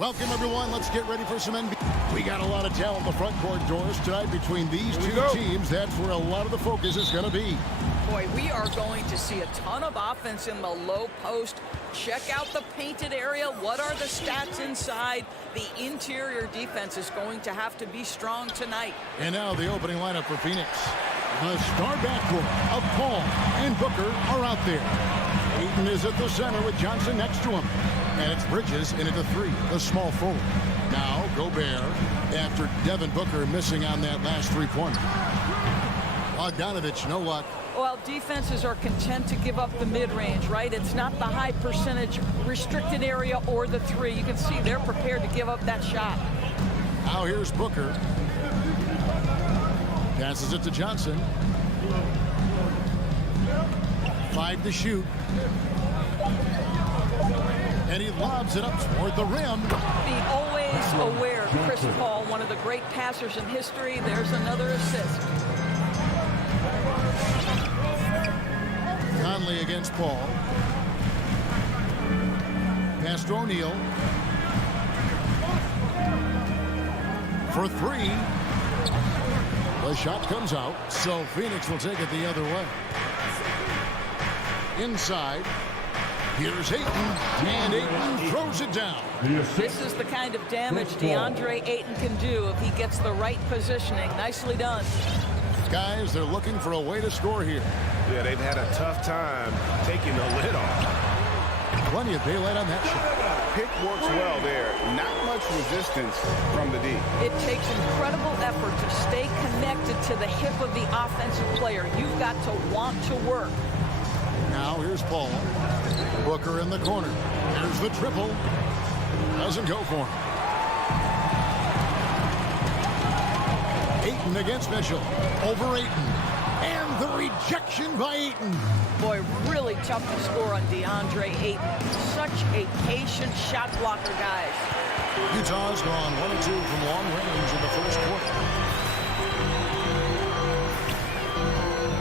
Welcome, everyone. Let's get ready for some NBA. We got a lot of talent in the front court doors tonight between these two teams. That's where a lot of the focus is going to be. Boy, we are going to see a ton of offense in the low post. Check out the painted area. What are the stats inside? The interior defense is going to have to be strong tonight. And now the opening lineup for Phoenix. The star backcourt of Paul and Booker are out there. Ayton is at the center with Johnson next to him. And it's Bridges in at the three, the small forward. Now Gobert after Devin Booker missing on that last three-pointer. Bogdanovich, no luck. Well, defenses are content to give up the mid-range, right? It's not the high percentage restricted area or the three. You can see they're prepared to give up that shot. Now here's Booker. Passes it to Johnson. 5 to shoot. And he lobs it up toward the rim. Be always aware, Chris Paul, one of the great passers in history. There's another assist. Conley against Paul. Pass to O'Neal. For three. The shot comes out, so Phoenix will take it the other way. Inside. Here's Ayton, and Ayton throws it down. This is the kind of damage DeAndre Ayton can do if he gets the right positioning. Nicely done. Guys, they're looking for a way to score here. Yeah, they've had a tough time taking the lid off. Plenty of daylight on that shot. Pick works well there. Not much resistance from the D. It takes incredible effort to stay connected to the hip of the offensive player. You've got to want to work. Now here's Paul. Booker in the corner. Here's the triple. Doesn't go for him. Ayton against Mitchell. Over Ayton. And the rejection by Ayton. Boy, really tough to score on DeAndre Ayton. Such a patient shot blocker, guys. Utah's gone 1 of 2 from long range in the first quarter.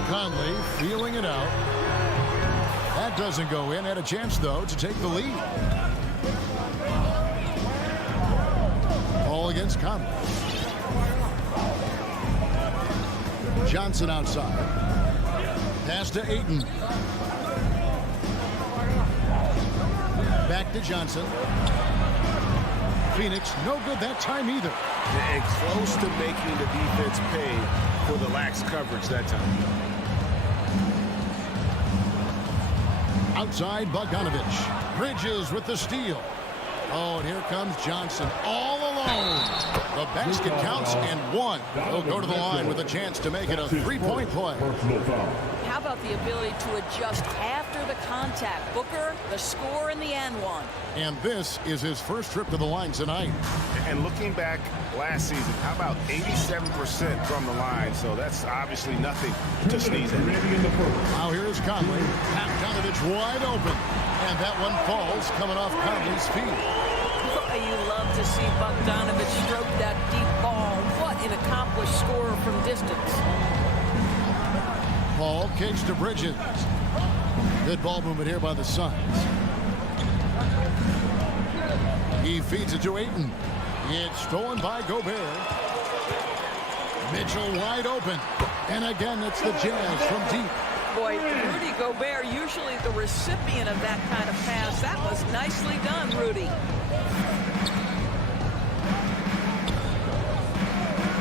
Conley feeling it out. That doesn't go in. Had a chance, though, to take the lead. Ball against Conley. Johnson outside. Pass to Ayton. Back to Johnson. Phoenix, no good that time either. And close to making the defense pay for the lax coverage that time. Outside, Bogdanovich. Bridges with the steal. Oh, and here comes Johnson all alone. The basket counts and one. He'll go to the line with a chance to make it a three-point play. How about the ability to adjust after the contact? Booker, the score in the and one. And this is his first trip to the line tonight. And looking back last season, how about 87% from the line? So that's obviously nothing to sneeze at. Now here's Conley. Bogdanovich wide open. And that one falls coming off Conley's feet. You love to see Bogdanovich stroke that deep ball. What an accomplished scorer from distance. Paul kicks to Bridges. Good ball movement here by the Suns. He feeds it to Ayton. It's stolen by Gobert. Mitchell wide open. And again, it's the Jazz from deep. Boy, Rudy Gobert, usually the recipient of that kind of pass. That was nicely done, Rudy.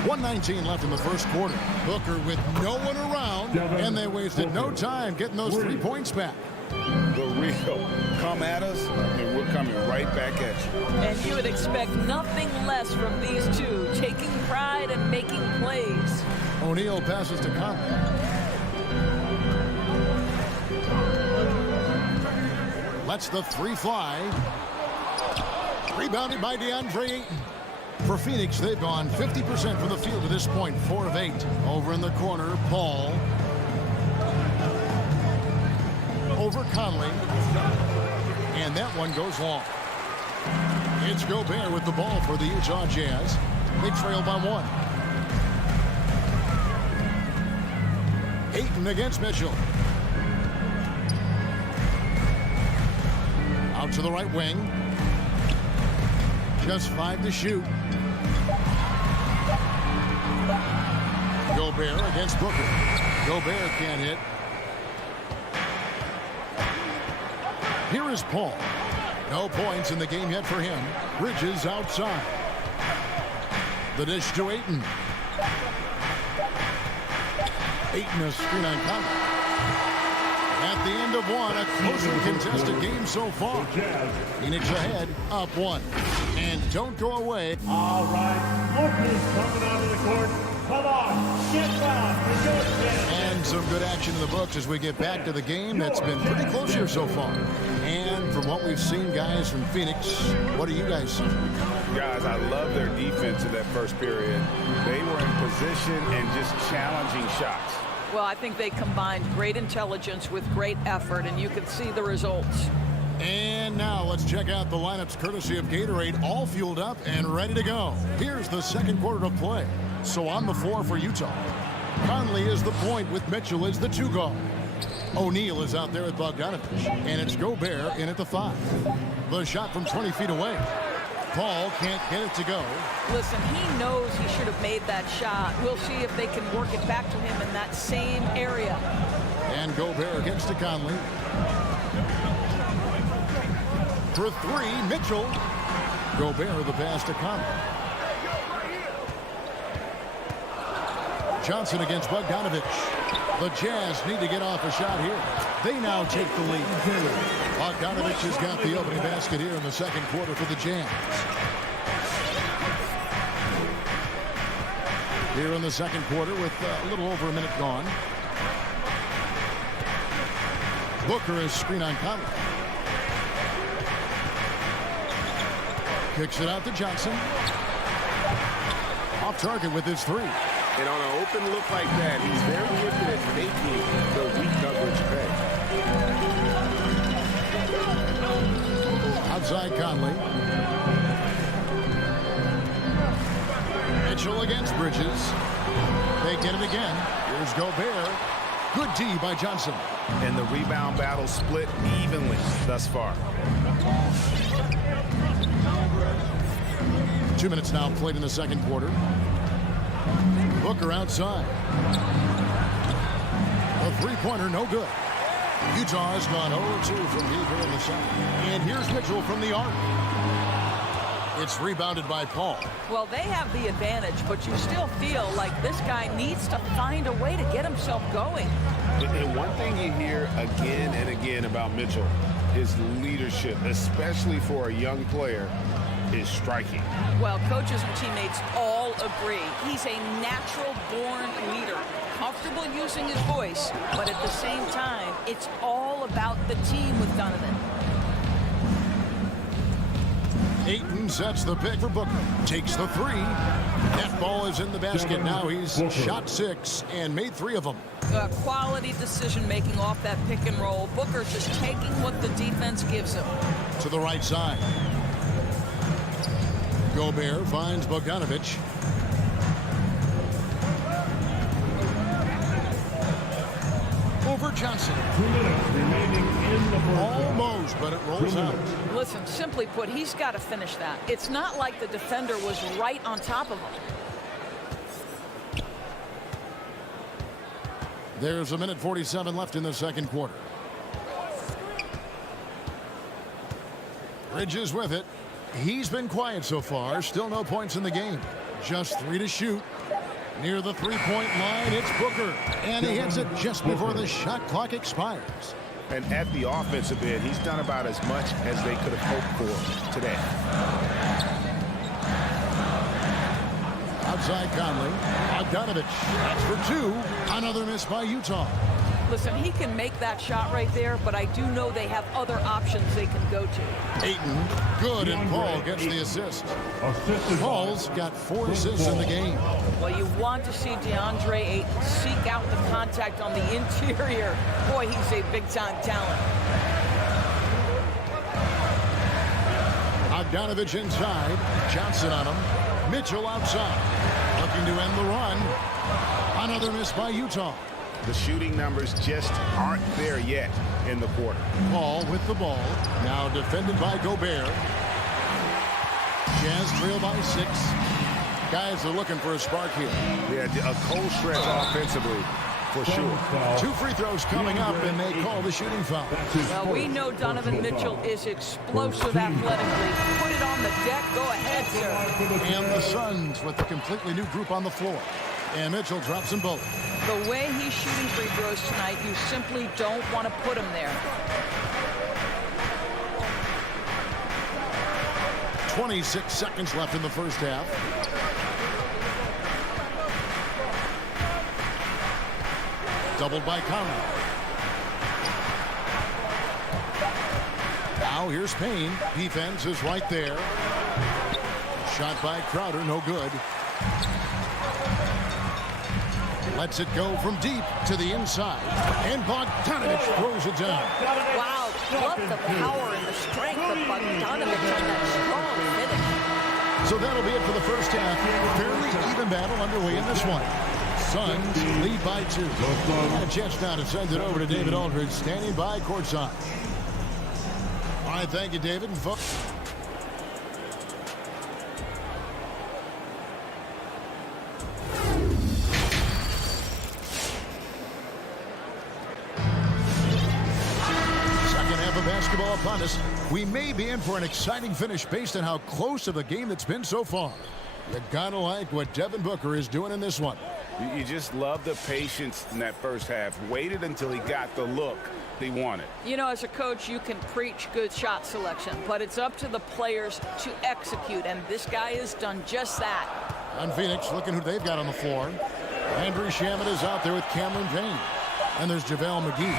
1:19 left in the first quarter. Booker with no one around, and they wasted no time getting those 3 points back. The real come at us, and we're coming right back at you. And you would expect nothing less from these two, taking pride and making plays. O'Neal passes to Conley. Lets the three fly. Rebounded by DeAndre Ayton. For Phoenix, they've gone 50% from the field to this point, 4 of 8. Over in the corner, Paul. Over Conley. And that one goes long. It's Gobert with the ball for the Utah Jazz. They trail by 1. Ayton against Mitchell. Out to the right wing. Just 5 to shoot. Gobert against Booker. Gobert can't hit. Here is Paul. No points in the game yet for him. Bridges outside. The dish to Ayton. Ayton a screen on Conley. At the end of one, a close and contested game so far. Phoenix ahead, up 1. And don't go away. All right, Booker's coming onto the court. Come on, get down. And some good action in the books as we get back to the game that's been pretty close here so far. And from what we've seen, guys, from Phoenix, what do you guys see? Guys, I love their defense in that first period. They were in position and just challenging shots. Well, I think they combined great intelligence with great effort, and you can see the results. And now let's check out the lineups courtesy of Gatorade, all fueled up and ready to go. Here's the second quarter of play. So on the floor for Utah. Conley is the point with Mitchell as the 2 guard. O'Neal is out there with Bogdanovich. And it's Gobert in at the 5. The shot from 20 feet away. Paul can't get it to go. Listen, he knows he should have made that shot. We'll see if they can work it back to him in that same area. And Gobert gets to Conley. For 3, Mitchell. Gobert the pass to Conley. Johnson against Bogdanovich. The Jazz need to get off a shot here. They now take the lead. Bogdanovich has got the opening basket here in the second quarter for the Jazz. Here in the second quarter with a little over a minute gone. Booker is screen on Conley. Kicks it out to Johnson. Off target with his 3. And on an open look like that, he's very gifted at making the weak coverage pay. Outside Conley. Mitchell against Bridges. They get it again. Here's Gobert. Good D by Johnson. And the rebound battle split evenly thus far. 2 minutes now played in the second quarter. Booker outside. A 3-pointer, no good. Utah has gone 0-2 from deep here in the second. And here's Mitchell from the arc. It's rebounded by Paul. Well, they have the advantage, but you still feel like this guy needs to find a way to get himself going. And one thing you hear again and again about Mitchell is leadership, especially for a young player, is striking. Well, coaches and teammates all agree. He's a natural-born leader, comfortable using his voice, but at the same time, it's all about the team with Donovan. Ayton sets the pick for Booker. Takes the 3. That ball is in the basket. Now he's shot 6 and made 3 of them. Quality decision-making off that pick and roll. Booker just taking what the defense gives him. To the right side. Gobert finds Bogdanovich. Over Johnson. 2 minutes remaining in the first. Almost, but it rolls out. Listen, simply put, he's got to finish that. It's not like the defender was right on top of him. There's 1:47 left in the second quarter. Bridges with it. He's been quiet so far. Still no points in the game. Just 3 to shoot. Near the 3-point line, it's Booker. And he hits it just before the shot clock expires. And at the offensive end, he's done about as much as they could have hoped for today. Outside Conley. Bogdanovich. That's for 2. Another miss by Utah. Listen, he can make that shot right there, but I do know they have other options they can go to. Ayton, good, and Paul gets the assist. Paul's got 4 assists in the game. Well, you want to see DeAndre Ayton seek out the contact on the interior. Boy, he's a big-time talent. Bogdanovich inside. Johnson on him. Mitchell outside. Looking to end the run. Another miss by Utah. The shooting numbers just aren't there yet in the quarter. Paul with the ball. Now defended by Gobert. Jazz trail by 6. Guys are looking for a spark here. Yeah, a cold stretch offensively, for sure. 2 free throws coming up, and they call the shooting foul. Well, we know Donovan Mitchell is explosive athletically. Put it on the deck. Go ahead, sir. And the Suns with a completely new group on the floor. And Mitchell drops them both. The way he's shooting free throws tonight, you simply don't want to put him there. 26 seconds left in the first half. Doubled by Conley. Now here's Payne. Defense is right there. Shot by Crowder, no good. Lets it go from deep to the inside. And Bogdanović throws it down. Wow, love the power and the strength of Bogdanović on that strong finish. So that'll be it for the first half. Fairly even battle underway in this one. Suns lead by 2. And a chance now to send it over to David Aldridge, standing by courtside. All right, thank you, David. And folks, basketball upon us. We may be in for an exciting finish based on how close of a game it's been so far. You gotta like what Devin Booker is doing in this one. You just love the patience in that first half. Waited until he got the look he wanted. You know, as a coach, you can preach good shot selection, but it's up to the players to execute, and this guy has done just that. On Phoenix, looking who they've got on the floor. Andrew Shamet is out there with Cameron Payne. And there's JaVale McGee.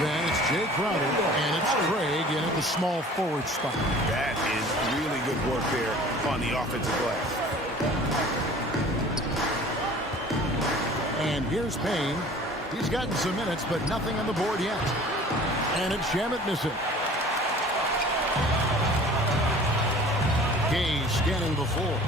Then it's Jay Crowder, and it's Craig in at the small forward spot. That is really good work there on the offensive glass. And here's Payne. He's gotten some minutes, but nothing on the board yet. And it's Shamet missing. Gay scanning before.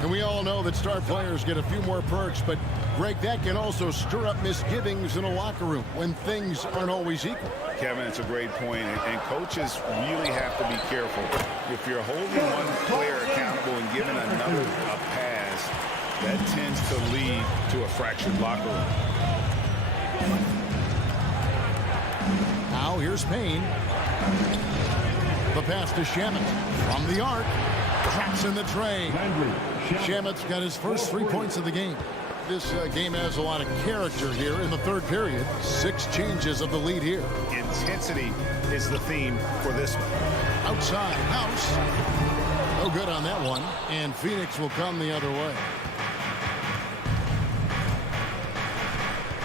And we all know that star players get a few more perks, but Greg, that can also stir up misgivings in a locker room when things aren't always equal. Kevin, it's a great point, and coaches really have to be careful. If you're holding one player accountable and giving another a pass, that tends to lead to a fractured locker room. Now here's Payne. The pass to Shamet from the arc. Traps in the tray. Shamet's got his first 3 points of the game. This game has a lot of character here in the third period. 6 changes of the lead here. Intensity is the theme for this one. Outside, House. No good on that one. And Phoenix will come the other way.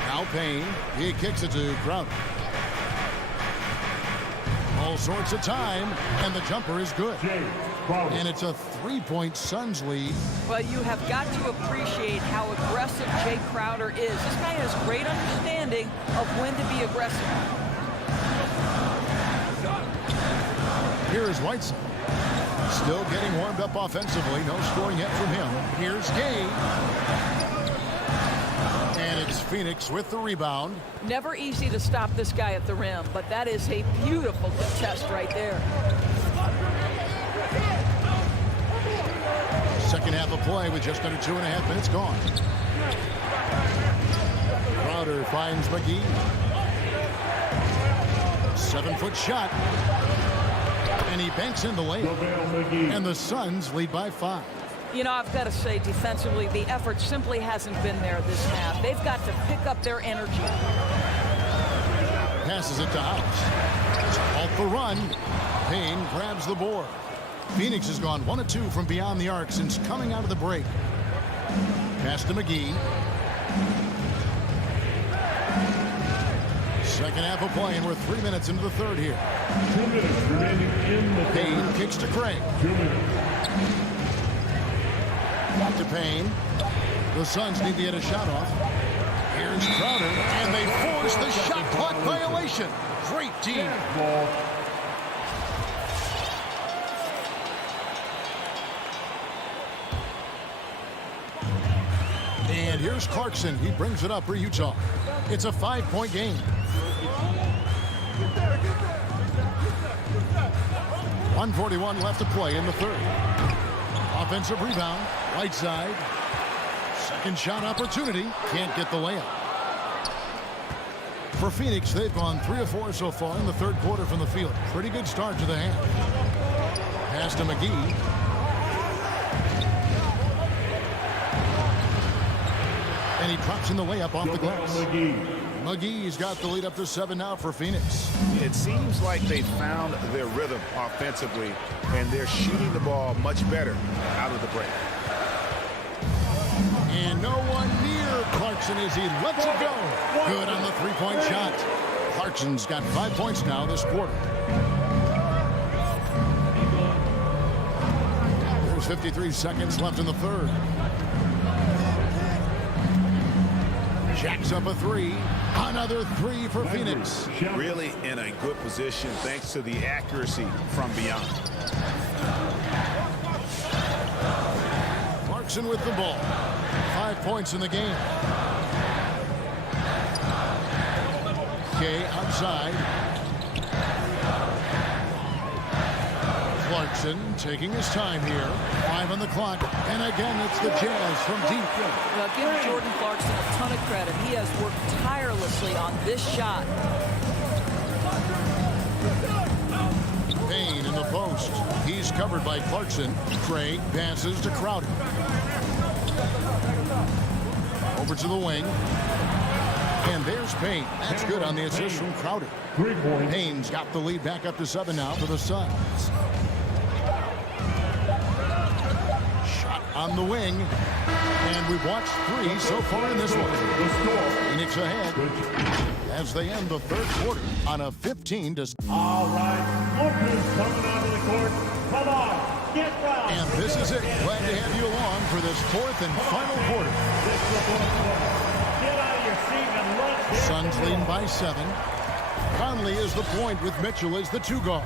Now Payne. He kicks it to Crowder. All sorts of time. And the jumper is good. And it's a 3-point Suns lead. Well, you have got to appreciate how aggressive Jay Crowder is. This guy has great understanding of when to be aggressive. Here is Whiteside. Still getting warmed up offensively. No scoring yet from him. Here's Gay. And it's Phoenix with the rebound. Never easy to stop this guy at the rim, but that is a beautiful contest right there. Second half of play with just under 2.5 minutes gone. Crowder finds McGee. 7-foot shot. And he banks in the layup. And the Suns lead by 5. You know, I've got to say, defensively, the effort simply hasn't been there this half. They've got to pick up their energy. Passes it to House. Off the run. Payne grabs the board. Phoenix has gone 1 of 2 from beyond the arc since coming out of the break. Pass to McGee. Second half of play, and we're 3 minutes into the third here. 2 minutes remaining in the Payne third. kicks to Craig. 2 minutes. Back to Payne. The Suns need to get a shot off. Here's Crowder, and they force the shot clock violation. Great team. Ball. And here's Clarkson. He brings it up for Utah. It's a 5-point game. 1:41 left to play in the third. Offensive rebound, right side. Second shot opportunity. Can't get the layup. For Phoenix, they've gone 3 of 4 so far in the third quarter from the field. Pretty good start to the half. Pass to McGee. And he drops in the layup off the glass. McGee's got the lead up to 7 now for Phoenix. It seems like they found their rhythm offensively, and they're shooting the ball much better out of the break. And no one near Clarkson as he lets it go. Good on the three-point shot. Clarkson's got 5 points now this quarter. There's 53 seconds left in the third. Jacks up a three. Another three for Phoenix. Really in a good position thanks to the accuracy from beyond. Clarkson with the ball. 5 points in the game. Kay outside. Clarkson taking his time here. 5 on the clock. And again, it's the Jazz from deep. Now, give Jordan Clarkson a ton of credit. He has worked tirelessly on this shot. Payne in the post. He's covered by Clarkson. Craig passes to Crowder. Over to the wing. And there's Payne. That's good on the assist from Crowder. Payne's got the lead back up to 7 now for the Suns. Shot on the wing. And we've watched 3 so far in this one. Phoenix ahead as they end the third quarter on a 15 to... All right, look who's coming onto the court. Come on, get down. And this is it. Glad to have you along for this fourth and final quarter. Get out of your seat and let's... Suns leading by 7. Conley is the point with Mitchell as the 2 guard.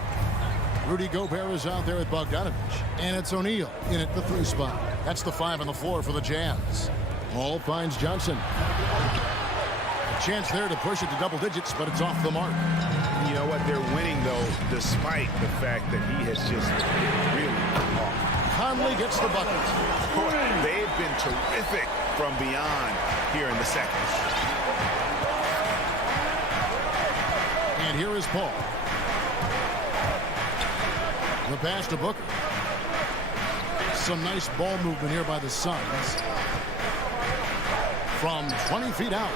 Rudy Gobert is out there with Bogdanovich. And it's O'Neal in at the 3 spot. That's the 5 on the floor for the Jazz. Hall finds Johnson. A chance there to push it to double digits, but it's off the mark. You know what? They're winning, though, despite the fact that he has just really off. Conley gets the bucket. Boy, they've been terrific from beyond here in the second. And here is Paul. The pass to Booker. Some nice ball movement here by the Suns. From 20 feet out.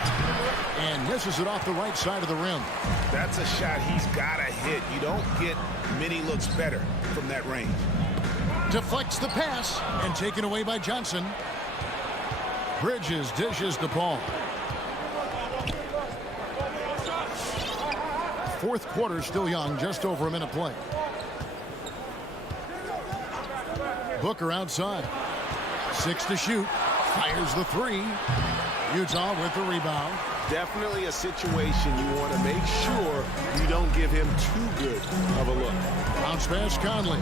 And misses it off the right side of the rim. That's a shot he's got to hit. You don't get many looks better from that range. Deflects the pass and taken away by Johnson. Bridges dishes to Paul. Fourth quarter still young, just over a minute play. Booker outside. 6 to shoot. Fires the 3. Utah with the rebound. Definitely a situation you want to make sure you don't give him too good of a look. Bounce pass Conley.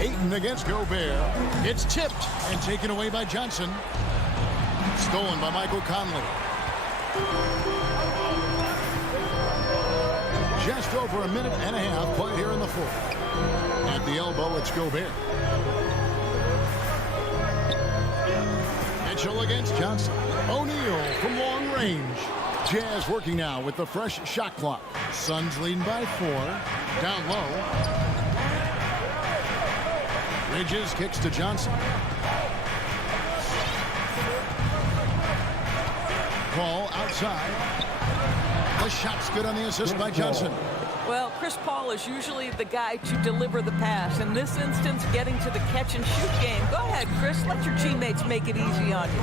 Ayton against Gobert. It's tipped and taken away by Johnson. Stolen by Michael Conley. Just over a minute and a half played here in the fourth. At the elbow, it's Gobert. Mitchell against Johnson. O'Neal from long range. Jazz working now with the fresh shot clock. Suns leading by 4. Down low. Bridges kicks to Johnson. Paul outside. The shot's good on the assist by Johnson. Well, Chris Paul is usually the guy to deliver the pass. In this instance, getting to the catch-and-shoot game. Go ahead, Chris. Let your teammates make it easy on you.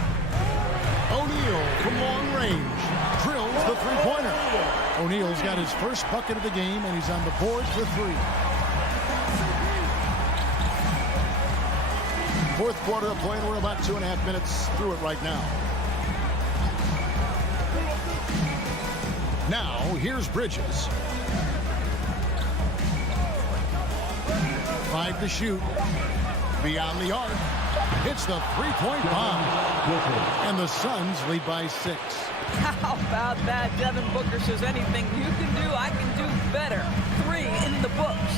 O'Neal from long range. Drills the three-pointer. O'Neal's got his first bucket of the game, and he's on the board for 3. Fourth quarter of play, and we're about 2.5 minutes through it right now. Now, here's Bridges. 5 to shoot. Beyond the arc. hits the three-point bomb. And the Suns lead by 6. How about that? Devin Booker says anything you can do, I can do better. 3 in the books.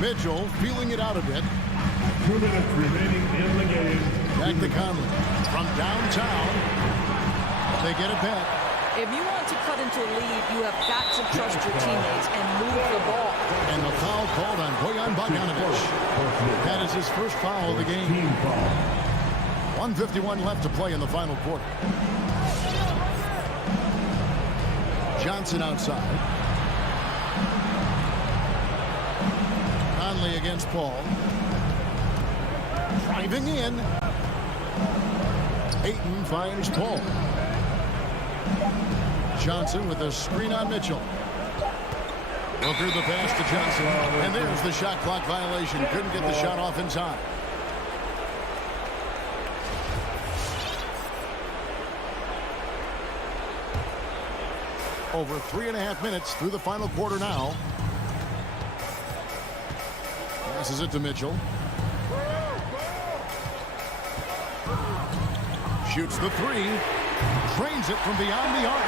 Mitchell feeling it out a bit. 2 minutes remaining in the game. Back to Conley. From downtown, they get it back. If you want to cut into a lead, you have got to trust your teammates and move the ball. And the foul called on Bojan Bogdanovic. That is his first foul of the game. 1:51 left to play in the final quarter. Johnson outside. Conley against Paul. Driving in. Ayton finds Paul. Johnson with a screen on Mitchell. Booker the pass to Johnson. And there's the shot clock violation. Couldn't get the shot off in time. Over 3.5 minutes through the final quarter now. Passes it to Mitchell. Shoots the 3. Trains it from beyond the arc.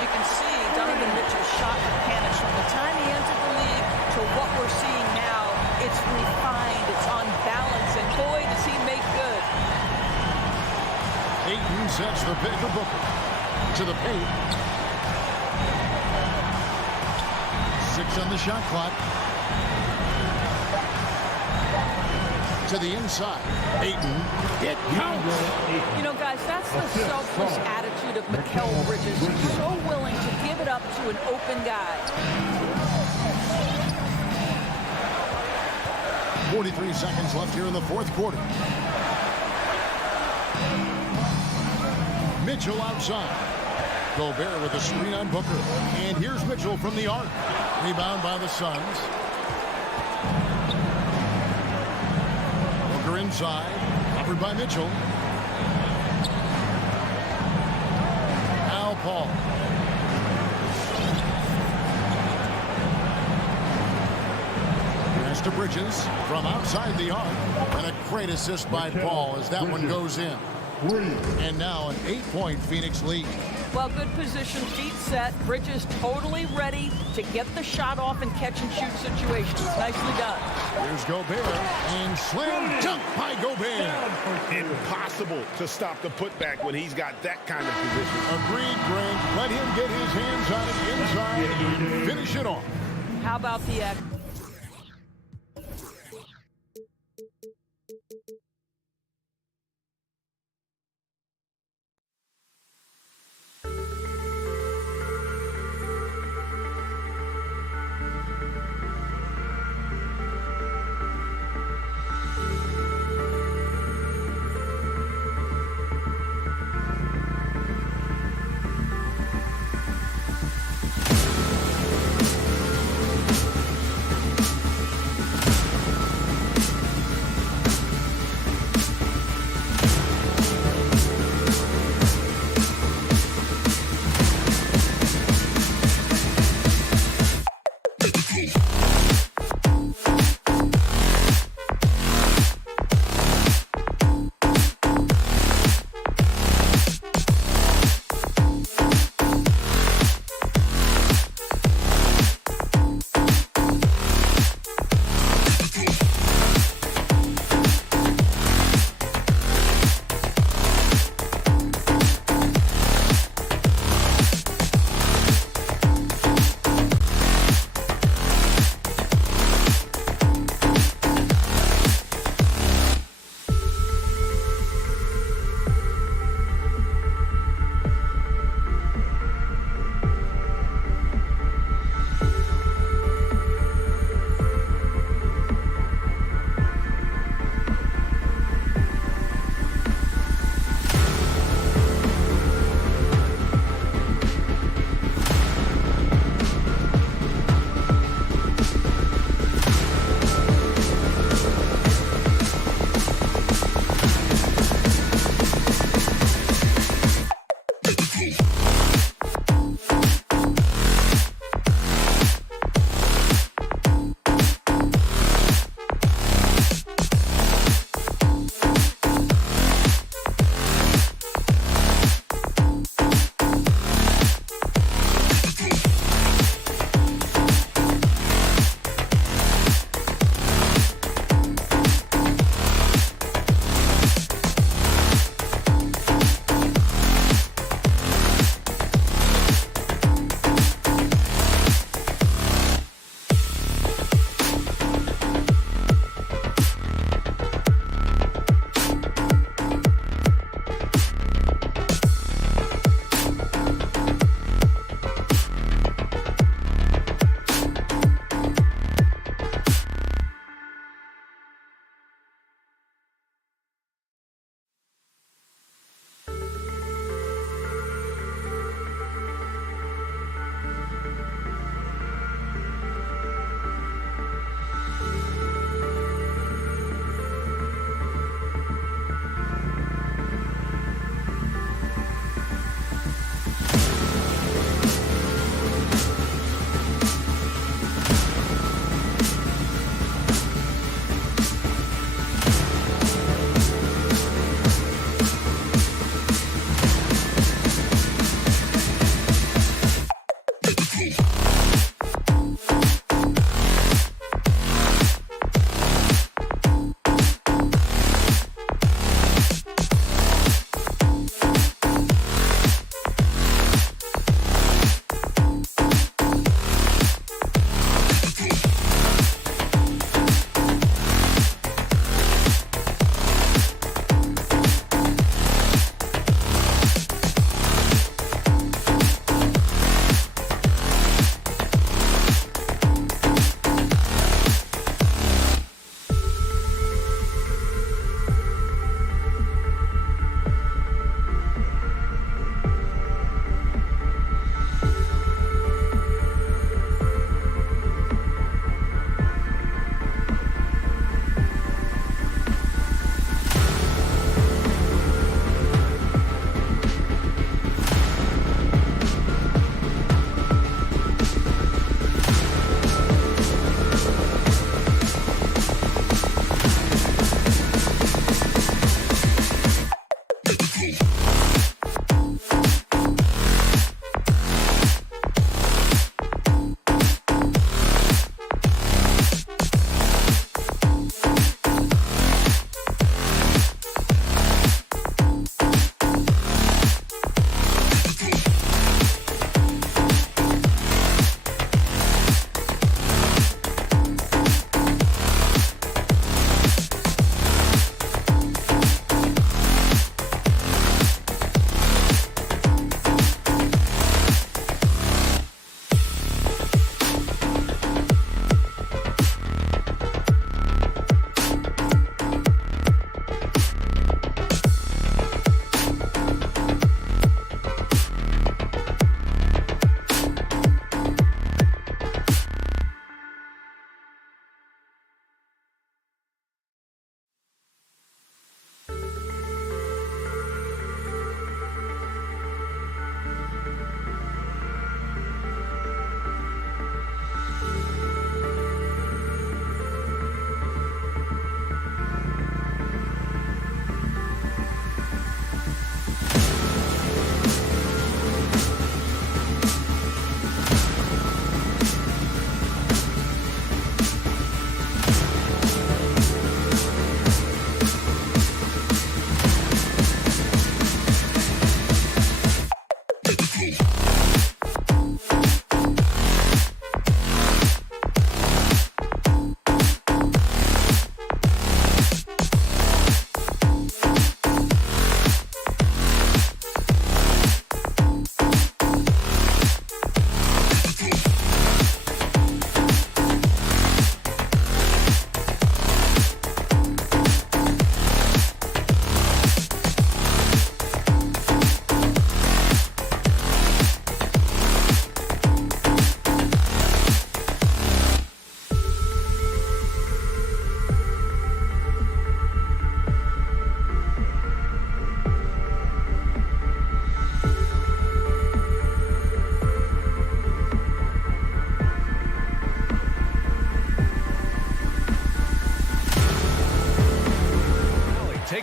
You can see Donovan Mitchell's shot mechanics from the time he entered the league to what we're seeing now. It's refined, it's on balance, and boy, does he make good. Ayton sets the pick for Booker. To the paint. 6 on the shot clock. To the inside. Ayton. It counts. You know, guys, that's the selfless attitude of Mikal Bridges. He's so willing to give it up to an open guy. 43 seconds left here in the fourth quarter. Mitchell outside. Gobert with a screen on Booker. And here's Mitchell from the arc. Rebound by the Suns. Booker inside. Covered by Mitchell. Al Paul. Pass to Bridges from outside the arc. And a great assist by Paul as that one goes in. And now an 8-point Phoenix lead. Well, good position, feet set. Bridges totally ready to get the shot off and catch and shoot situations. Nicely done. Here's Gobert and slam dunk by Gobert. Impossible to stop the putback when he's got that kind of position. Agreed, Greg. Let him get his hands on it inside and finish it off. How about the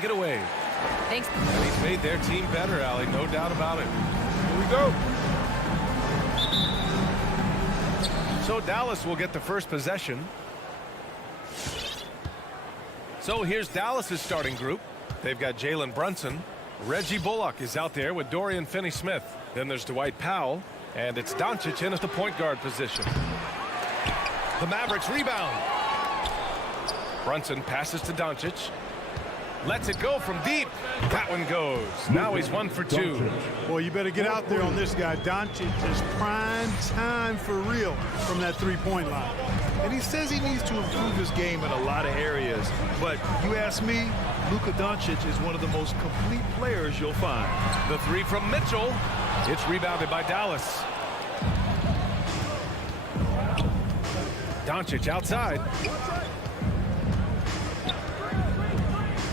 take it away. Thanks. And he's made their team better, Allie, no doubt about it. Here we go. So Dallas will get the first possession. So here's Dallas's starting group. They've got Jalen Brunson. Reggie Bullock is out there with Dorian Finney-Smith. Then there's Dwight Powell. And it's Doncic in at the point guard position. The Mavericks rebound. Brunson passes to Doncic. Lets it go from deep. That one goes. Now he's 1 for 2. Boy, you better get out there on this guy. Doncic is prime time for real from that three-point line. And he says he needs to improve his game in a lot of areas. But you ask me, Luka Doncic is one of the most complete players you'll find. The three from Mitchell. It's rebounded by Dallas. Doncic outside.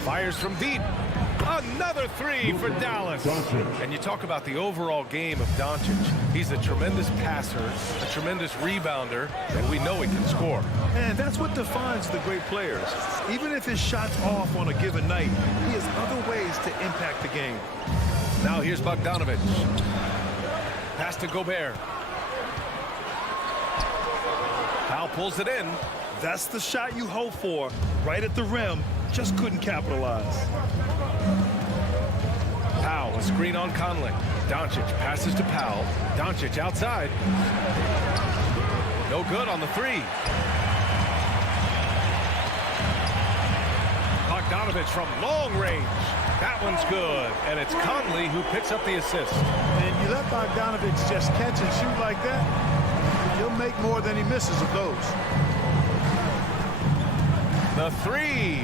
Fires from deep. Another three for Dallas. And you talk about the overall game of Doncic. He's a tremendous passer, a tremendous rebounder, and we know he can score. And that's what defines the great players. Even if his shot's off on a given night, he has other ways to impact the game. Now here's Bogdanovic. Pass to Gobert. Powell pulls it in. That's the shot you hope for. Right at the rim. Just couldn't capitalize. Powell, a screen on Conley. Doncic passes to Powell. Doncic outside. No good on the three. Bogdanovic from long range. That one's good. And it's Conley who picks up the assist. And you let Bogdanovic just catch and shoot like that, he'll make more than he misses of those. The three.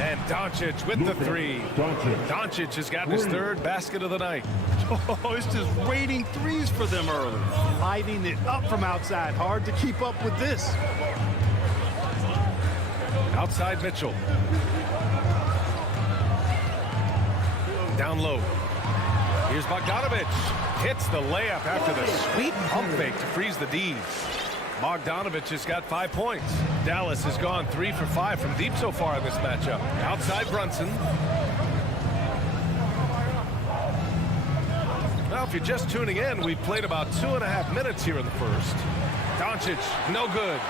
And Doncic with the three. Doncic has got his third basket of the night. Oh, it's just raining threes for them early. Lighting it up from outside. Hard to keep up with this. Outside Mitchell. Down low. Here's Bogdanovic. Hits the layup after the sweet pump fake to freeze the D's. Bogdanovic has got 5 points. Dallas has gone 3 for 5 from deep so far in this matchup. Outside Brunson. Now, if you're just tuning in, we've played about 2.5 minutes here in the first. Doncic, no good.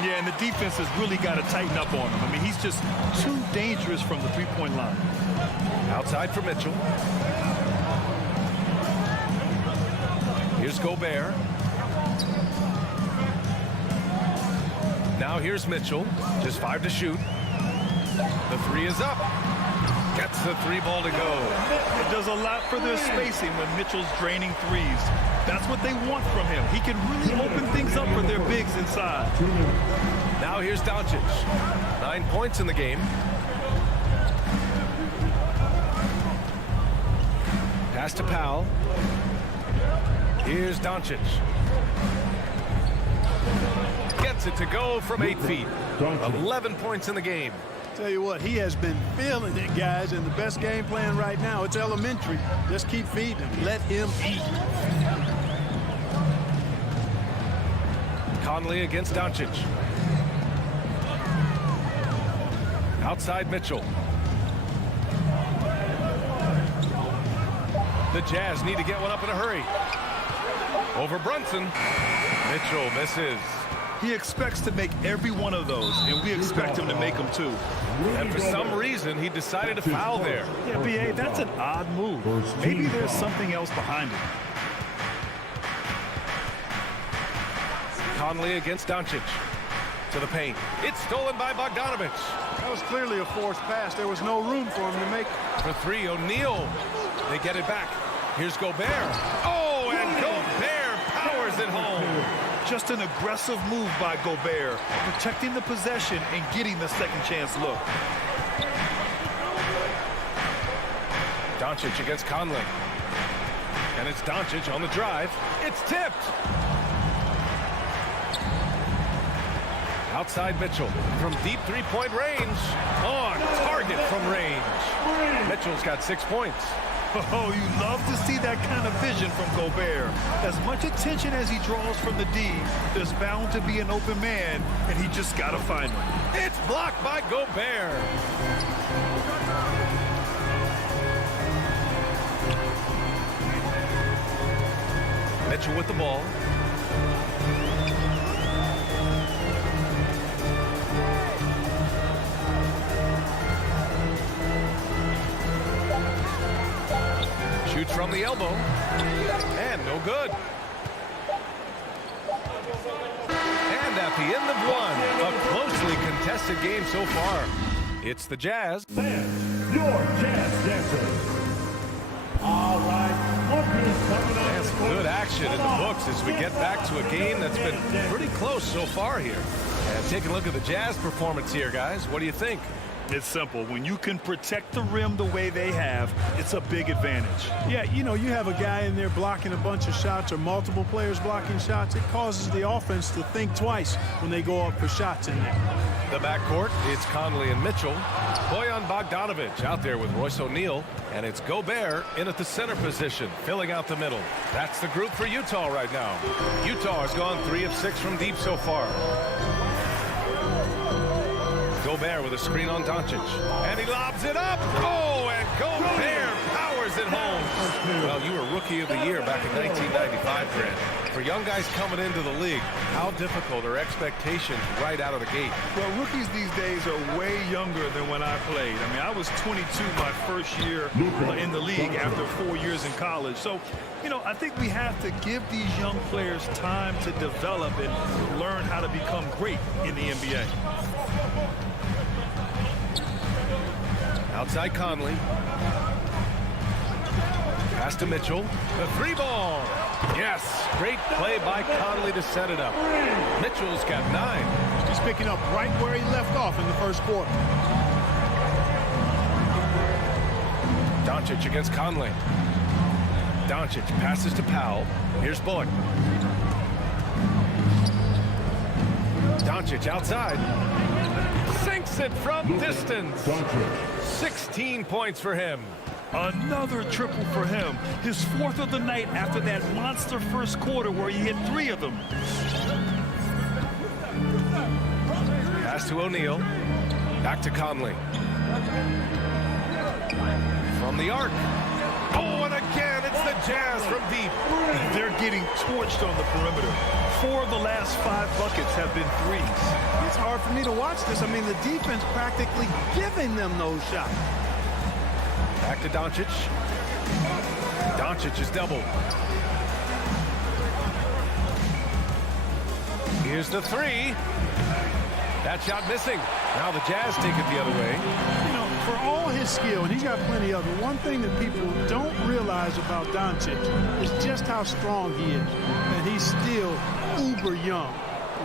Yeah, and the defense has really got to tighten up on him. I mean, he's just too dangerous from the three-point line. Outside for Mitchell. Here's Gobert. Now here's Mitchell. Just 5 to shoot. The three is up. Gets the three ball to go. It does a lot for their spacing when Mitchell's draining threes. That's what they want from him. He can really open things up for their bigs inside. Now here's Doncic. 9 points in the game. Pass to Powell. Here's Doncic. Gets it to go from 8 feet. 11 points in the game. Tell you what, he has been feeling it, guys, and the best game plan right now, it's elementary. Just keep feeding him. Let him eat. Conley against Doncic. Outside Mitchell. The Jazz need to get one up in a hurry. Over Brunson. Mitchell misses. He expects to make every one of those, and we expect him to make them too. And for some reason, he decided to foul there. Yeah, B.A., that's an odd move. Maybe there's something else behind it. Conley against Doncic. To the paint. It's stolen by Bogdanovic. That was clearly a forced pass. There was no room for him to make. For three, O'Neal. They get it back. Here's Gobert. Oh, and Gobert powers it home. Just an aggressive move by Gobert, protecting the possession and getting the second chance look. Doncic against Conley. And it's Doncic on the drive. It's tipped. Outside Mitchell from deep three-point range. On target from range. Mitchell's got 6 points. Oh, you love to see that kind of vision from Gobert. As much attention as he draws from the D, there's bound to be an open man, and he just got to find him. It's blocked by Gobert. Mitchell with the ball. Shoots from the elbow. And no good. And at the end of one, a closely contested game so far. It's the Jazz. And your Jazz dancers. All right, lookers coming on And the some court. good action in the books as we get back to a game that's been pretty close so far here. And taking a look at the Jazz performance here, guys. What do you think? It's simple. When you can protect the rim the way they have, it's a big advantage. Yeah, you know, you have a guy in there blocking a bunch of shots or multiple players blocking shots. It causes the offense to think twice when they go up for shots in there. The backcourt, it's Conley and Mitchell. Bojan Bogdanovic out there with Royce O'Neal. And it's Gobert in at the center position, filling out the middle. That's the group for Utah right now. Utah has gone 3 of 6 from deep so far. Gobert with a screen on Doncic. And he lobs it up. Oh, and Gobert powers it home. Well, you were Rookie of the Year back in 1995, Grant. For young guys coming into the league, how difficult are expectations right out of the gate? Well, rookies these days are way younger than when I played. I mean, I was 22 my first year in the league after 4 years in college. So, you know, I think we have to give these young players time to develop and learn how to become great in the NBA. Outside Conley. Pass to Mitchell. The 3-ball. Yes. Great play by Conley to set it up. Mitchell's got 9. He's picking up right where he left off in the first quarter. Doncic against Conley. Doncic passes to Powell. Here's Bullock. Doncic outside. Sinks it from distance. 16 points for him. Another triple for him. His 4th of the night after that monster first quarter where he hit 3 of them. Pass to O'Neal. Back to Conley. From the arc. Oh, and again, it's the Jazz from deep. They're getting torched on the perimeter. 4 of the last 5 buckets have been threes. It's hard for me to watch this. I mean, the defense practically giving them those shots. Back to Doncic. Doncic is doubled. Here's the 3. That shot missing. Now the Jazz take it the other way. You know, for all his skill, and he's got plenty of it, one thing that people don't realize about Doncic is just how strong he is. And he's still uber young.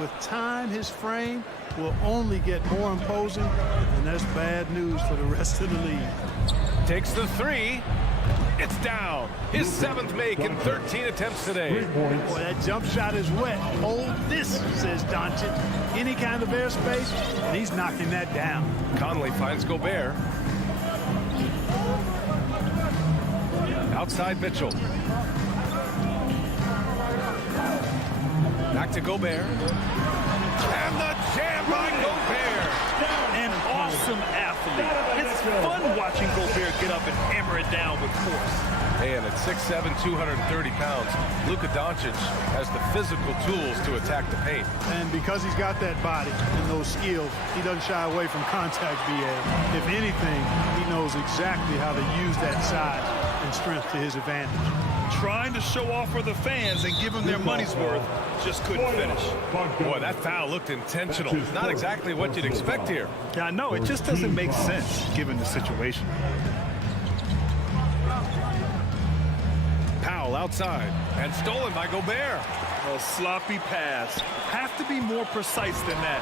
With time, his frame will only get more imposing, and that's bad news for the rest of the league. Takes the 3. It's down. His 7th make in 13 attempts today. Boy, that jump shot is wet. Hold this, says Doncic. Any kind of airspace, and he's knocking that down. Conley finds Gobert. Outside Mitchell. Back to Gobert. And the jam by Gobert. An awesome athlete. It's fun watching Gobert get up and hammer it down with force. And at 6'7", 230 pounds, Luka Doncic has the physical tools to attack the paint. And because he's got that body and those skills, he doesn't shy away from contact, BA. If anything, he knows exactly how to use that size and strength to his advantage. Trying to show off for the fans and give them their money's worth, just couldn't finish. Boy, that foul looked intentional. Not exactly what you'd expect here. Yeah, I know. It just doesn't make sense given the situation. Powell outside and stolen by Gobert. A sloppy pass. Have to be more precise than that.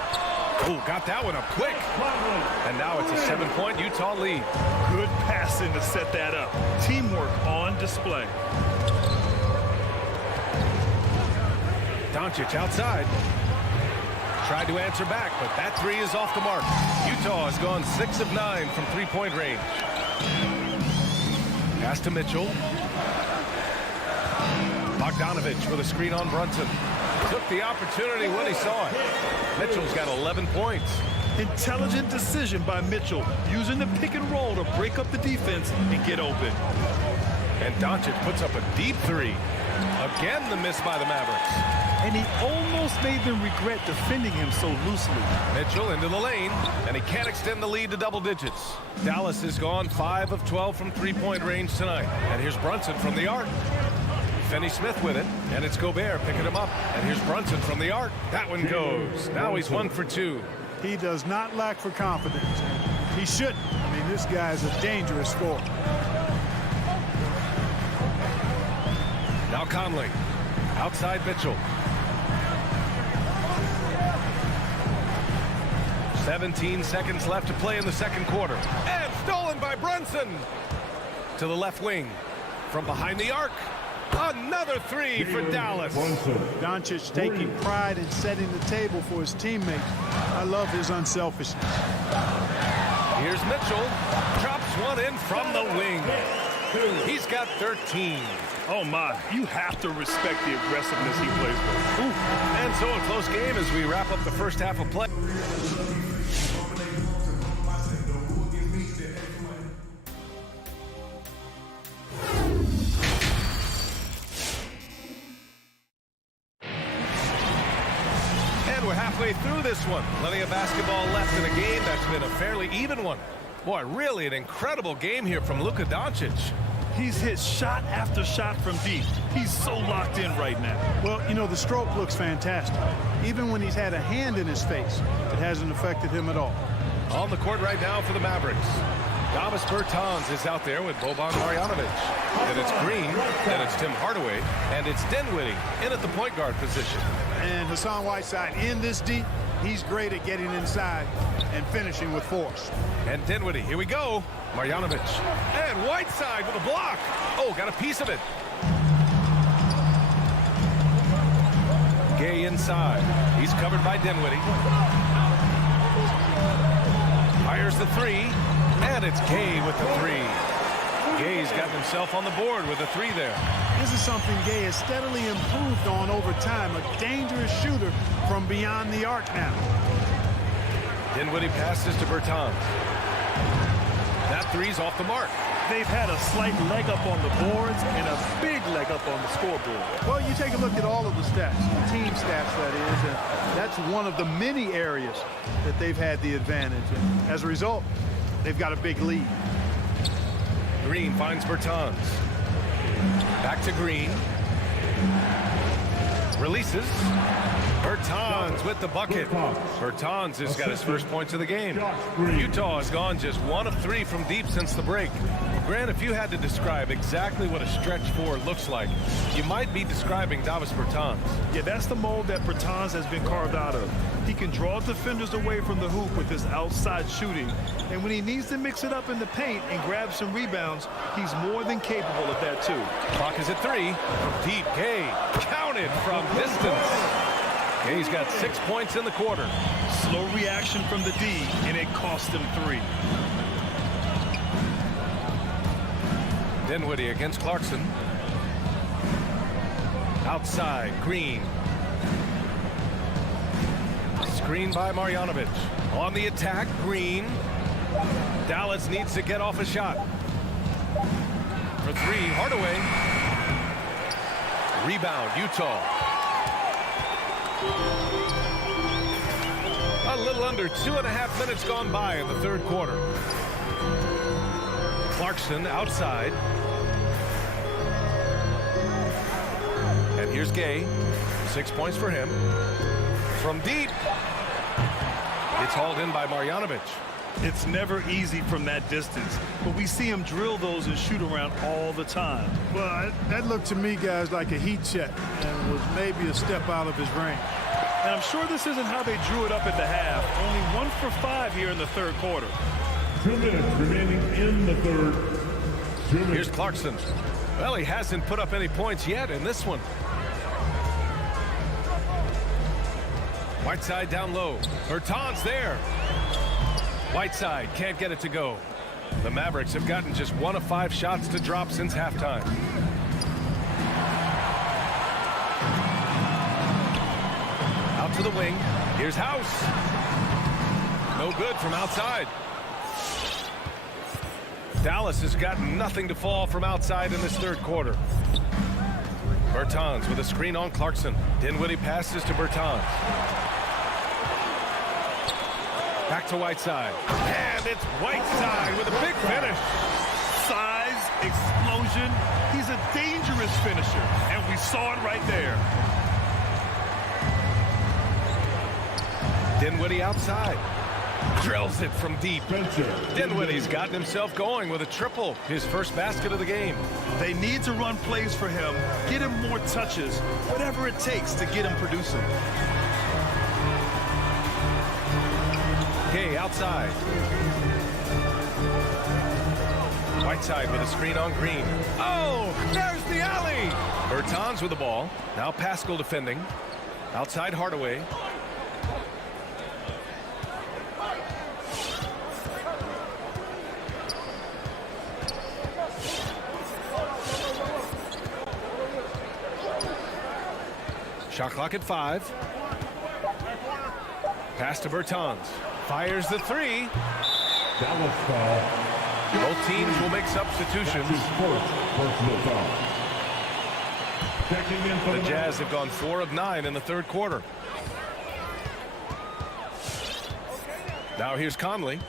Oh, got that one up quick. And now it's a 7-point Utah lead. Good passing to set that up. Teamwork on display. Doncic outside. Tried to answer back, but that 3 is off the mark. Utah has gone 6 of 9 from three-point range. Pass to Mitchell. Bogdanovic with a screen on Brunson. Took the opportunity when he saw it. Mitchell's got 11 points. Intelligent decision by Mitchell, using the pick and roll to break up the defense and get open. And Doncic puts up a deep 3. Again, the miss by the Mavericks. And he almost made them regret defending him so loosely. Mitchell into the lane, and he can't extend the lead to double digits. Dallas has gone 5 of 12 from three-point range tonight. And here's Brunson from the arc. Finney-Smith with it, and it's Gobert picking him up. And here's Brunson from the arc. That one goes. Now he's 1 for 2. He does not lack for confidence. He shouldn't. I mean, this guy is a dangerous scorer. Now Conley. Outside Mitchell. 17 seconds left to play in the second quarter. And stolen by Brunson. To the left wing. From behind the arc. Another three for Dallas. Doncic taking pride in setting the table for his teammates. I love his unselfishness. Here's Mitchell. Drops one in from the wing. He's got 13. Oh, my. You have to respect the aggressiveness he plays with. Ooh. And so a close game as we wrap up the first half of play. We're halfway through this one. Plenty of basketball left in a game that's been a fairly even one. Boy, really an incredible game here from Luka Doncic. He's hit shot after shot from deep. He's so locked in right now. Well, you know, the stroke looks fantastic. Even when he's had a hand in his face, it hasn't affected him at all. On the court right now for the Mavericks. Davis Bertans is out there with Boban Marjanovic. Then it's Green, then it's Tim Hardaway, and it's Dinwiddie in at the point guard position. And Hassan Whiteside in this deep, he's great at getting inside and finishing with force. And Dinwiddie, here we go. Marjanovic, and Whiteside with a block. Oh, got a piece of it. Gay inside. He's covered by Dinwiddie. Fires the three. And it's Gay with the three. Gay's gotten himself on the board with a three there. This is something Gay has steadily improved on over time. A dangerous shooter from beyond the arc now. Dinwiddie passes to Bertans. That three's off the mark. They've had a slight leg up on the boards and a big leg up on the scoreboard. Well, you take a look at all of the stats, the team stats that is, and that's one of the many areas that they've had the advantage. And as a result, they've got a big lead. Green finds Bertans. Back to Green. Releases. Bertans with the bucket. Bertans has got his first points of the game. Utah has gone just 1 of 3 from deep since the break. Grant, if you had to describe exactly what a stretch four looks like, you might be describing Davis Bertans. Yeah, that's the mold that Bertans has been carved out of. He can draw defenders away from the hoop with his outside shooting. And when he needs to mix it up in the paint and grab some rebounds, he's more than capable of that too. Clock is at 3. From deep, Gay counted from distance. Gay's got 6 points in the quarter. Slow reaction from the D, and it cost him 3. Dinwiddie against Clarkson. Outside, Green. Screen by Marjanovic. On the attack, Green. Dallas needs to get off a shot. For 3, Hardaway. Rebound, Utah. A little under 2.5 minutes gone by in the third quarter. Clarkson outside. And here's Gay. 6 points for him. From deep. It's hauled in by Marjanovic. It's never easy from that distance, but we see him drill those and shoot around all the time. Well, that looked to me, guys, like a heat check and was maybe a step out of his range. And I'm sure this isn't how they drew it up at the half. Only 1 for 5 here in the third quarter. 2 minutes remaining in the third. Here's Clarkson. Well, he hasn't put up any points yet in this one. Whiteside down low. Bertans there. Whiteside can't get it to go. The Mavericks have gotten just 1 of 5 shots to drop since halftime. Out to the wing. Here's House. No good from outside. Dallas has gotten nothing to fall from outside in this third quarter. Bertans with a screen on Clarkson. Dinwiddie passes to Bertans. Back to Whiteside. And it's Whiteside with a big finish. Size, explosion. He's a dangerous finisher, and we saw it right there. Dinwiddie outside. Drills it from deep. Dinwiddie's gotten himself going with a triple, his first basket of the game. They need to run plays for him, get him more touches, whatever it takes to get him producing. Gay outside. Whiteside with a screen on Green. Oh, there's the alley. Bertans with the ball. Now Pascal defending. Outside Hardaway. Shot clock at 5. Pass to Bertans. Fires the 3. Dallas foul. Both teams will make substitutions. Personal foul. Checking in for The Jazz have gone 4 of 9 in the third quarter. Now here's Conley.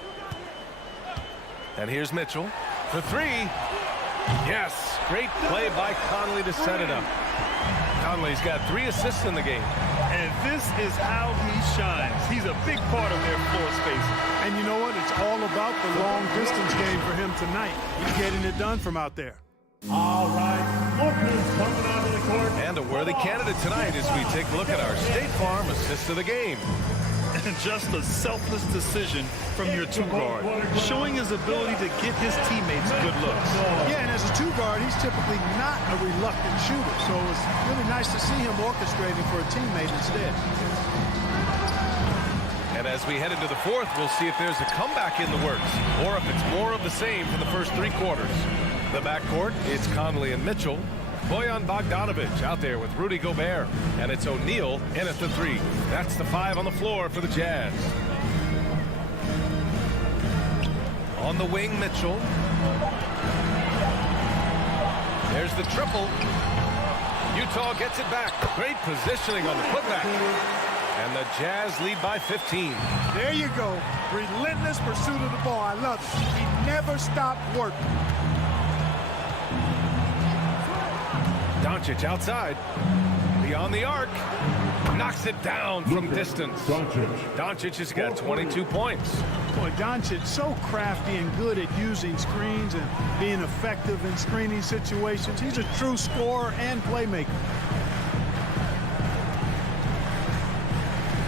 And here's Mitchell. For 3. Yes, great play by Conley to set it up. Conley's got 3 assists in the game. And this is how he shines. He's a big part of their floor spacing. And you know what? It's all about the long distance game for him tonight. He's getting it done from out there. All right, Booker's coming onto the court. And a worthy candidate tonight as we take a look at our State Farm assist of the game. And just a selfless decision from your 2-guard, showing his ability to get his teammates good looks. Yeah, and as a 2-guard, he's typically not a reluctant shooter, so it's really nice to see him orchestrating for a teammate instead. And as we head into the fourth, we'll see if there's a comeback in the works or if it's more of the same for the first 3 quarters. The backcourt, it's Conley and Mitchell. Bojan Bogdanovic out there with Rudy Gobert. And it's O'Neal in at the 3. That's the 5 on the floor for the Jazz. On the wing, Mitchell. There's the triple. Utah gets it back. Great positioning on the putback. And the Jazz lead by 15. There you go. Relentless pursuit of the ball. I love it. He never stopped working. Doncic outside. Beyond the arc. Knocks it down from distance. Doncic has got 22 points. Boy, Doncic so crafty and good at using screens and being effective in screening situations. He's a true scorer and playmaker.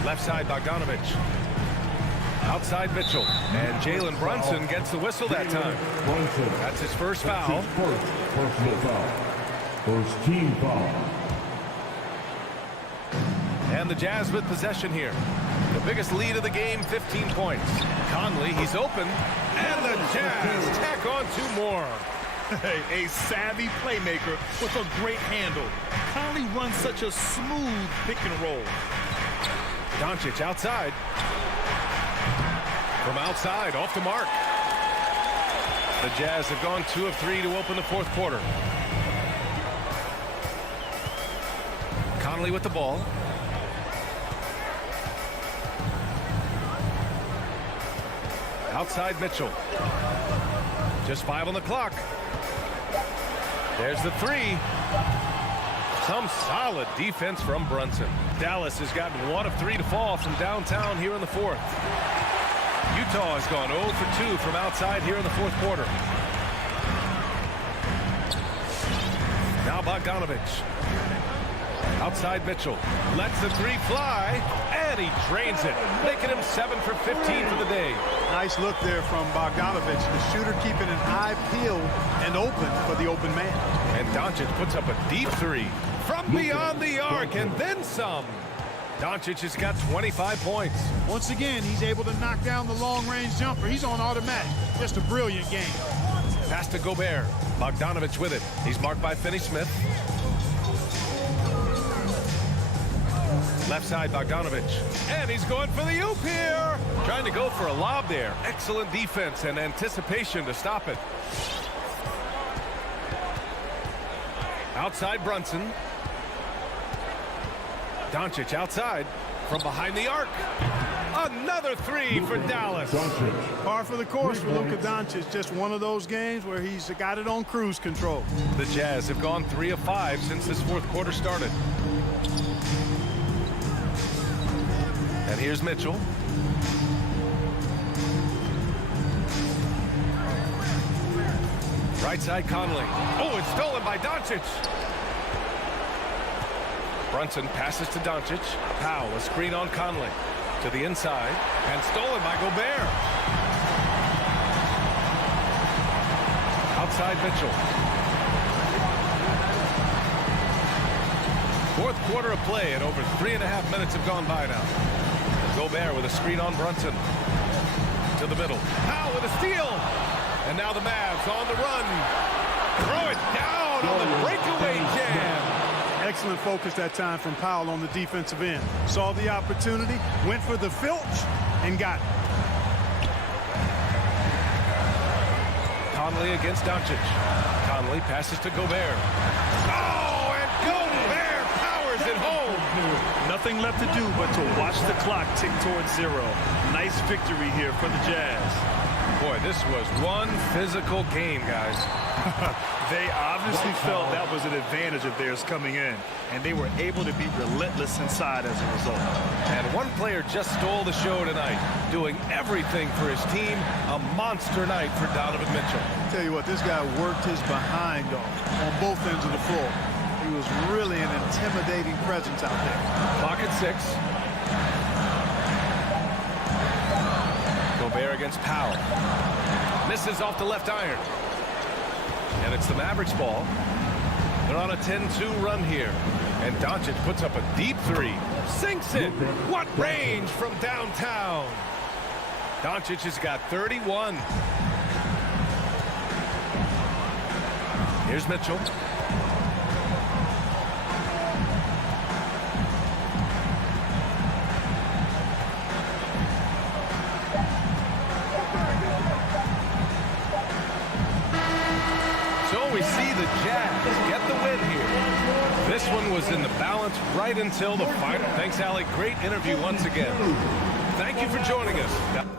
Left side, Bogdanovic. Outside Mitchell. And Jalen Brunson gets the whistle that time. That's his first foul. Personal foul. First team foul. And the Jazz with possession here. The biggest lead of the game, 15 points. Conley, he's open. And the Jazz tack on 2 more. A savvy playmaker with a great handle. Conley runs such a smooth pick and roll. Doncic outside. From outside, off the mark. The Jazz have gone 2 of 3 to open the fourth quarter. Conley with the ball. Outside Mitchell. Just 5 on the clock. There's the 3. Some solid defense from Brunson. Dallas has gotten 1 of 3 to fall from downtown here in the fourth. Utah has gone 0 for 2 from outside here in the fourth quarter. Now Bogdanovic. Outside Mitchell. Lets the 3 fly. And he drains it, making him 7 for 15 for the day. Nice look there from Bogdanovic. The shooter keeping an eye peeled and open for the open man. And Doncic puts up a deep 3 from beyond the arc and then some. Doncic has got 25 points. Once again, he's able to knock down the long-range jumper. He's on automatic. Just a brilliant game. Pass to Gobert. Bogdanovic with it. He's marked by Finney-Smith. Left side, Bogdanovic. And he's going for the oop here. Trying to go for a lob there. Excellent defense and anticipation to stop it. Outside Brunson. Doncic outside from behind the arc. Another three for Dallas. Par for the course for Luka Doncic. Just one of those games where he's got it on cruise control. The Jazz have gone 3 of 5 since this fourth quarter started. And here's Mitchell. Right side Conley. Oh, it's stolen by Doncic. Brunson passes to Doncic. Powell, a screen on Conley. To the inside. And stolen by Gobert. Outside Mitchell. Fourth quarter of play and over 3.5 minutes have gone by now. Gobert with a screen on Brunson. To the middle. Powell with a steal. And now the Mavs on the run. Throw it down on the breakaway jam. Excellent focus that time from Powell on the defensive end. Saw the opportunity, went for the filch, and got it. Conley against Doncic. Conley passes to Gobert. Oh, and Gobert powers it home. Nothing left to do but to watch the clock tick towards 0. Nice victory here for the Jazz. Boy, this was one physical game, guys. They obviously felt that was an advantage of theirs coming in, and they were able to be relentless inside as a result. And one player just stole the show tonight, doing everything for his team. A monster night for Donovan Mitchell. Tell you what, this guy worked his behind off on both ends of the floor. He was really an intimidating presence out there. Clock at 6. Gobert against Powell. Misses off the left iron. And it's the Mavericks ball. They're on a 10-2 run here. And Doncic puts up a deep 3. Sinks it. What range from downtown. Doncic has got 31. Here's Mitchell. So we see the Jazz get the win here. This one was in the balance right until the final. Thanks, Allie. Great interview once again. Thank you for joining us.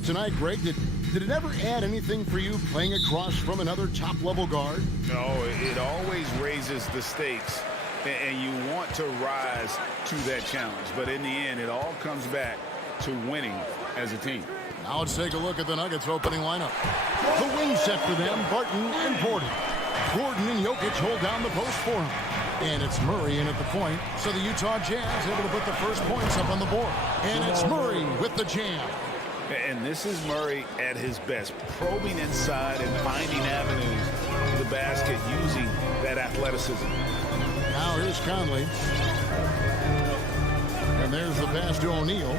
court tonight, Greg. Did it ever add anything for you playing across from another top-level guard? No, it always raises the stakes, and you want to rise to that challenge. But in the end, it all comes back to winning as a team. Now let's take a look at the Nuggets opening lineup. The wing set for them, Barton and Porter. Gordon and Jokic hold down the post for him. And it's Murray in at the point, so the Utah Jazz able to put the first points up on the board. And it's Murray with the jam. And this is Murray at his best, probing inside and finding avenues to the basket using that athleticism. Now here's Conley. And there's the pass to O'Neal.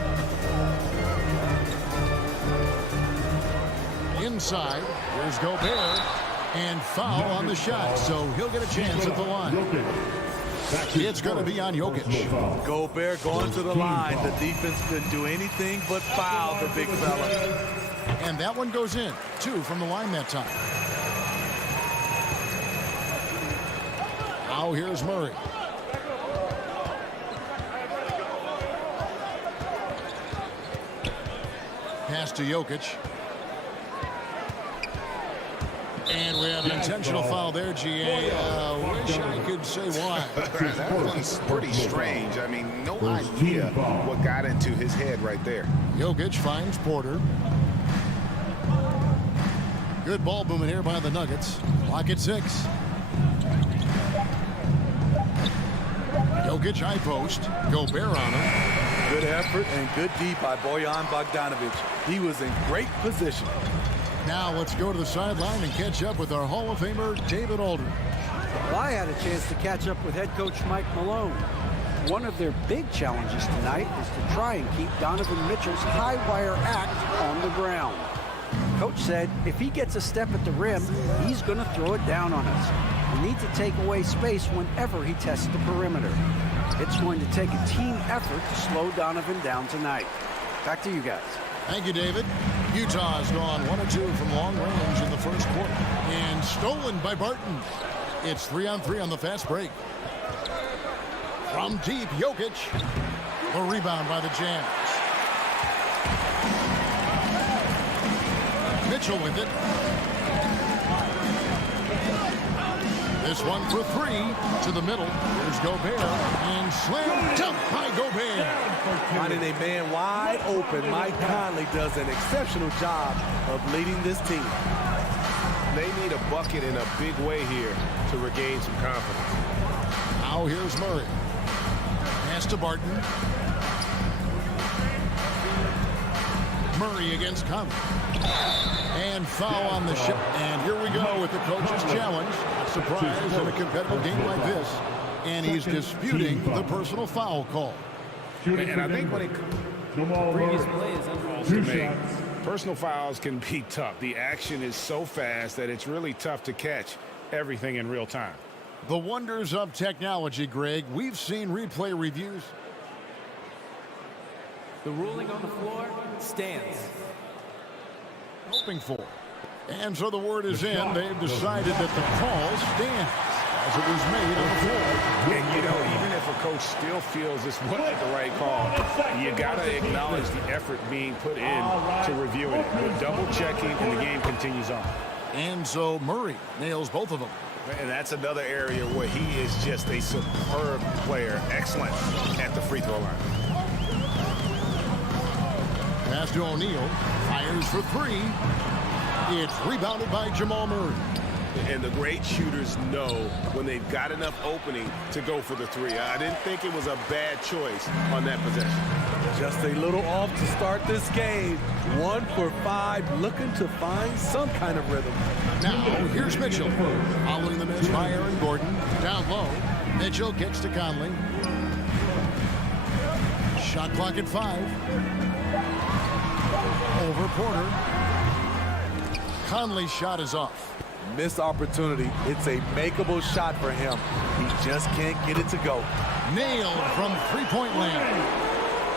Inside, here's Gobert. And foul on the shot, so he'll get a chance at the line. It's going to be on Jokic. Gobert going to the line. The defense couldn't do anything but foul the big fella. And that one goes in. 2 from the line that time. Now here's Murray. Pass to Jokic. And we have an intentional foul there, GA. Wish I could say why. That was pretty strange. I mean, no idea what got into his head right there. Jokic finds Porter. Good ball movement here by the Nuggets. Clock at 6. Jokic high post. Gobert on him. Good effort and good D by Bojan Bogdanovic. He was in great position. Now let's go to the sideline and catch up with our Hall of Famer, David Aldridge. Well, I had a chance to catch up with head coach Mike Malone. One of their big challenges tonight is to try and keep Donovan Mitchell's high wire act on the ground. Coach said if he gets a step at the rim, he's going to throw it down on us. We need to take away space whenever he tests the perimeter. It's going to take a team effort to slow Donovan down tonight. Back to you guys. Thank you, David. Utah has gone 1 of 2 from long range in the first quarter. And stolen by Barton. It's 3-on-3 on the fast break. From deep, Jokic. The rebound by the Jazz. Mitchell with it. This one for 3 to the middle. Here's Gobert. And slam dunk by Gobert. Finding a man wide open, Mike Conley does an exceptional job of leading this team. They need a bucket in a big way here to regain some confidence. Now here's Murray. Pass to Barton. Murray against Conley. And foul on the shot. And here we go with the coach's challenge. Surprise in a competitive game like this. And he's disputing the personal foul call. And I think when it previous play is calls to make, personal fouls can be tough. The action is so fast that it's really tough to catch everything in real time. The wonders of technology, Greg. We've seen replay reviews. The ruling on the floor stands. Hoping for. And so the word is in. They've decided that the call stands as it was made on the floor. And, you know, even if a coach still feels this wasn't the right call, you got to acknowledge the effort being put in to reviewing it. But double checking, and the game continues on. And so Murray nails both of them. And that's another area where he is just a superb player. Excellent at the free throw line. Pass to O'Neal. Fires for 3. It's rebounded by Jamal Murray. And the great shooters know when they've got enough opening to go for the 3. I didn't think it was a bad choice on that possession. Just a little off to start this game. 1 for 5, looking to find some kind of rhythm. Now, here's Mitchell. Following the miss by Aaron Gordon. Down low. Mitchell kicks to Conley. Shot clock at 5. Over Porter. Conley's shot is off. Missed opportunity. It's a makeable shot for him. He just can't get it to go. Nailed from three-point land.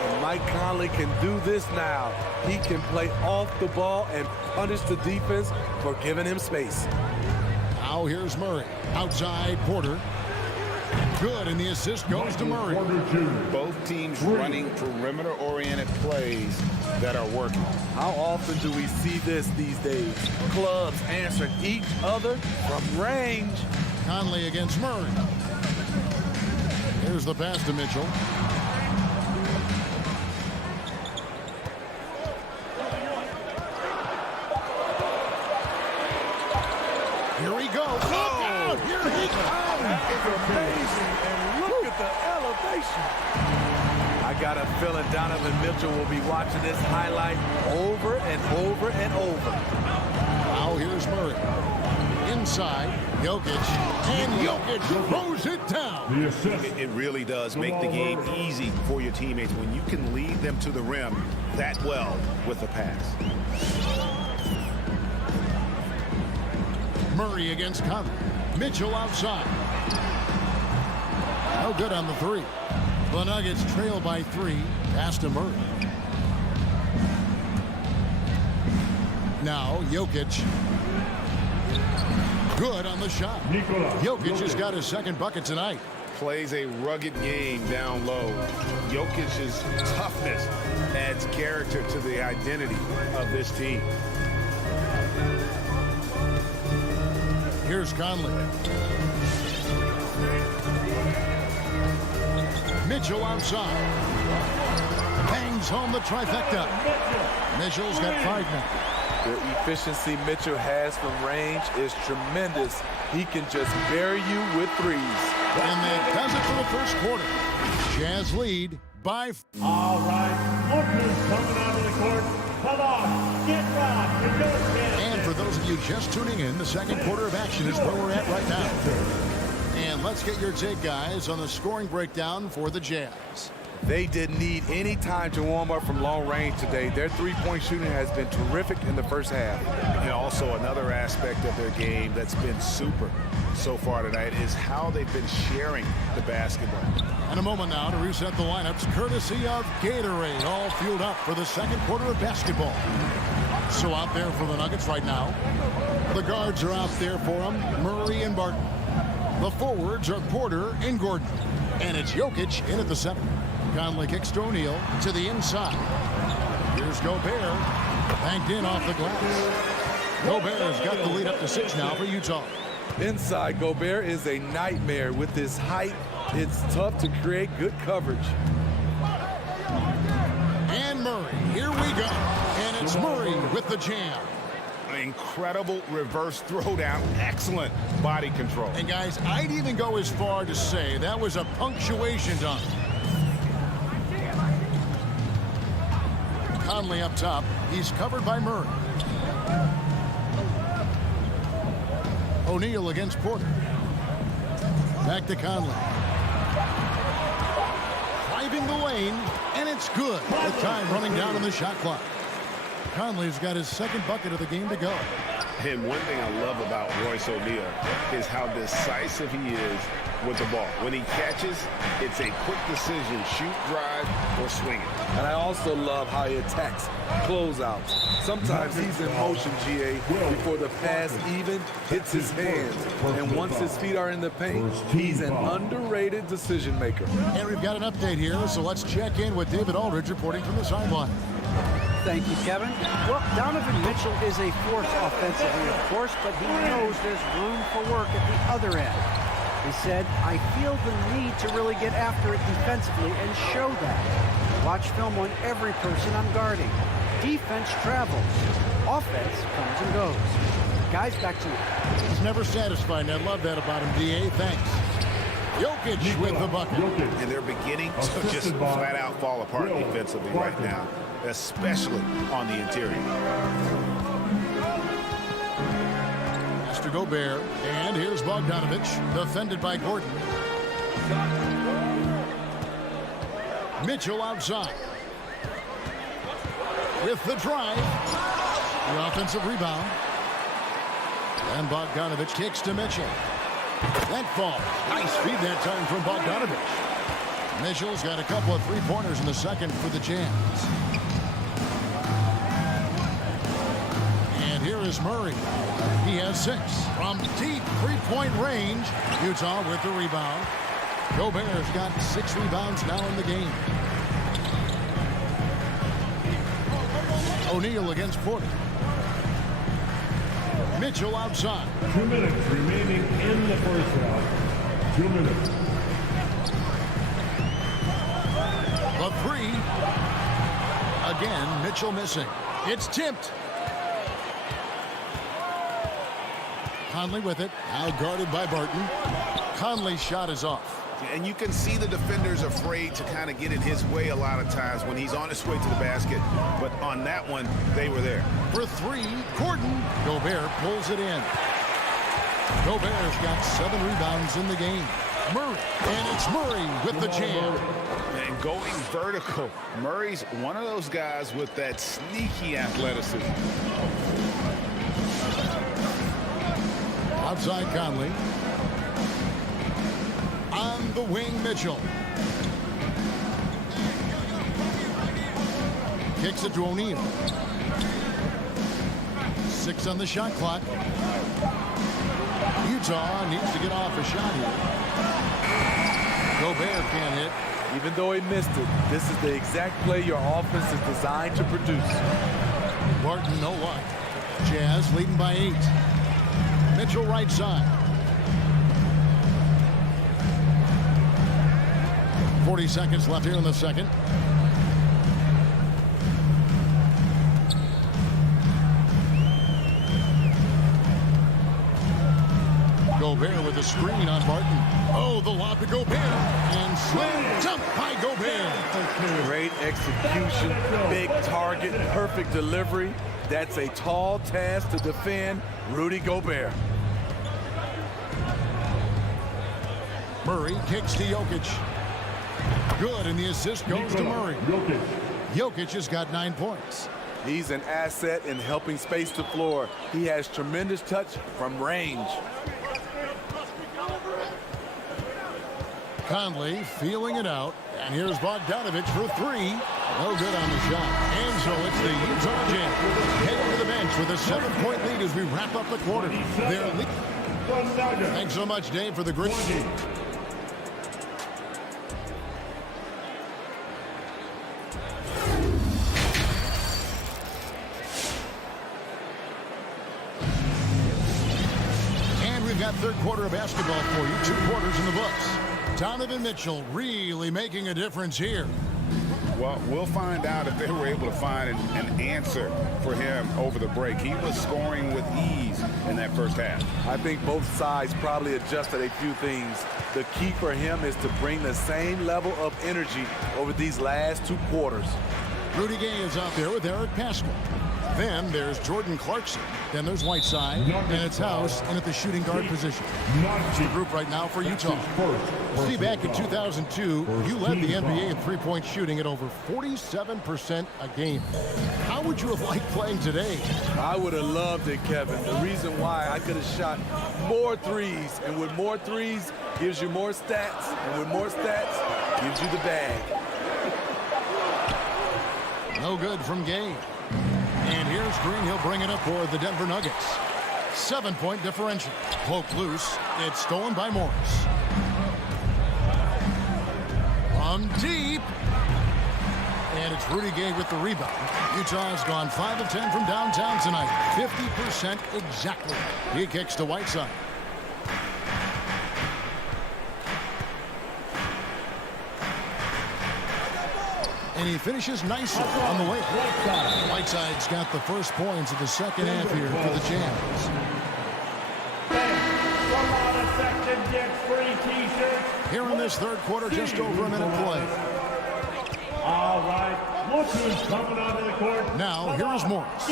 And Mike Conley can do this now. He can play off the ball and punish the defense for giving him space. Now here's Murray. Outside Porter. good, and the assist goes to Murray. Both teams running perimeter-oriented plays that are working. How often do we see this these days? Clubs answering each other from range. Conley against Murray. Here's the pass to Mitchell. Here we go. Look out! Here he comes! That is amazing, and look at the elevation. I got a feeling Donovan Mitchell will be watching this highlight over and over and over. Now here's Murray. Inside, Jokic. And Jokic throws it down. It really does make the game easy for your teammates when you can lead them to the rim that well with a pass. Murray against Conley. Mitchell outside. No good on the three. The Nuggets trail by 3. Pass to Murray. Now Jokic. Good on the shot. Jokic has got his second bucket tonight. Plays a rugged game down low. Jokic's toughness adds character to the identity of this team. Here's Conley. Mitchell outside. Bangs home the trifecta. Mitchell's got 5 now. The efficiency Mitchell has from range is tremendous. He can just bury you with threes. And that does it for the first quarter. Jazz lead by... All right, lookers coming out of the court. Come on, get rocked. You're doing it. And for those of you just tuning in, the second quarter of action is where we're at right now. And let's get your take, guys, on the scoring breakdown for the Jazz. They didn't need any time to warm up from long range today. Their three-point shooting has been terrific in the first half. And also another aspect of their game that's been super so far tonight is how they've been sharing the basketball. And a moment now to reset the lineups, courtesy of Gatorade, all fueled up for the second quarter of basketball. So out there for the Nuggets right now. The guards are out there for them, Murray and Barton. The forwards are Porter and Gordon. And it's Jokic in at the center. Conley kicks to O'Neal to the inside. Here's Gobert. Banked in off the glass. Gobert has got the lead up to 6 now for Utah. Inside, Gobert is a nightmare. With his height, it's tough to create good coverage. And Murray, here we go. And it's Murray with the jam. An incredible reverse throwdown. Excellent body control. And guys, I'd even go as far to say that was a punctuation dunk. Conley up top. He's covered by Murray. O'Neal against Porter. Back to Conley. Driving the lane, and it's good. The time running down on the shot clock. Conley's got his second bucket of the game to go. And one thing I love about Royce O'Neal is how decisive he is with the ball. When he catches, it's a quick decision, shoot, drive, or swing it. And I also love how he attacks closeouts. Sometimes he's in motion, GA, before the pass even hits his hands. And once his feet are in the paint, he's an underrated decision maker. And we've got an update here, so let's check in with David Aldridge reporting from the sideline. Thank you, Kevin. Well, Donovan Mitchell is a force offensively, of course, but he knows there's room for work at the other end. He said, I feel the need to really get after it defensively and show that. Watch film on every person I'm guarding. Defense travels. Offense comes and goes. Guys, back to you. He's never satisfied, and I love that about him, D.A. Thanks. Jokic with the bucket. And they're beginning to just flat out fall apart defensively right now, especially on the interior. Mr. Gobert, and here's Bogdanovich, defended by Gordon. Mitchell outside. With the drive. The offensive rebound. And Bogdanovich kicks to Mitchell. That fall. Nice feed that time from Bogdanovich. Mitchell's got a couple of three-pointers in the second for the Jazz. And here is Murray. He has 6 from deep three-point range. Utah with the rebound. Gobert's got 6 rebounds now in the game. O'Neal against Porter. Mitchell outside. 2 minutes remaining in the first half. 2 minutes. The 3. Again, Mitchell missing. It's tipped. Conley with it. Now guarded by Barton. Conley's shot is off. And you can see the defenders afraid to kind of get in his way a lot of times when he's on his way to the basket. But on that one, they were there. For 3, Gordon. Gobert pulls it in. Gobert's got 7 rebounds in the game. Murray. And it's Murray with the jam. And going vertical. Murray's one of those guys with that sneaky athleticism. Outside Conley. On the wing, Mitchell. Kicks it to O'Neal. 6 on the shot clock. Utah needs to get off a shot here. Gobert can't hit. Even though he missed it, this is the exact play your offense is designed to produce. Barton, no luck. Jazz leading by 8. Mitchell right side. 40 seconds left here in the second. Gobert with a screen on Barton. Oh, the lob to Gobert. And slam dunk by Gobert. Great execution, big target, perfect delivery. That's a tall task to defend Rudy Gobert. Murray kicks to Jokic. Good, and the assist goes to Murray. Jokic has got 9 points. He's an asset in helping space the floor. He has tremendous touch from range. Conley feeling it out. And here's Bogdanovich for 3. No good on the shot. And so it's the Utah Jazz heading to the bench with a 7-point lead as we wrap up the quarter. Thanks so much, Dave, for the great. And we've got third quarter of basketball for you. 2 quarters in the books. Donovan Mitchell really making a difference here. Well, we'll find out if they were able to find an answer for him over the break. He was scoring with ease in that first half. I think both sides probably adjusted a few things. The key for him is to bring the same level of energy over these last 2 quarters. Rudy Gay is out there with Eric Paschall. Then there's Jordan Clarkson. Then there's Whiteside. And it's House in at the shooting guard position. It's the group right now for Utah. See, back in 2002, you led the NBA in three-point shooting at over 47% a game. How would you have liked playing today? I would have loved it, Kevin. The reason why I could have shot more threes. And with more threes, gives you more stats. And with more stats, gives you the bag. No good from Gay. And here's Green. He'll bring it up for the Denver Nuggets. 7-point differential. Poke loose. It's stolen by Morris. From deep. And it's Rudy Gay with the rebound. Utah's gone 5 of 10 from downtown tonight. 50% exactly. He kicks to Whiteside. And he finishes nicely on the way. Whiteside's got the first points of the second half here for the Jazz. Here in this third quarter, just over a minute play. All right, look who's coming onto the court. Now, here is Morris.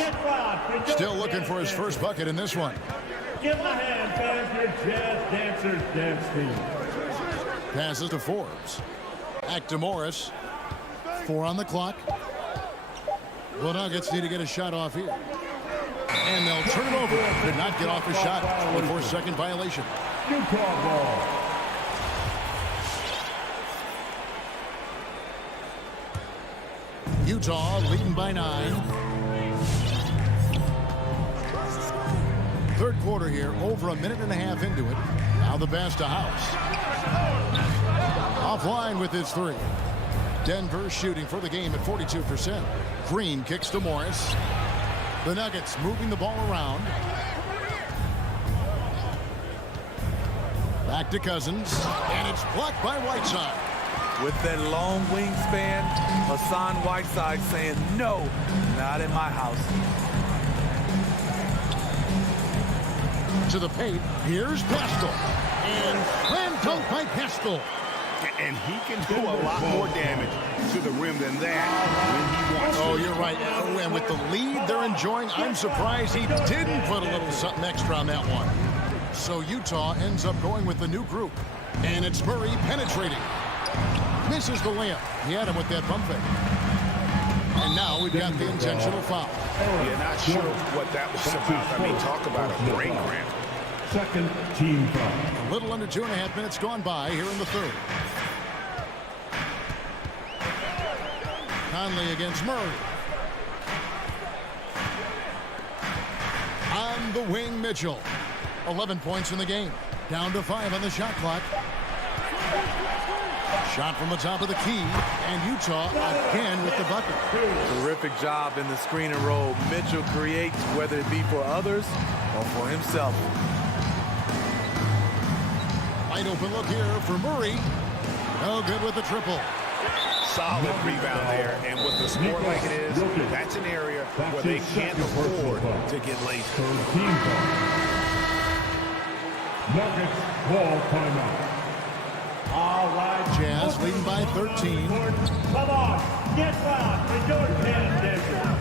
Still looking for his first bucket in this one. Give them a hand, fans, your Jazz Dancers dance team. Passes to Forbes. Back to Morris. 4 on the clock. The Nuggets need to get a shot off here. And they'll turn it over. Did not get off a shot before second violation. Utah ball. Utah leading by 9. Third quarter here, over a minute and a half into it. Now the pass to House. Offline with his three. Denver shooting for the game at 42%. Green kicks to Morris. The Nuggets moving the ball around. Back to Cousins, and it's blocked by Whiteside. With that long wingspan, Hassan Whiteside saying, no, not in my house. To the paint, here's Pascal. And slam dunk by Pascal. And he can do a lot more damage to the rim than that when he wants to. Oh, you're right. And with the lead they're enjoying, I'm surprised he didn't put a little something extra on that one. So Utah ends up going with the new group. And it's Murray penetrating. Misses the layup. He had him with that pump fake. And now we've got the intentional foul. You're not sure what that was about. I mean, talk about a brain cramp. Second team foul. A little under 2.5 minutes gone by here in the third. Conley against Murray. On the wing, Mitchell. 11 points in the game. Down to 5 on the shot clock. Shot from the top of the key, and Utah again with the bucket. Terrific job in the screen and roll. Mitchell creates, whether it be for others or for himself. Wide open look here for Murray. No good with the triple. Solid rebound there, and with the score like it is, that's an area where they can't afford to get lazy. Team foul. Nuggets ball timeout. All right. Jazz leading by 13. Come on, get round and go to Denver.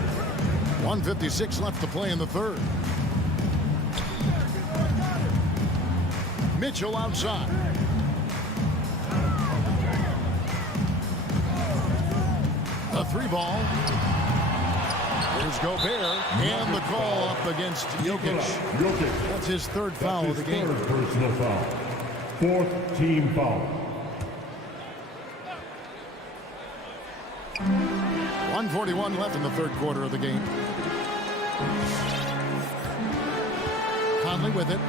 1:56 left to play in the third. Mitchell outside. A three ball. Here's Gobert, and the call up against Jokic. That's his third foul of the game. Third personal foul. Fourth team foul. 1:41 left in the third quarter of the game. Conley with it.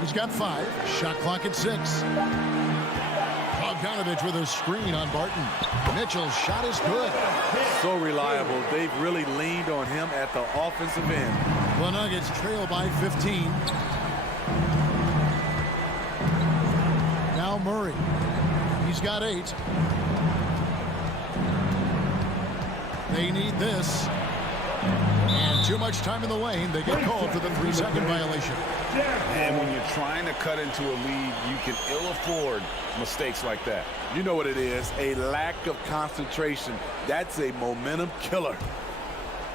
He's got 5. Shot clock at 6. Bogdanovich with a screen on Barton. Mitchell's shot is good. So reliable. They've really leaned on him at the offensive end. The Nuggets trail by 15. Now Murray. He's got 8. They need this. And too much time in the lane. They get called for the 3-second violation. And when you're trying to cut into a lead, you can ill afford mistakes like that. You know what it is, a lack of concentration. That's a momentum killer.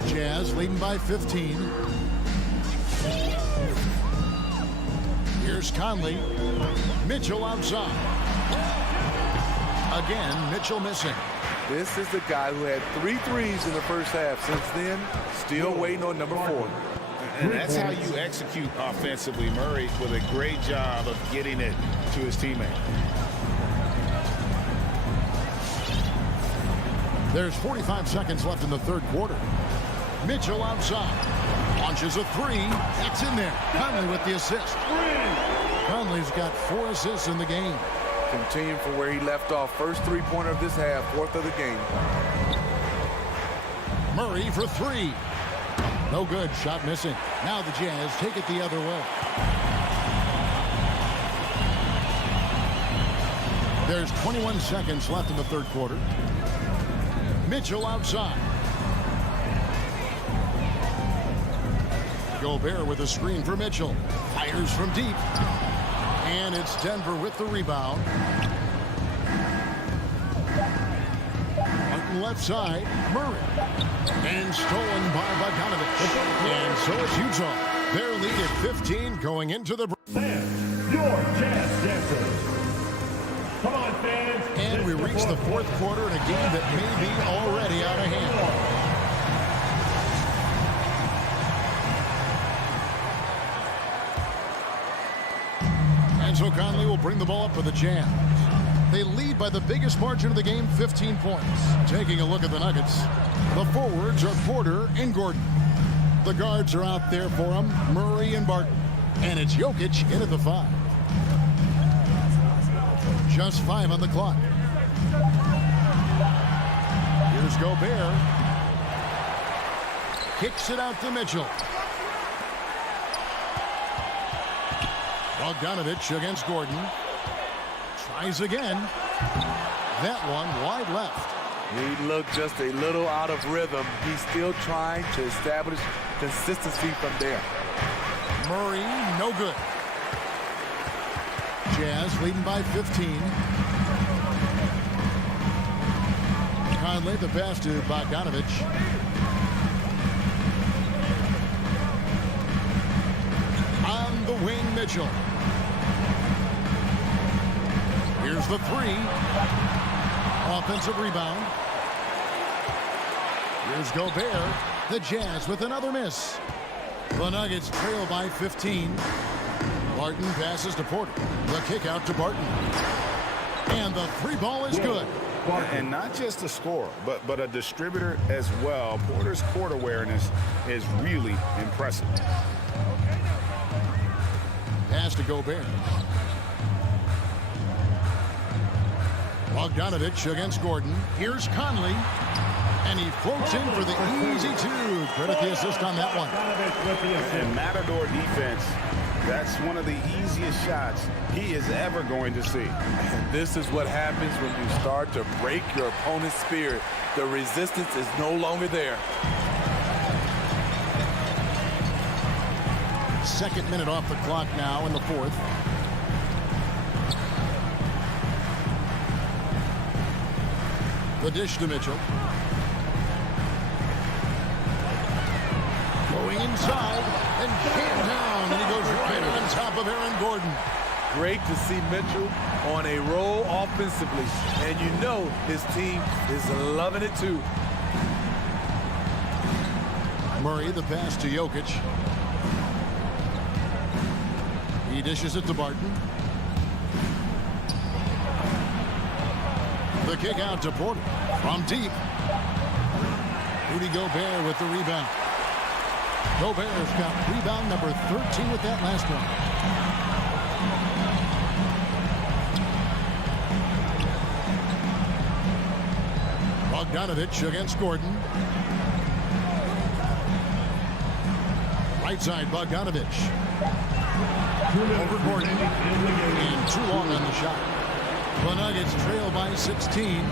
Jazz leading by 15. Here's Conley. Mitchell outside. Again, Mitchell missing. This is the guy who had 3 threes in the first half. Since then, still waiting on number 4. And that's how you execute offensively. Murray with a great job of getting it to his teammate. There's 45 seconds left in the third quarter. Mitchell outside. Launches a 3. That's in there. Conley with the assist. Conley's got 4 assists in the game. Continuing from where he left off. First 3-pointer of this half, 4th of the game. Murray for 3. No good. Shot missing. Now the Jazz take it the other way. There's 21 seconds left in the third quarter. Mitchell outside. Gobert with a screen for Mitchell. Fires from deep. And it's Denver with the rebound. On the left side, Murray. And stolen by Bogdanovich. And so it's Utah. Their lead at 15 going into the break. Your Jazz Dancers. Come on, fans. And we reach the fourth quarter in a game that may be already out of hand. And so Conley will bring the ball up for the Jazz. They lead by the biggest margin of the game, 15 points. Taking a look at the Nuggets, the forwards are Porter and Gordon. The guards are out there for them, Murray and Barton. And it's Jokic in at the 5. Just 5 on the clock. Here's Gobert. Kicks it out to Mitchell. Bogdanovich against Gordon. Tries again. That one wide left. He looked just a little out of rhythm. He's still trying to establish consistency from there. Murray, no good. Jazz leading by 15. Conley, the pass to Bogdanovich. On the wing, Mitchell. Here's the three. Offensive rebound. Here's Gobert. The Jazz with another miss. The Nuggets trail by 15. Barton passes to Porter. The kick out to Barton. And the three ball is good. And not just a scorer, but a distributor as well. Porter's court awareness is really impressive. Pass to Gobert. Bogdanovich against Gordon. Here's Conley. And he floats in for the easy two. Credit the assist on that one. And Matador defense, that's one of the easiest shots he is ever going to see. And this is what happens when you start to break your opponent's spirit. The resistance is no longer there. Second minute off the clock now in the fourth. The dish to Mitchell. Going inside and came down, and he goes right on top of Aaron Gordon. Great to see Mitchell on a roll offensively, and you know his team is loving it too. Murray, the pass to Jokic. He dishes it to Barton. The kick out to Porter from deep. Rudy Gobert with the rebound. Gobert's got rebound number 13 with that last one. Bogdanovich against Gordon. Right side, Bogdanovich. Over Gordon. And too long on the shot. The Nuggets trail by 16.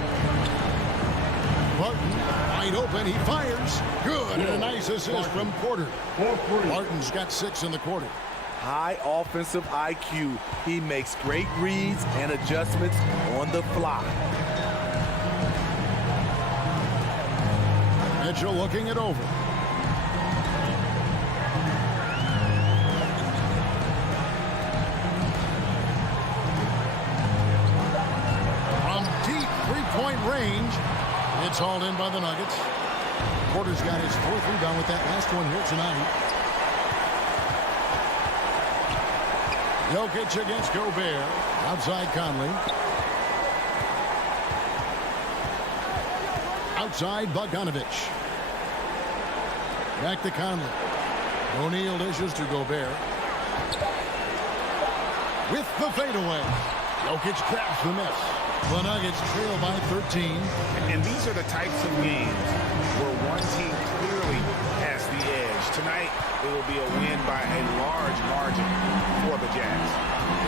Barton wide open. He fires. Good. And a nice assist from Porter. Barton's got 6 in the quarter. High offensive IQ. He makes great reads and adjustments on the fly. Mitchell looking it over. Point range. It's hauled in by the Nuggets. Porter's got his 4th rebound with that last one here tonight. Jokic against Gobert. Outside Conley. Outside Bogdanovich. Back to Conley. O'Neal dishes to Gobert. With the fadeaway. Jokic traps the miss. The Nuggets trail by 13. And these are the types of games where one team clearly has the edge. Tonight, it will be a win by a large margin for the Jazz.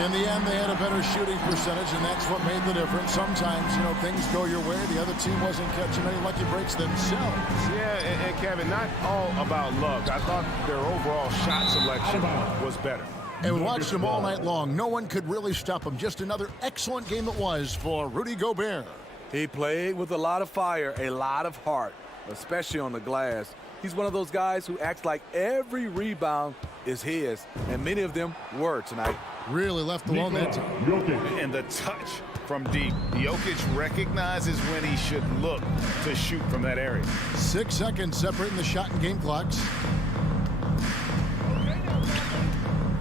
In the end, they had a better shooting percentage, and that's what made the difference. Sometimes, you know, things go your way. The other team wasn't catching any lucky breaks themselves. Yeah, and Kevin, not all about luck. I thought their overall shot selection was better. And we watched them all night long. No one could really stop him. Just another excellent game it was for Rudy Gobert. He played with a lot of fire, a lot of heart, especially on the glass. He's one of those guys who acts like every rebound is his, and many of them were tonight. Really left alone that time. And the touch from deep. Jokic recognizes when he should look to shoot from that area. 6 seconds separating the shot and game clocks.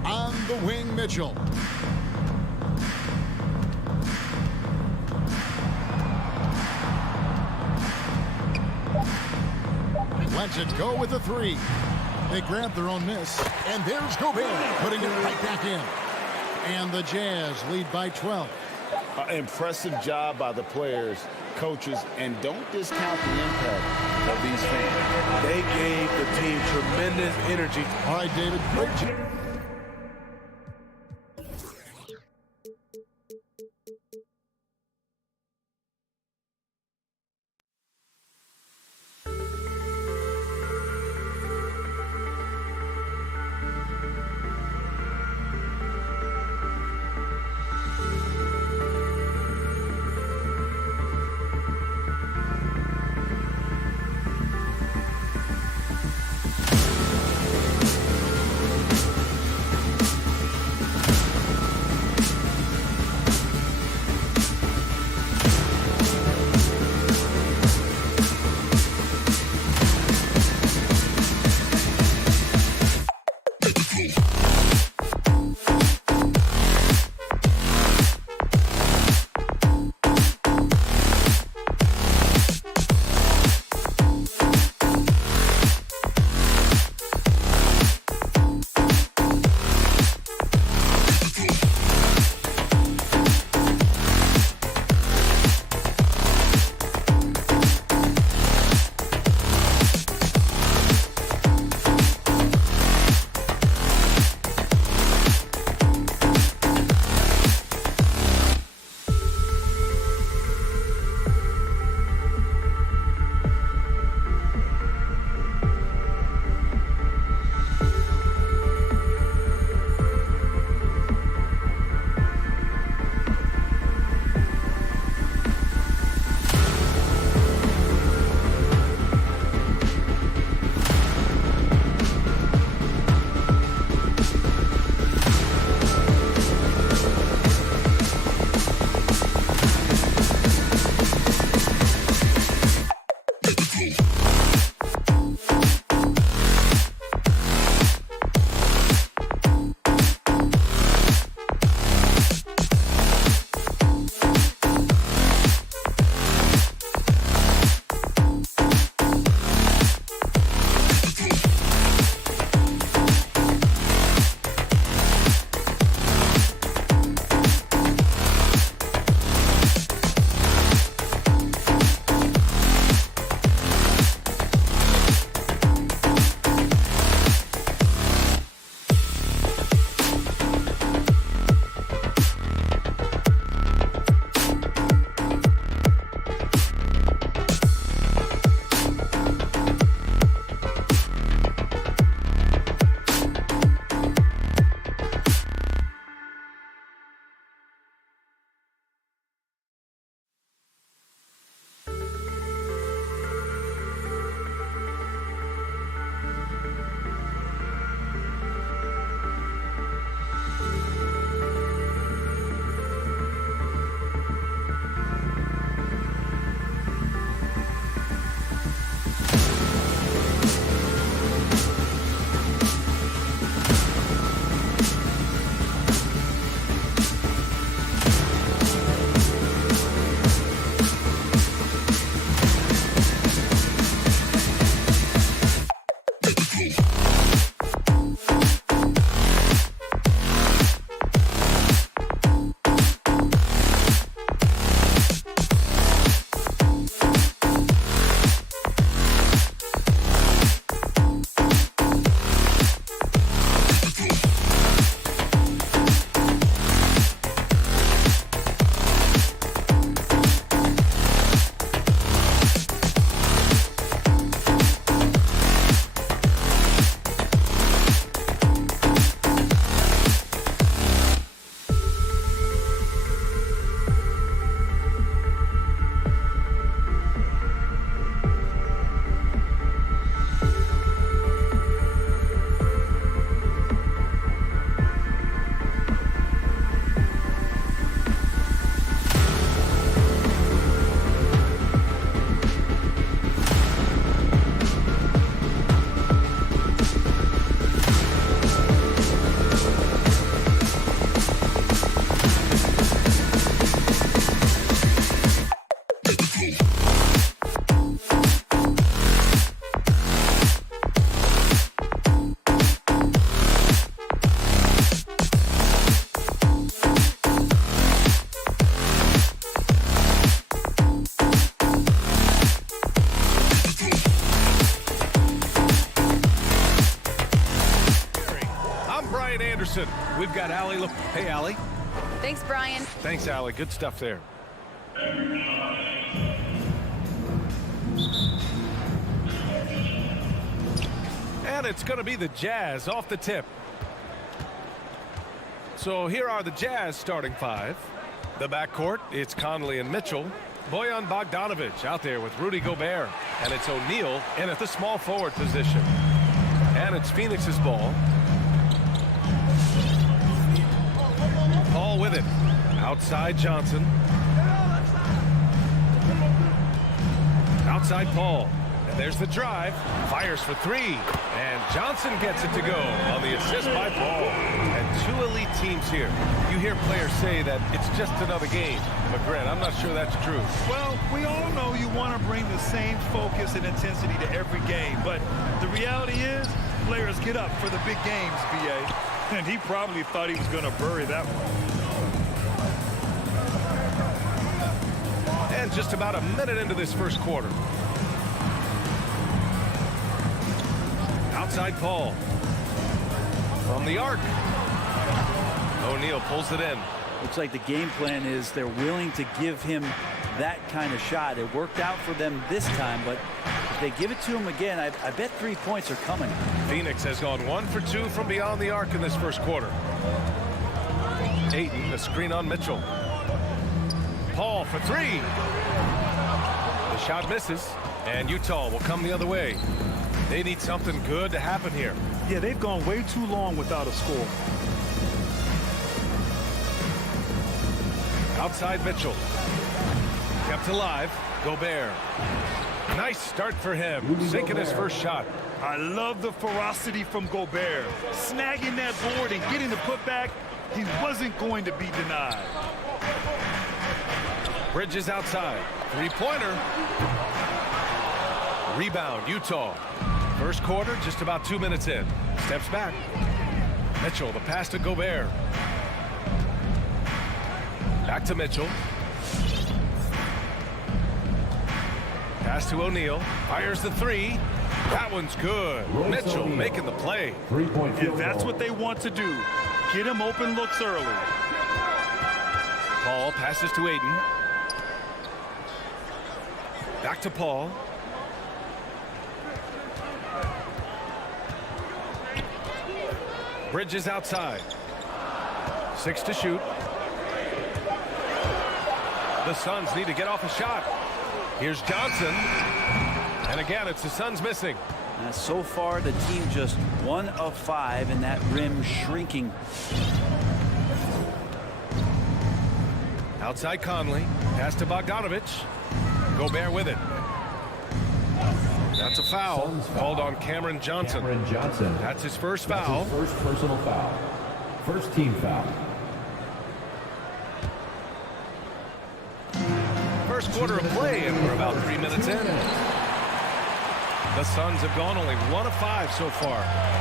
On the wing, Mitchell. Lets it go with a 3. They grab their own miss. And there's Gobert putting it right back in. And the Jazz lead by 12. Impressive job by the players, coaches, and don't discount the impact of these fans. They gave the team tremendous energy. All right, David, great job. Anderson. We've got Allie. Hey, Allie. Thanks, Brian. Thanks, Allie. Good stuff there. And it's going to be the Jazz off the tip. So here are the Jazz starting five. The backcourt, it's Conley and Mitchell. Bojan Bogdanovic out there with Rudy Gobert. And it's O'Neal in at the small forward position. And it's Phoenix's ball. Paul with it. Outside Johnson. Outside Paul. And there's the drive. Fires for three. And Johnson gets it to go on the assist by Paul. And two elite teams here. You hear players say that it's just another game. But Grant, I'm not sure that's true. Well, we all know you want to bring the same focus and intensity to every game. But the reality is, players get up for the big games, B.A. And he probably thought he was going to bury that one. And just about a minute into this first quarter. Outside Paul. From the arc. O'Neal pulls it in. Looks like the game plan is they're willing to give him that kind of shot. It worked out for them this time, but if they give it to him again, I bet 3 points are coming. Phoenix has gone 1 for 2 from beyond the arc in this first quarter. Ayton, the screen on Mitchell. Paul for three. The shot misses, and Utah will come the other way. They need something good to happen here. Yeah, they've gone way too long without a score. Outside Mitchell. Kept alive. Gobert. Nice start for him. Sinking his first shot. I love the ferocity from Gobert. Snagging that board and getting the putback. He wasn't going to be denied. Bridges outside. Three-pointer. Rebound, Utah. First quarter, just about 2 minutes in. Steps back. Mitchell, the pass to Gobert. Back to Mitchell. Pass to O'Neal. Fires the three. That one's good. Mitchell making the play. And that's what they want to do. Get him open looks early. Paul passes to Ayton. Back to Paul. Bridges outside. 6 to shoot. The Suns need to get off a shot. Here's Johnson. And again, it's the Suns missing. So far, the team just 1 of 5 in that rim shrinking. Outside Conley. Pass to Bogdanovic. Gobert with it. That's a foul called on Cameron Johnson. That's his first foul. First personal foul. First team foul. First quarter of play, and we're about 3 minutes in. The Suns have gone only 1 of 5 so far.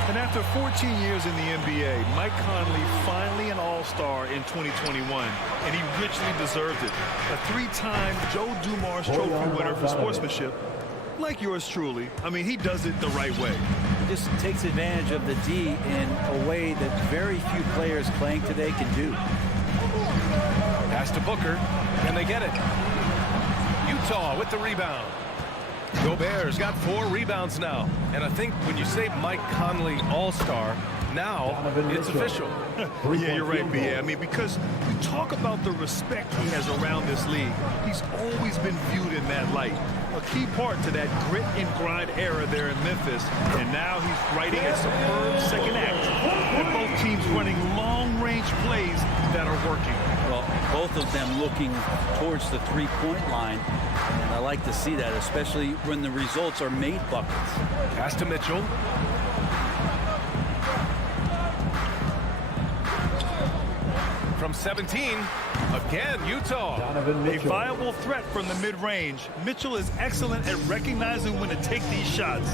And after 14 years in the NBA, Mike Conley finally an all-star in 2021, and he richly deserved it. A 3-time Joe Dumars Trophy winner for sportsmanship, like yours truly. I mean, he does it the right way. He just takes advantage of the D in a way that very few players playing today can do. Pass to Booker, and they get it. Utah with the rebound. Gobert's got 4 rebounds now. And I think when you say Mike Conley All-Star, now it's official. Yeah, you're right, B.A. I mean, because we talk about the respect he has around this league. He's always been viewed in that light. A key part to that grit and grind era there in Memphis. And now he's writing a superb second act. And both teams running long-range plays that are working. Well, both of them looking towards the three-point line. And I like to see that, especially when the results are made buckets. Pass to Mitchell. From 17, again, Utah. A viable threat from the mid-range. Mitchell is excellent at recognizing when to take these shots.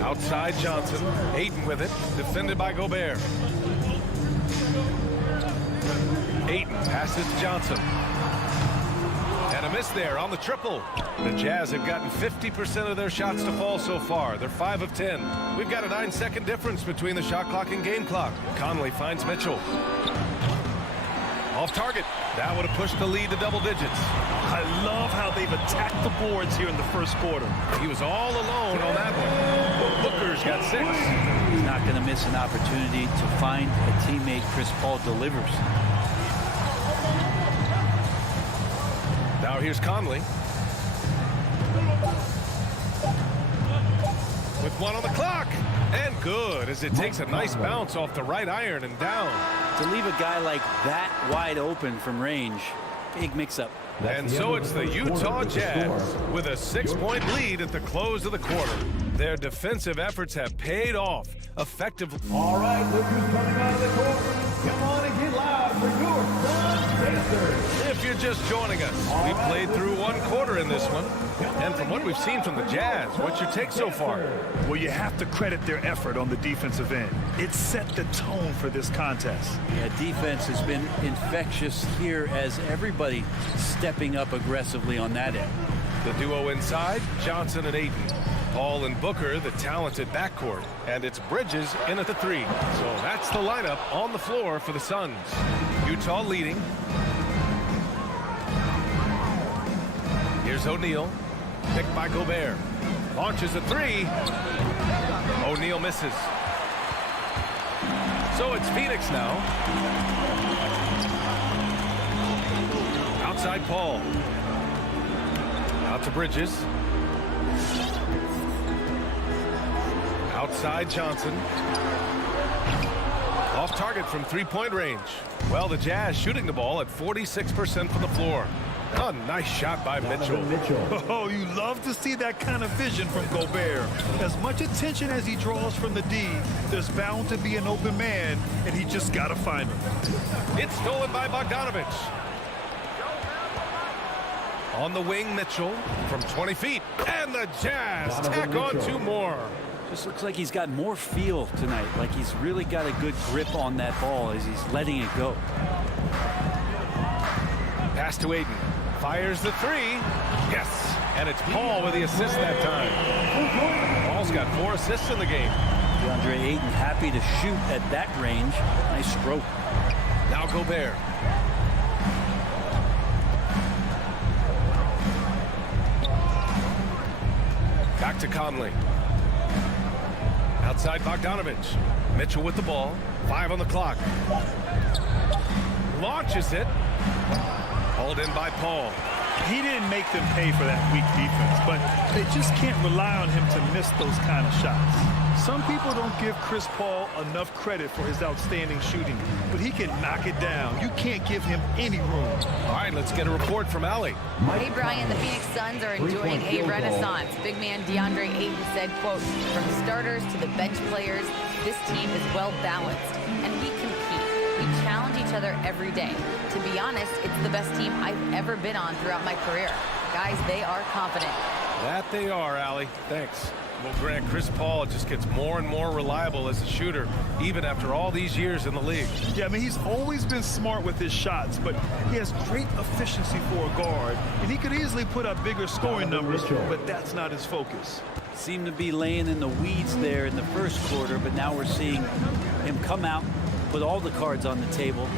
Outside Johnson. Ayton with it. Defended by Gobert. Ayton passes to Johnson. And a miss there on the triple. The Jazz have gotten 50% of their shots to fall so far. They're 5 of 10. We've got a 9-second difference between the shot clock and game clock. Conley finds Mitchell. Off target. That would have pushed the lead to double digits. I love how they've attacked the boards here in the first quarter. He was all alone on that one. Booker's got 6. He's not going to miss an opportunity to find a teammate. Chris Paul delivers. Now here's Conley. With 1 on the clock. And good, as it takes a nice bounce off the right iron and down. To leave a guy like that wide open from range, big mix-up. And so it's the Utah Jazz with a 6-point lead at the close of the quarter. Their defensive efforts have paid off effectively. All right, look who's coming out of the court. Come on and get loud for your Suns Pacers. If you're just joining us, we played through 1 quarter in this one. And from what we've seen from the Jazz, what's your take so far? Well, you have to credit their effort on the defensive end. It set the tone for this contest. Yeah, defense has been infectious here as everybody stepping up aggressively on that end. The duo inside, Johnson and Ayton. Paul and Booker, the talented backcourt. And it's Bridges in at the 3. So that's the lineup on the floor for the Suns. Utah leading. Here's O'Neal. Picked by Gobert. Launches a 3. O'Neal misses. So it's Phoenix now. Outside Paul. Out to Bridges. Outside Johnson. Off target from 3-point range. Well, the Jazz shooting the ball at 46% from the floor. Oh, nice shot by Mitchell. Oh, you love to see that kind of vision from Gobert. As much attention as he draws from the D, there's bound to be an open man, and he just got to find him. It's stolen by Bogdanovich. On the wing, Mitchell from 20 feet. And the Jazz tack on 2 more. Just looks like he's got more feel tonight, like he's really got a good grip on that ball as he's letting it go. Pass to Ayton. Fires the 3. Yes. And it's Paul with the assist that time. Paul's got 4 assists in the game. DeAndre Ayton happy to shoot at that range. Nice stroke. Now Gobert. Back to Conley. Outside Bogdanovich. Mitchell with the ball. 5 on the clock. Launches it. Hauled in by Paul. He didn't make them pay for that weak defense, but they just can't rely on him to miss those kind of shots. Some people don't give Chris Paul enough credit for his outstanding shooting, but he can knock it down. You can't give him any room. All right, let's get a report from Allie. Hey, Brian, the Phoenix Suns are enjoying a renaissance. Big man DeAndre Ayton said, quote, from starters to the bench players, this team is well balanced, and we compete. We challenge each other every day. To be honest, it's the best team I've ever been on throughout my career. Guys, they are confident. That they are, Allie. Thanks. Well, Grant, Chris Paul just gets more and more reliable as a shooter, even after all these years in the league. Yeah, I mean, he's always been smart with his shots, but he has great efficiency for a guard, and he could easily put up bigger scoring numbers, but that's not his focus. Seemed to be laying in the weeds there in the first quarter, but now we're seeing him come out, put all the cards on the table,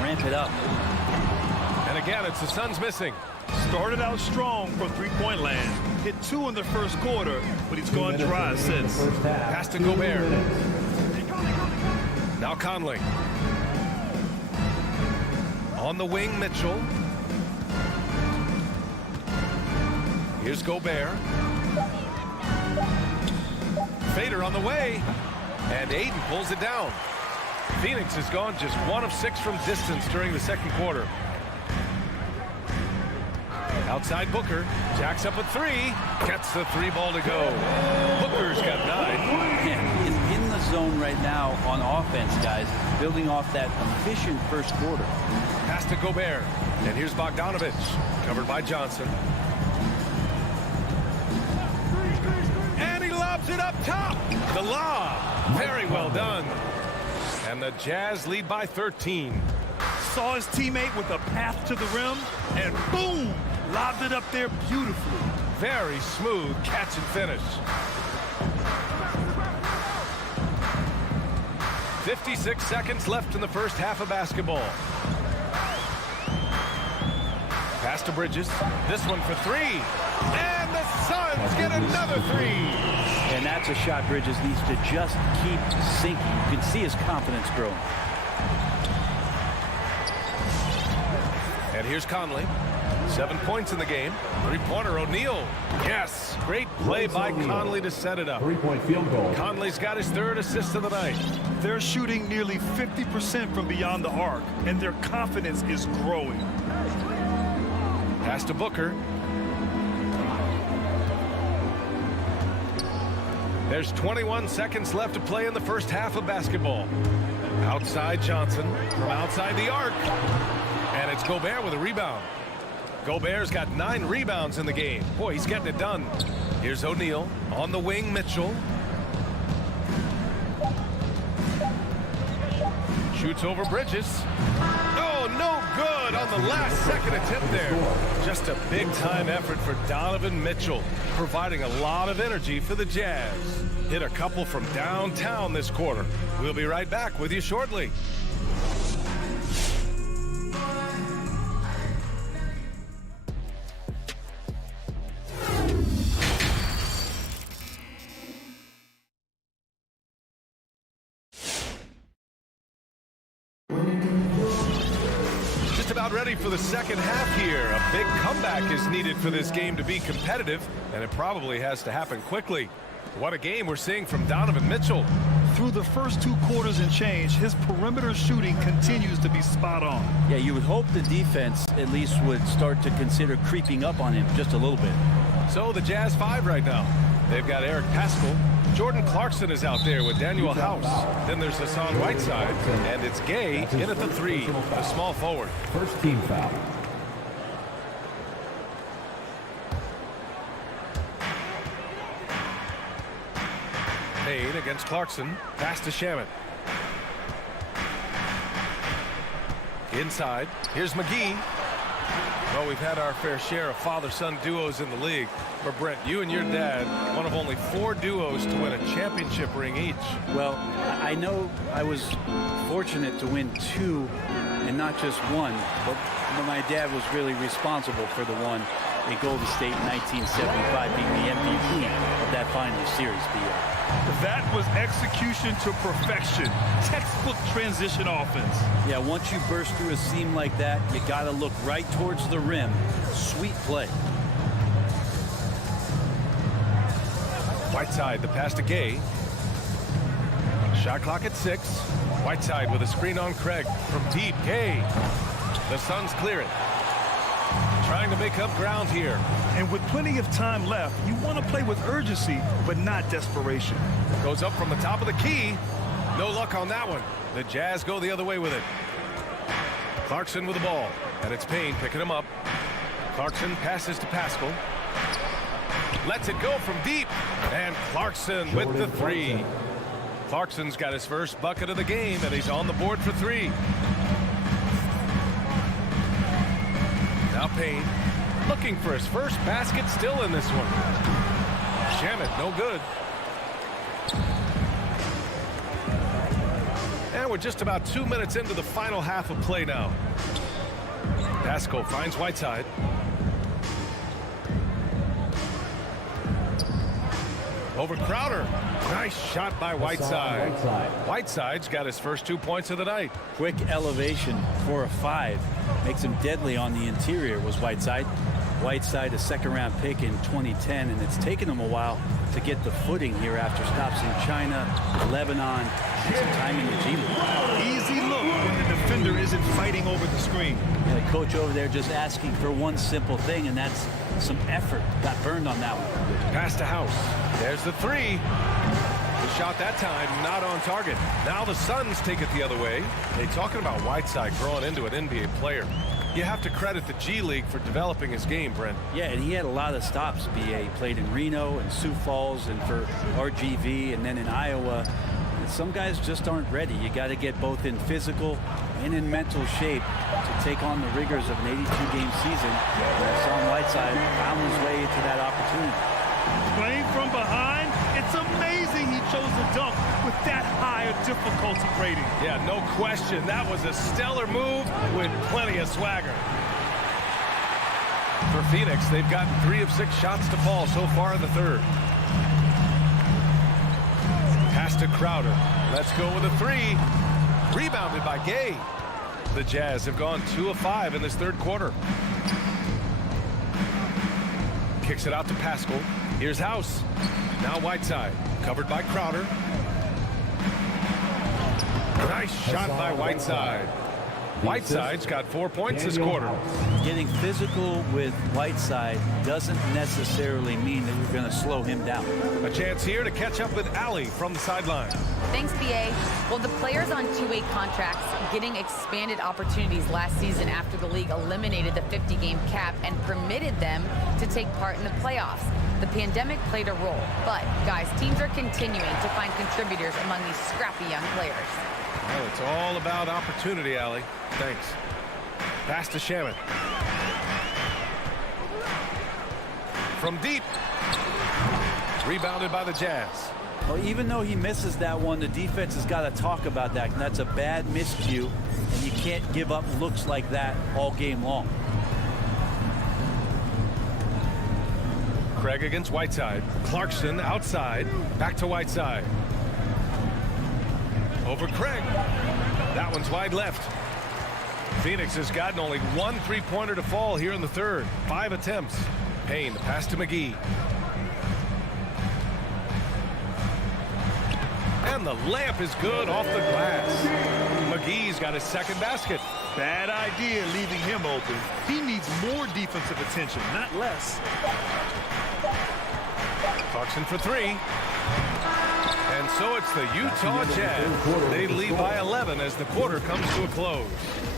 ramp it up. And again, it's the Suns missing. Started out strong from 3-point land. Hit 2 in the first quarter, but he's gone dry since. Pass to Gobert. Now Conley. On the wing, Mitchell. Here's Gobert. Fader on the way. And Ayton pulls it down. Phoenix has gone just 1 of 6 from distance during the second quarter. Outside Booker, jacks up a 3, gets the 3 ball to go. Booker's got 9. Yeah, he's in the zone right now on offense, guys, building off that efficient first quarter. Pass to Gobert, and here's Bogdanovich, covered by Johnson. And he lobs it up top. The lob, very well done. And the Jazz lead by 13. Saw his teammate with a path to the rim, and boom! Lobbed it up there beautifully. Very smooth catch and finish. 56 seconds left in the first half of basketball. Pass to Bridges. This one for three. And the Suns get another three. And that's a shot Bridges needs to just keep sinking. You can see his confidence growing. And here's Conley. 7 points in the game. Three-pointer, O'Neal. Yes, great play by Conley to set it up. 3-point field goal. Conley's got his third assist of the night. They're shooting nearly 50% from beyond the arc, and their confidence is growing. Pass to Booker. There's 21 seconds left to play in the first half of basketball. Outside Johnson from outside the arc. And it's Gobert with a rebound. Gobert's got 9 rebounds in the game. Boy, he's getting it done. Here's O'Neal. On the wing, Mitchell. Shoots over Bridges. Oh, no good on the last second attempt there. Just a big-time effort for Donovan Mitchell, providing a lot of energy for the Jazz. Hit a couple from downtown this quarter. We'll be right back with you shortly. Ready for the second half here. A big comeback is needed for this game to be competitive, and it probably has to happen quickly. What a game we're seeing from Donovan Mitchell. Through the first 2 quarters and change, his perimeter shooting continues to be spot on. Yeah, you would hope the defense at least would start to consider creeping up on him just a little bit. So the Jazz 5 right now. They've got Eric Paschall. Jordan Clarkson is out there with Daniel House. Then there's Hassan Whiteside. And it's Gay in at the 3, a small forward. First team foul. Payne against Clarkson. Pass to Shamet. Inside. Here's McGee. Well, we've had our fair share of father-son duos in the league. But Brent, you and your dad, one of only 4 duos to win a championship ring each. Well, I know I was fortunate to win 2 and not just 1, but my dad was really responsible for the one in Golden State in 1975, being the MVP of that final series, B.A. That was execution to perfection. Textbook transition offense. Yeah, once you burst through a seam like that, you got to look right towards the rim. Sweet play. Whiteside, the pass to Gay. Shot clock at 6. Whiteside with a screen on Craig from deep. Gay. The Suns clear it. Trying to make up ground here. And with plenty of time left, you want to play with urgency, but not desperation. Goes up from the top of the key. No luck on that one. The Jazz go the other way with it. Clarkson with the ball. And it's Payne picking him up. Clarkson passes to Paschall. Lets it go from deep. And Clarkson with the 3. Clarkson's got his first bucket of the game, and he's on the board for 3. Now Payne looking for his first basket, still in this one. Shamet, no good. And we're just about 2 minutes into the final half of play now. Paschall finds Whiteside. Over Crowder. Nice shot by Whiteside. Whiteside's got his first 2 points of the night. Quick elevation for a 5. Makes him deadly on the interior was Whiteside. Whiteside, a second-round pick in 2010, and it's taken him a while to get the footing here after stops in China, Lebanon, and some time in the G League. Easy look when the defender isn't fighting over the screen. And the coach over there just asking for one simple thing, and that's some effort. Got burned on that one. Pass to House. There's the 3. The shot that time not on target. Now the Suns take it the other way. They talking about Whiteside growing into an NBA player. You have to credit the G League for developing his game, Brent. Yeah, and he had a lot of stops, B.A. He played in Reno and Sioux Falls and for RGV and then in Iowa. And some guys just aren't ready. You got to get both in physical and in mental shape to take on the rigors of an 82-game season. Hassan Whiteside found his way into that opportunity. Playing from behind, it's amazing he chose to dunk with that high a difficulty rating. Yeah, no question. That was a stellar move with plenty of swagger. For Phoenix, they've gotten 3 of 6 shots to fall so far in the third. Pass to Crowder. Let's go with a 3. Rebounded by Gay. The Jazz have gone 2 of 5 in this third quarter. Kicks it out to Pascal. Here's House. Now Whiteside. Covered by Crowder. Nice shot by Whiteside. Whiteside's got 4 points this quarter. Getting physical with Whiteside doesn't necessarily mean that you're going to slow him down. A chance here to catch up with Allie from the sideline. Thanks, BA. Well, the players on two-way contracts getting expanded opportunities last season after the league eliminated the 50-game cap and permitted them to take part in the playoffs. The pandemic played a role, but, guys, teams are continuing to find contributors among these scrappy young players. Well, it's all about opportunity, Allie. Thanks. Pass to Shaman. From deep. Rebounded by the Jazz. Well, even though he misses that one, the defense has got to talk about that. And that's a bad miscue, and you can't give up looks like that all game long. Craig against Whiteside. Clarkson outside. Back to Whiteside. Over Craig. That one's wide left. Phoenix has gotten only 1 3-pointer to fall here in the third. 5 attempts. Payne, the pass to McGee. And the layup is good off the glass. McGee's got his second basket. Bad idea leaving him open. He needs more defensive attention, not less. Clarkson for 3. And so it's the Utah Jazz. They lead by 11 as the quarter comes to a close.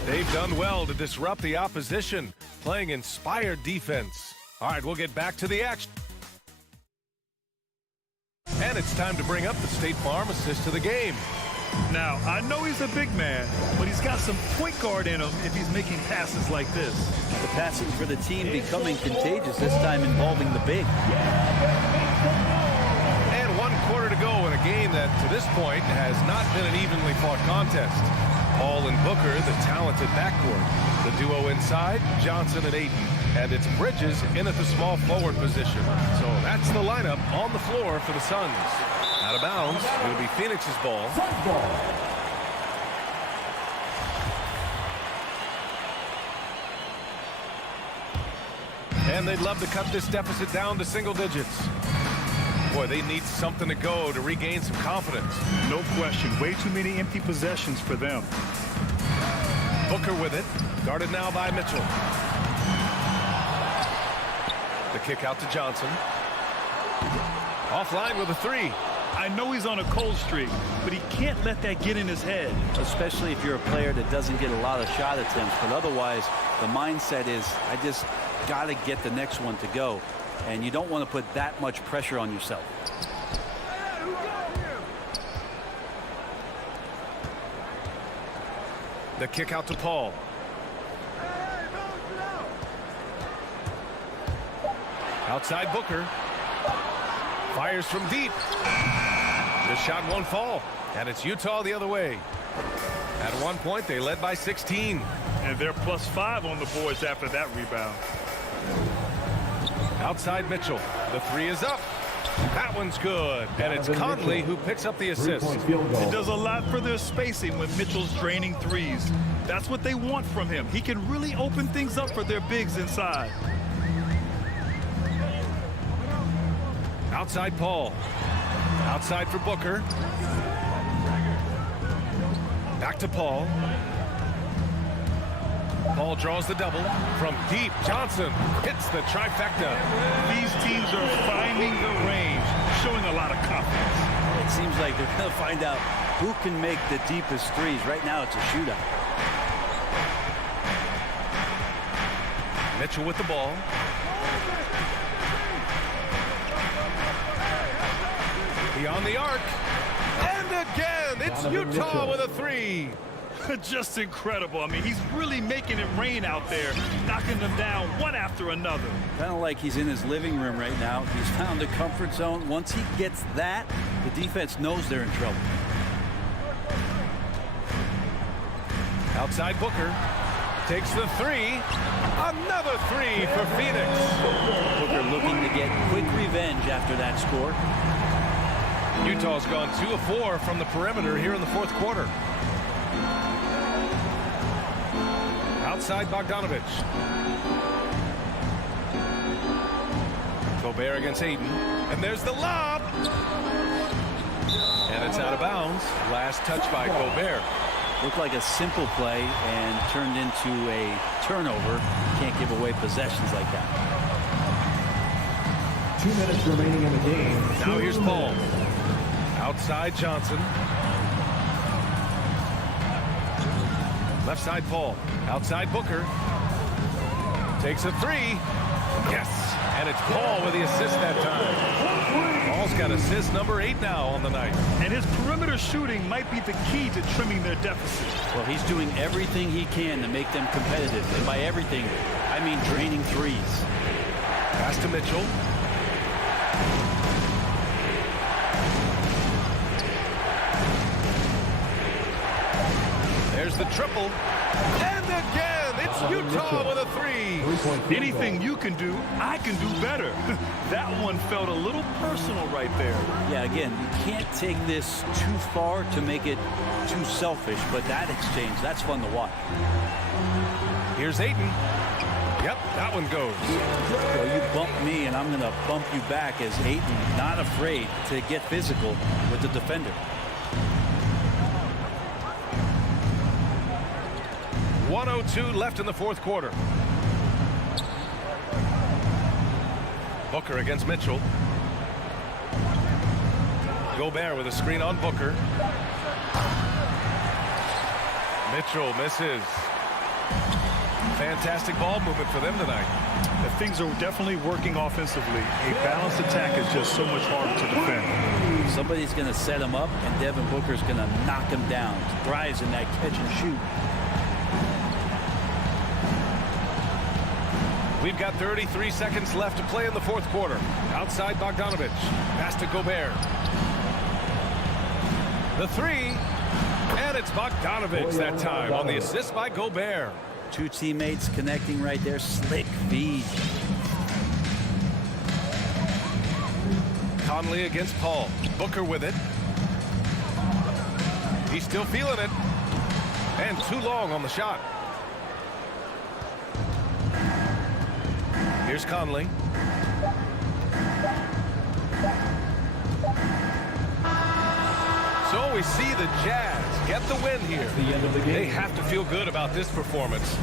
They've done well to disrupt the opposition, playing inspired defense. All right, we'll get back to the action. And it's time to bring up the State Farm assist to the game. Now, I know he's a big man, but he's got some point guard in him if he's making passes like this. The passing for the team becoming contagious, this time involving the big. And 1 quarter to go in a game that, to this point, has not been an evenly fought contest. Paul and Booker, the talented backcourt. The duo inside, Johnson and Ayton. And it's Bridges in at the small forward position. So that's the lineup on the floor for the Suns. Out of bounds, it'll be Phoenix's ball. And they'd love to cut this deficit down to single digits. Boy, they need something to go to regain some confidence. No question. Way too many empty possessions for them. Booker with it. Guarded now by Mitchell. The kick out to Johnson. Offline with a 3. I know he's on a cold streak, but he can't let that get in his head. Especially if you're a player that doesn't get a lot of shot attempts. But otherwise, the mindset is, I just got to get the next one to go. And you don't want to put that much pressure on yourself. The kick out to Paul. Outside Booker. Fires from deep. The shot won't fall. And it's Utah the other way. At one point, they led by 16. And they're +5 on the boards after that rebound. Outside Mitchell. The 3 is up. That one's good. And it's Conley who picks up the assist. It does a lot for their spacing when Mitchell's draining threes. That's what they want from him. He can really open things up for their bigs inside. Outside Paul. Outside for Booker. Back to Paul. Paul draws the double. From deep, Johnson hits the trifecta. These teams are finding the range, showing a lot of confidence. It seems like they're going to find out who can make the deepest threes. Right now, it's a shootout. Mitchell with the ball. Beyond the arc. And again, it's Utah with a 3. Just incredible. I mean, he's really making it rain out there, knocking them down one after another. Kind of like he's in his living room right now. He's found a comfort zone. Once he gets that, the defense knows they're in trouble. Outside Booker. Takes the three. Another three for Phoenix. Booker looking to get quick revenge after that score. Utah's gone 2 of 4 from the perimeter here in the fourth quarter. Outside Bogdanovic. Gobert against Ayton. And there's the lob. And it's out of bounds. Last touch by Gobert. Looked like a simple play and turned into a turnover. Can't give away possessions like that. 2 minutes remaining in the game. Now here's Paul. Outside Johnson. Left side Paul. Outside Booker. Takes a three. Yes. And it's Paul with the assist that time. Paul's got assist number 8 now on the night. And his perimeter shooting might be the key to trimming their deficit. Well, he's doing everything he can to make them competitive. And by everything, I mean draining threes. Pass to Mitchell. There's the triple. And again, it's Utah with a three. Anything you can do, I can do better. That one felt a little personal right there. Yeah, again, you can't take this too far to make it too selfish, but that exchange, that's fun to watch. Here's Ayton. Yep, that one goes. Well, you bump me, and I'm going to bump you back as Ayton, not afraid to get physical with the defender. .102 left in the fourth quarter. Booker against Mitchell. Gobert with a screen on Booker. Mitchell misses. Fantastic ball movement for them tonight. Things are definitely working offensively. A balanced attack is just so much harder to defend. Somebody's going to set him up, and Devin Booker's going to knock him down. Thrives in that catch and shoot. We've got 33 seconds left to play in the fourth quarter. Outside Bogdanovic. Pass to Gobert. The three. And it's Bogdanovic that time on the assist by Gobert. Two teammates connecting right there. Slick feed. Conley against Paul. Booker with it. He's still feeling it. And too long on the shot. Here's Conley. So we see the Jazz get the win here. The end of the game. They have to feel good about this performance.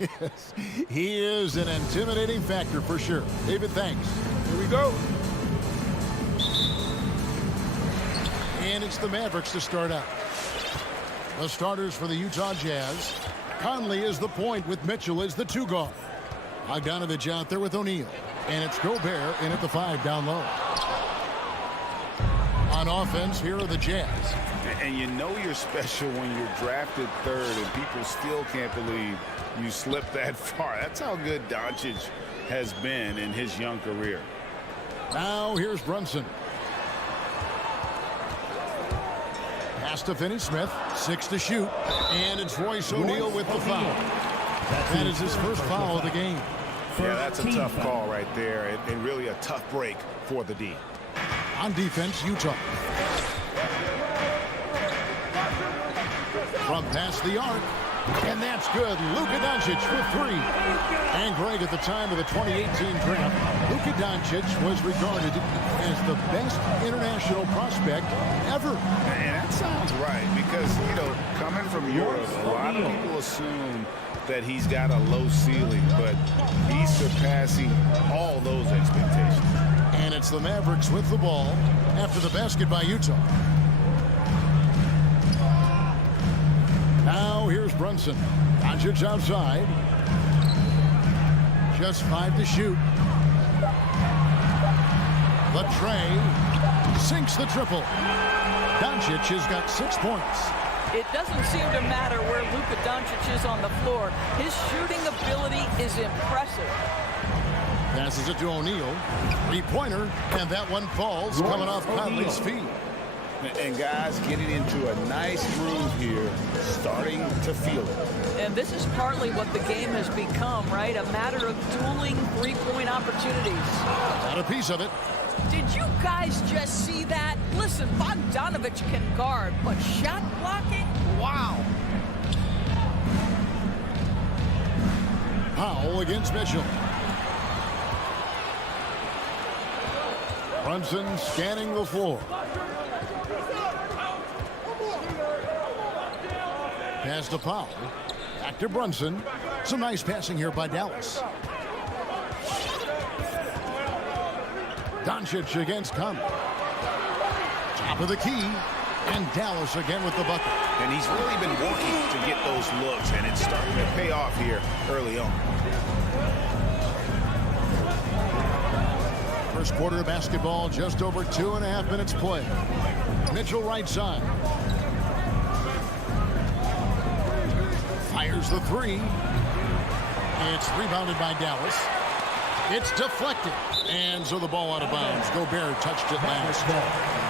Yes, he is an intimidating factor for sure. David, thanks. Here we go. And it's the Mavericks to start out. The starters for the Utah Jazz. Conley is the point with Mitchell as the 2 guard. Bogdanovich out there with O'Neal. And it's Gobert in at the 5 down low. On offense, here are the Jazz. And you know you're special when you're drafted 3rd and people still can't believe you slipped that far. That's how good Doncic has been in his young career. Now here's Brunson. Pass to Finney-Smith. 6 to shoot. And it's Royce O'Neal with the foul. That is his first foul of the game. Yeah, that's a tough call right there, and really a tough break for the D. On defense, Utah. From past the arc. And that's good. Luka Doncic with 3. And Greg, at the time of the 2018 draft, Luka Doncic was regarded as the best international prospect ever. And that sounds right because, you know, coming from Europe, a lot of people assume that he's got a low ceiling, but he's surpassing all those expectations. And it's the Mavericks with the ball after the basket by Utah. Now here's Brunson. Doncic outside. Just 5 to shoot. Latrey sinks the triple. Doncic has got 6 points. It doesn't seem to matter where Luka Doncic is on the floor. His shooting ability is impressive. Passes it to O'Neal. 3-pointer, and that one falls coming off Conley's feet. And guys getting into a nice groove here, starting to feel it. And this is partly what the game has become, right? A matter of dueling 3-point opportunities. Got a piece of it. Did you guys just see that? Listen, Bogdanovich can guard, but shot blocking? Wow. Powell against Mitchell. Brunson scanning the floor. Pass to Powell. Back to Brunson. Some nice passing here by Dallas. Doncic against Conley. Top of the key. And Dallas again with the bucket. And he's really been working to get those looks, and it's starting to pay off here early on. First quarter of basketball, just over 2.5 minutes play. Mitchell right side. Fires the 3. It's rebounded by Dallas. It's deflected. And so the ball out of bounds. Gobert touched it last.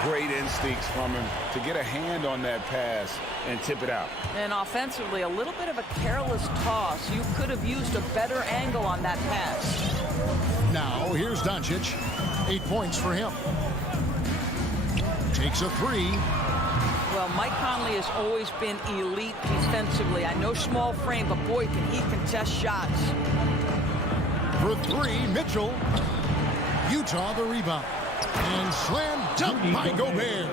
Great instincts from him to get a hand on that pass and tip it out. And offensively, a little bit of a careless toss. You could have used a better angle on that pass. Now, here's Doncic. 8 points for him. Takes a 3. Well, Mike Conley has always been elite defensively. I know small frame, but boy, can he contest shots. For 3, Mitchell. Utah the rebound. And slam dunk by Gobert.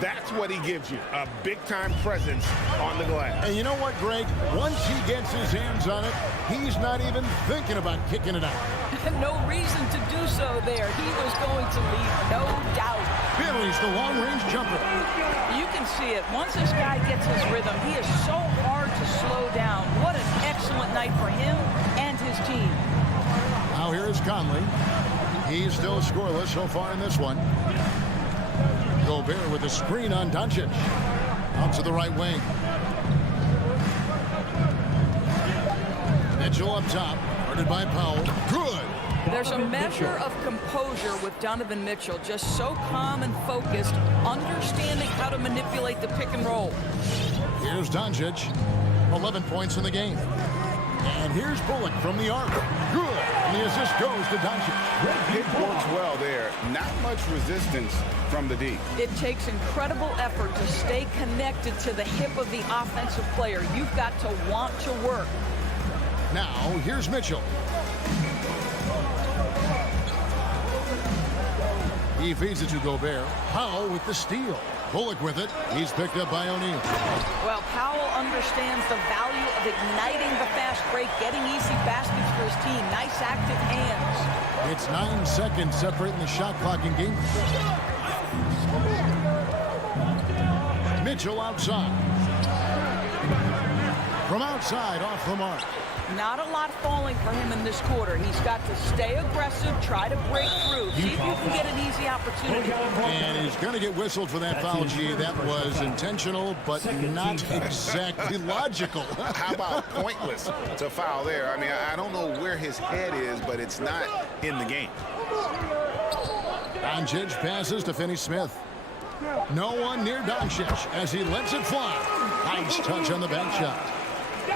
That's what he gives you, a big-time presence on the glass. And you know what, Greg? Once he gets his hands on it, he's not even thinking about kicking it out. No reason to do so there. He was going to lead, no doubt. Buries the long-range jumper. You can see it. Once this guy gets his rhythm, he is so hard to slow down. What an excellent night for him and his team. Now here is Conley. He's still scoreless so far in this one. Gobert with a screen on Doncic. Out to the right wing. Mitchell up top. Guarded by Powell. Good. There's a measure of composure with Donovan Mitchell. Just so calm and focused, understanding how to manipulate the pick and roll. Here's Doncic. 11 points in the game. And here's Bullock from the arc. Good. And the assist goes to Doncic. It works well there. Not much resistance from the D. It takes incredible effort to stay connected to the hip of the offensive player. You've got to want to work. Now, here's Mitchell. He feeds it to Gobert. Powell with the steal. Bullock with it. He's picked up by O'Neal. Well, Powell understands the value of igniting the fast break, getting easy baskets for his team. Nice active hands. It's 9 seconds separating the shot clock and game. Mitchell outside. From outside, off the mark. Not a lot falling for him in this quarter. He's got to stay aggressive, try to break through, see if you can get an easy opportunity. And he's going to get whistled for that foul, G. That was intentional, but not exactly logical. How about pointless to foul there? I mean, I don't know where his head is, but it's not in the game. Doncic passes to Finney-Smith. No one near Doncic as he lets it fly. Nice touch on the bank shot.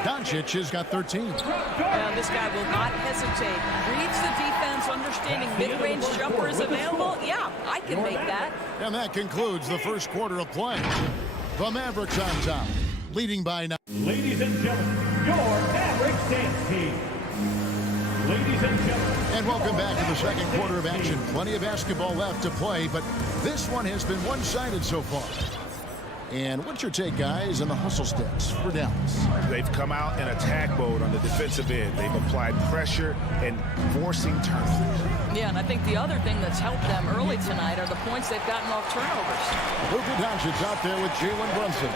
Doncic has got 13. And this guy will not hesitate. Reads the defense, understanding mid-range jumper is available. Yeah, I can make that. And that concludes the first quarter of play. The Mavericks on top, leading by 9. Ladies and gentlemen, your Mavericks dance team. Ladies and gentlemen. And welcome back to the second quarter of action. Plenty of basketball left to play, but this one has been one-sided so far. And what's your take, guys, on the hustle steps for Dallas? They've come out in attack mode on the defensive end. They've applied pressure and forcing turnovers. Yeah, and I think the other thing that's helped them early tonight are the points they've gotten off turnovers. Luka Doncic out there with Jalen Brunson.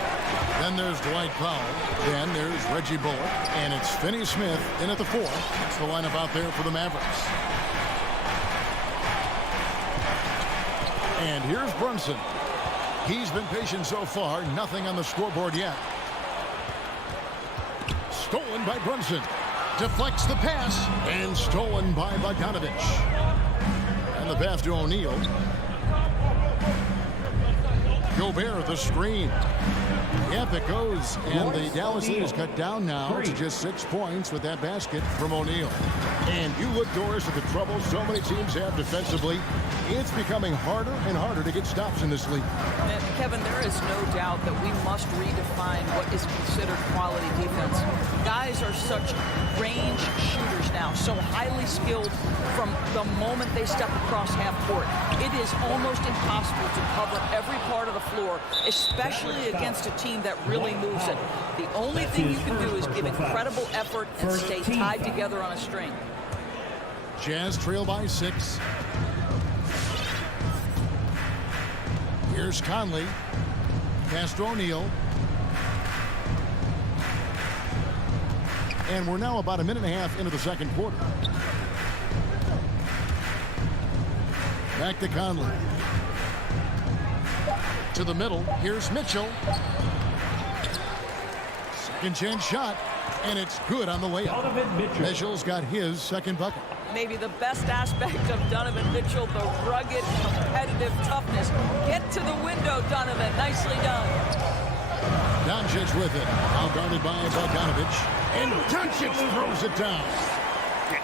Then there's Dwight Powell. Then there's Reggie Bullock. And it's Finney-Smith in at the 4. That's the lineup out there for the Mavericks. And here's Brunson. He's been patient so far. Nothing on the scoreboard yet. Stolen by Brunson. Deflects the pass. And stolen by Bogdanovic. And the pass to O'Neal. Gobert, the screen. Yep, it goes. And the Dallas lead is cut down now to just 6 points with that basket from O'Neal. And you look, Doris, at the trouble so many teams have defensively. It's becoming harder and harder to get stops in this league. And Kevin, there is no doubt that we must redefine what is considered quality defense. Guys are such range shooters now, so highly skilled from the moment they step across half court. It is almost impossible to cover every part of the floor, especially against a team that really moves it. The only thing you can do is give incredible effort and stay tied together on a string. Jazz trail by 6. Here's Conley. Pass to O'Neal. And we're now about a minute and a half into the second quarter. Back to Conley. To the middle. Here's Mitchell. Second chance shot. And it's good on the layup. Mitchell's got his second bucket. Maybe the best aspect of Donovan Mitchell, the rugged, competitive toughness. Get to the window, Donovan. Nicely done. Doncic with it. Now guarded by Bogdanovic. And Doncic throws it down.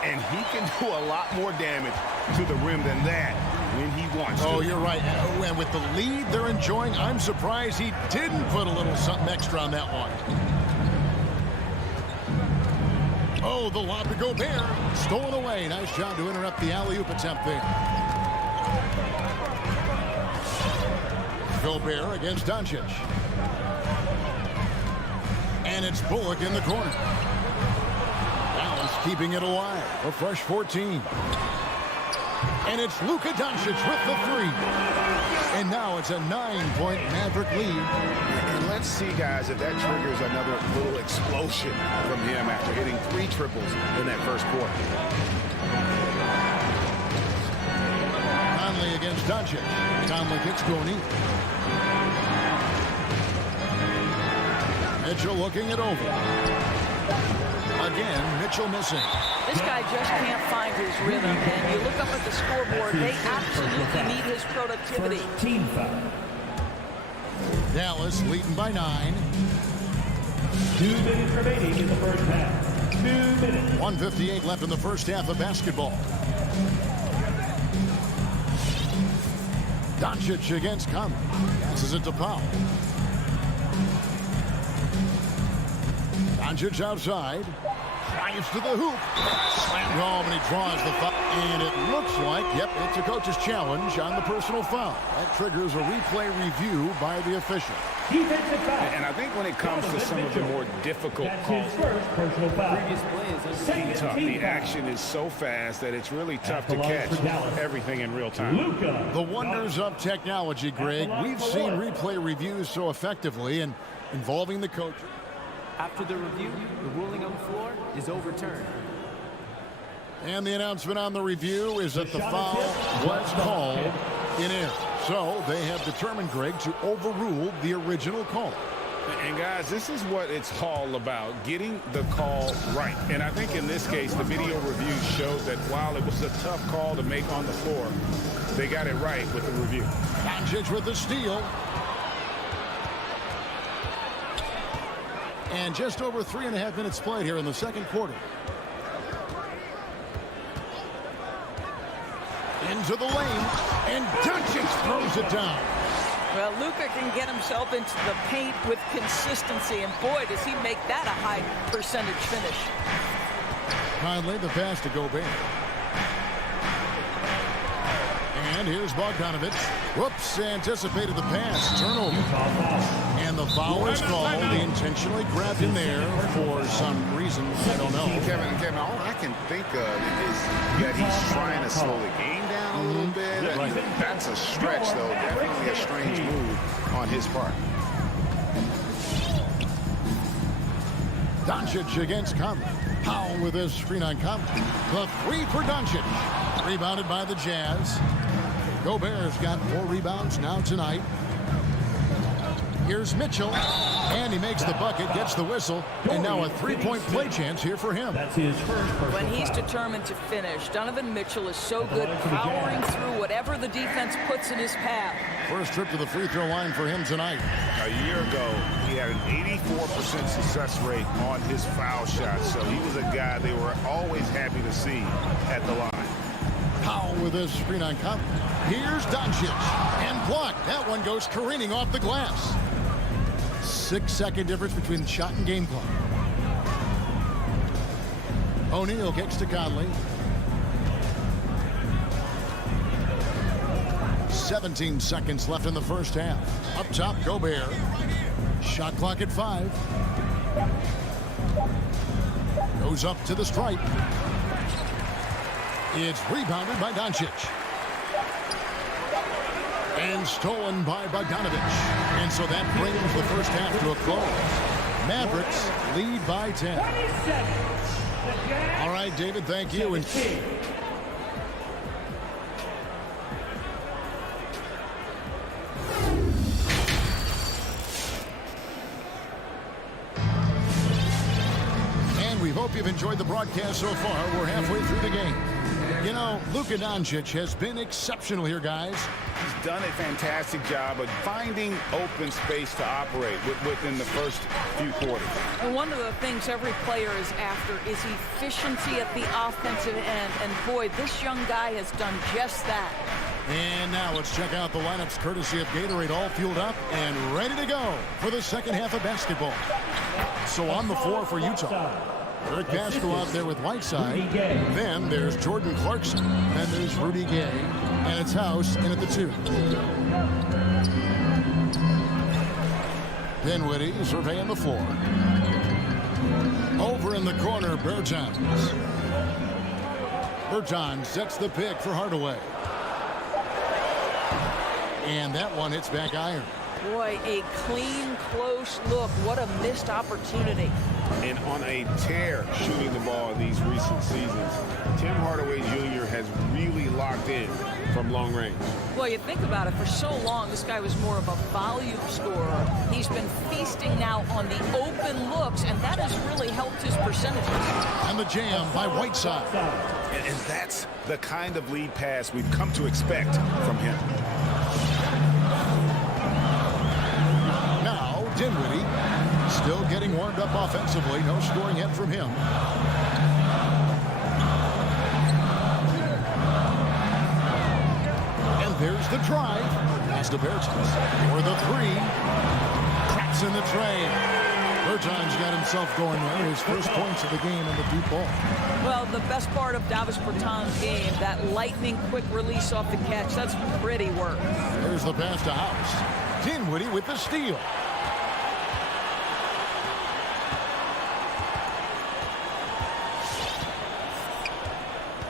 And he can do a lot more damage to the rim than that when he wants to. Oh, you're right. And with the lead they're enjoying, I'm surprised he didn't put a little something extra on that one. Oh, the lob to Gobert. Stolen away. Nice job to interrupt the alley-oop attempt there. Gobert against Doncic. And it's Bullock in the corner. Dallas keeping it alive. A fresh 14. And it's Luka Doncic with the 3. And now it's a 9-point Maverick lead. And let's see, guys, if that triggers another little explosion from him after hitting 3 triples in that first quarter. Conley against Doncic. Conley kicks to O'Neal. Mitchell looking it over. Again, Mitchell missing. This guy just can't find his rhythm. And you look up at the scoreboard, they absolutely need his productivity. Team foul. Dallas leading by 9. 2 minutes remaining in the first half. 2 minutes. 1:58 left in the first half of basketball. Doncic against Conley. Passes it to Powell. Doncic outside. Drives to the hoop. Slammed home, and he draws the foul. And it looks like, yep, it's a coach's challenge on the personal foul. That triggers a replay review by the official. Defensive foul. And I think when it comes to some of the more difficult That's calls, his first personal foul. it's tough. The action is so fast that it's really tough to catch everything in real time. Luka. The wonders of technology, Greg. We've seen replay reviews so effectively and involving the coach. After the review, the ruling on the floor is overturned. And the announcement on the review is that the foul was called in air. So they have determined, Greg, to overrule the original call. And guys, this is what it's all about, getting the call right. And I think in this case, the video review showed that while it was a tough call to make on the floor, they got it right with the review. Doncic with the steal. And just over 3.5 minutes played here in the second quarter. Into the lane, and Doncic throws it down. Well, Luka can get himself into the paint with consistency, and boy, does he make that a high percentage finish. Conley, the pass to Gobert. And here's Bogdanovic. Whoops, anticipated the pass. Turnover. And the foul is called. They intentionally grabbed him there for some reason. I don't know. Kevin, all I can think of is that he's trying to slow the game down a little bit. That's a stretch, though. Definitely a strange move on his part. Doncic against Conley. Powell with his screen on Conley. The three for Doncic. Rebounded by the Jazz. Gobert's got 4 rebounds now tonight. Here's Mitchell, and he makes the bucket, gets the whistle, and now a 3-point play chance here for him. That's his first When he's determined to finish, Donovan Mitchell is so good powering through whatever the defense puts in his path. First trip to the free throw line for him tonight. A year ago, he had an 84% success rate on his foul shots, so he was a guy they were always happy to see at the line. Powell with his screen on Conley. Here's Doncic, and blocked. That one goes careening off the glass. 6-second difference between shot and game clock. O'Neal kicks to Conley. 17 seconds left in the first half. Up top, Gobert. Shot clock at 5. Goes up to the stripe. It's rebounded by Doncic. And stolen by Bogdanovic. And so that brings the first half to a close. Mavericks lead by 10. All right, David, thank you. And we hope you've enjoyed the broadcast so far. We're halfway through the game. You know, Luka Doncic has been exceptional here, guys. He's done a fantastic job of finding open space to operate within the first few quarters. And one of the things every player is after is efficiency at the offensive end. And boy, this young guy has done just that. And now let's check out the lineups courtesy of Gatorade, all fueled up and ready to go for the second half of basketball. So on the floor for Utah, Eric Pascal out there with Whiteside. Then there's Jordan Clarkson. Then there's Rudy Gay. And it's House in at the 2. Dinwiddie surveying the floor. Over in the corner, Bertans. Bertans sets the pick for Hardaway. And that one hits back iron. Boy, a clean, close look. What a missed opportunity. And on a tear shooting the ball these recent seasons, Tim Hardaway Jr. has really locked in from long range. Well, you think about it, for so long, this guy was more of a volume scorer. He's been feasting now on the open looks, and that has really helped his percentages. And the jam by Whiteside. And that's the kind of lead pass we've come to expect from him. Now, Dinwiddie still getting warmed up offensively. No scoring yet from him. And there's the drive. Pass to Bertans for the 3. Traps in the tray. Bertans got himself going there. His first points of the game in the deep ball. Well, the best part of Davis Bertans' game, that lightning quick release off the catch, that's pretty work. There's the pass to House. Dinwiddie with the steal.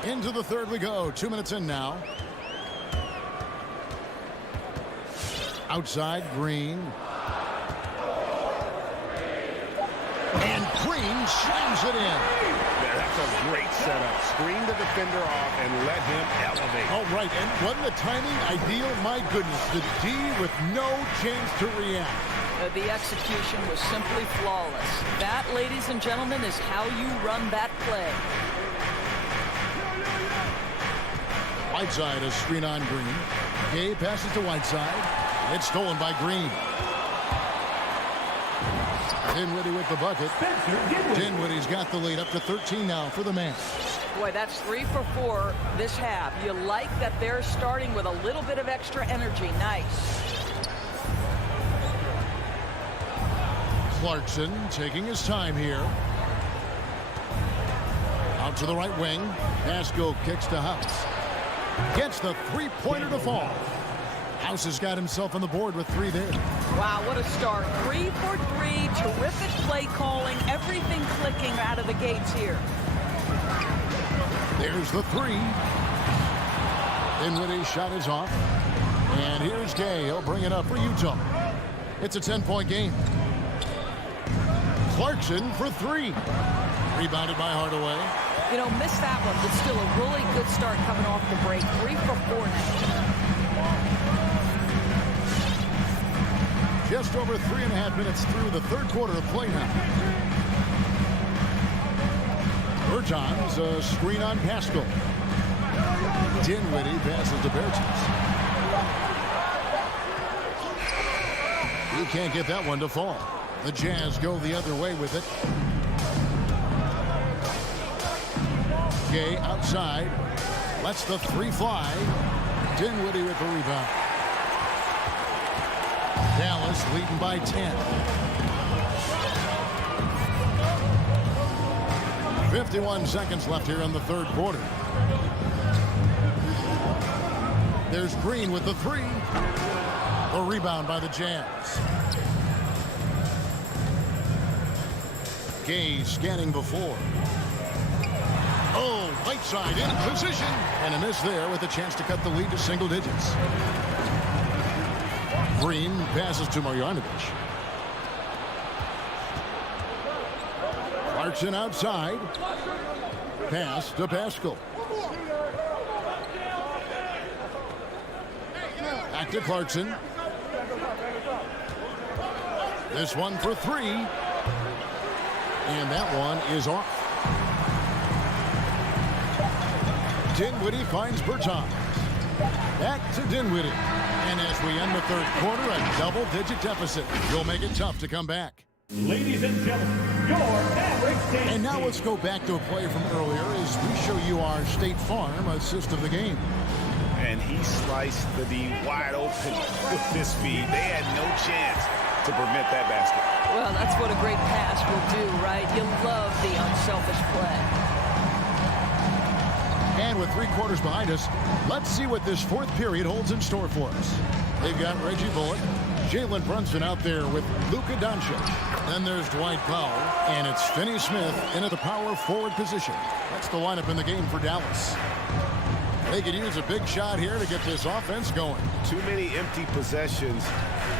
Into the third we go. 2 minutes in now. Outside, Green. And Green slams it in. That's a great setup. Screen the defender off and let him elevate. All right, and wasn't the timing ideal? My goodness, the D with no chance to react. The execution was simply flawless. That, ladies and gentlemen, is how you run that play. Whiteside, a screen on Green. Gay passes to Whiteside. It's stolen by Green. Dinwiddie with the bucket. Dinwiddie's got the lead up to 13 now for the man. Boy, that's 3 for 4 this half. You like that they're starting with a little bit of extra energy. Nice. Clarkson taking his time here. Out to the right wing. Pascal kicks to House. Gets the three-pointer to fall. House has got himself on the board with 3 there. Wow, what a start. 3 for 3. Terrific play calling. Everything clicking out of the gates here. There's the 3. Dinwiddie's shot is off. And here's Gay. He'll bring it up for Utah. It's a 10-point game. Clarkson for 3. Rebounded by Hardaway. You know, missed that one, but still a really good start coming off the break. 3 for 4 now. Just over 3.5 minutes through the third quarter of play now. Bertans, a screen on Pascal. Dinwiddie passes to Bertans. He can't get that one to fall. The Jazz go the other way with it. Gay outside. Lets the 3 fly. Dinwiddie with the rebound. Dallas leading by 10. 51 seconds left here in the third quarter. There's Green with the 3. A rebound by the Jazz. Gay scanning before. Oh, Whiteside in position. And a miss there with a chance to cut the lead to single digits. Green passes to Marjanovic. Clarkson outside. Pass to Pascal. Back to Clarkson. This one for 3. And that one is off. Dinwiddie finds Bertans. Back to Dinwiddie. And as we end the third quarter, a double-digit deficit. You'll make it tough to come back. Ladies and gentlemen, your Maverick State. And now let's go back to a play from earlier as we show you our State Farm assist of the game. And he sliced the D wide open with this feed. They had no chance to prevent that basket. Well, that's what a great pass will do, right? You love the unselfish play. And with 3 quarters behind us, let's see what this fourth period holds in store for us. They've got Reggie Bullock, Jalen Brunson out there with Luka Doncic. Then there's Dwight Powell, and it's Finney Smith into the power forward position. That's the lineup in the game for Dallas. They could use a big shot here to get this offense going. Too many empty possessions.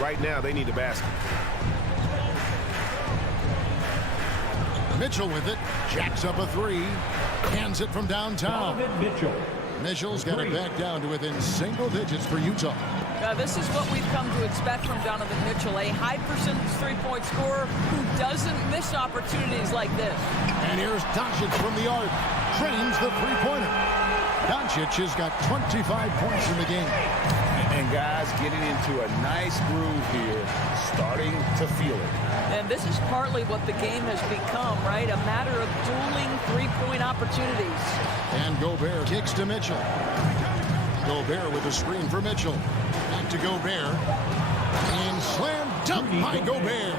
Right now, they need a basket. Mitchell with it. Jacks up a 3. Hands it from downtown. Mitchell's got it back down to within single digits for Utah. This is what we've come to expect from Donovan Mitchell, a high percentage three-point scorer who doesn't miss opportunities like this. And here's Doncic from the arc. Trains the three-pointer. Doncic has got 25 points in the game. And guys getting into a nice groove here, starting to feel it. And this is partly what the game has become, right? A matter of dueling three-point opportunities. And Gobert kicks to Mitchell. Gobert with a screen for Mitchell. Back to Gobert. And slam dunk by Gobert.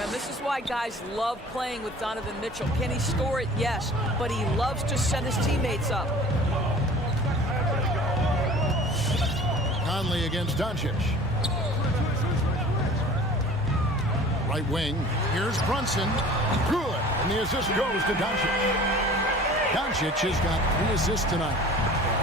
And this is why guys love playing with Donovan Mitchell. Can he score it? Yes. But he loves to set his teammates up. Conley against Doncic. Right wing. Here's Brunson. Good. And the assist goes to Doncic. Doncic has got 3 assists tonight.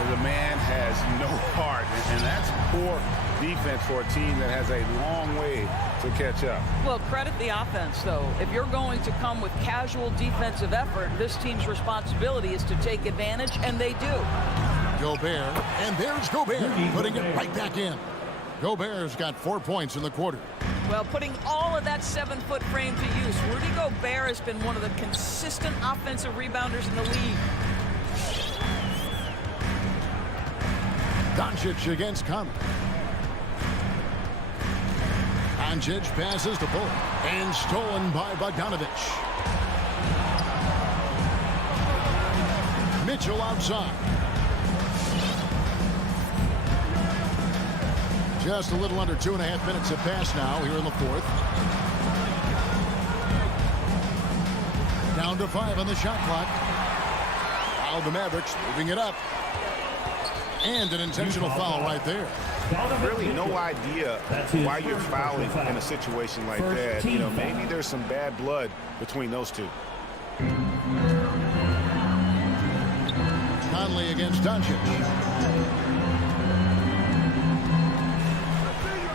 The man has no heart, and that's poor defense for a team that has a long way to catch up. Well, credit the offense, though. If you're going to come with casual defensive effort, this team's responsibility is to take advantage, and they do. Gobert, and there's Gobert, putting it right back in. Gobert's got 4 points in the quarter. Well, putting all of that 7-foot frame to use, Rudy Gobert has been one of the consistent offensive rebounders in the league. Doncic against Conley. Doncic passes to Bullock, and stolen by Bogdanovich. Mitchell outside. Just a little under 2.5 minutes have passed now here in the fourth. Down to 5 on the shot clock. Now the Mavericks moving it up. And an intentional foul right there. Really no idea why you're fouling in a situation like that. You know, maybe there's some bad blood between those two. Conley against Doncic.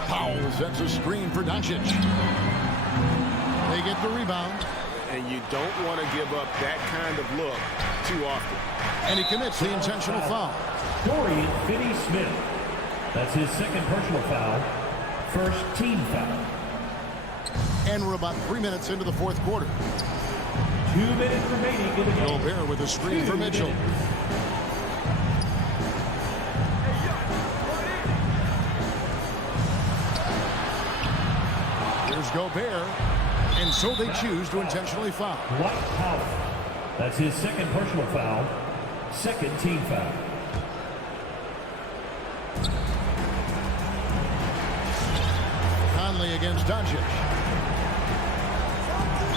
Powell sets a screen for Doncic. They get the rebound. And you don't want to give up that kind of look too often. And he commits the intentional foul. Dorian Finney-Smith. That's his second personal foul. First team foul. And we're about 3 minutes into the fourth quarter. 2 minutes remaining in the game. Gobert with a screen for Mitchell. Here's Gobert. And so they choose to intentionally foul. Dwight Powell. That's his second personal foul. Second team foul. Conley against Doncic.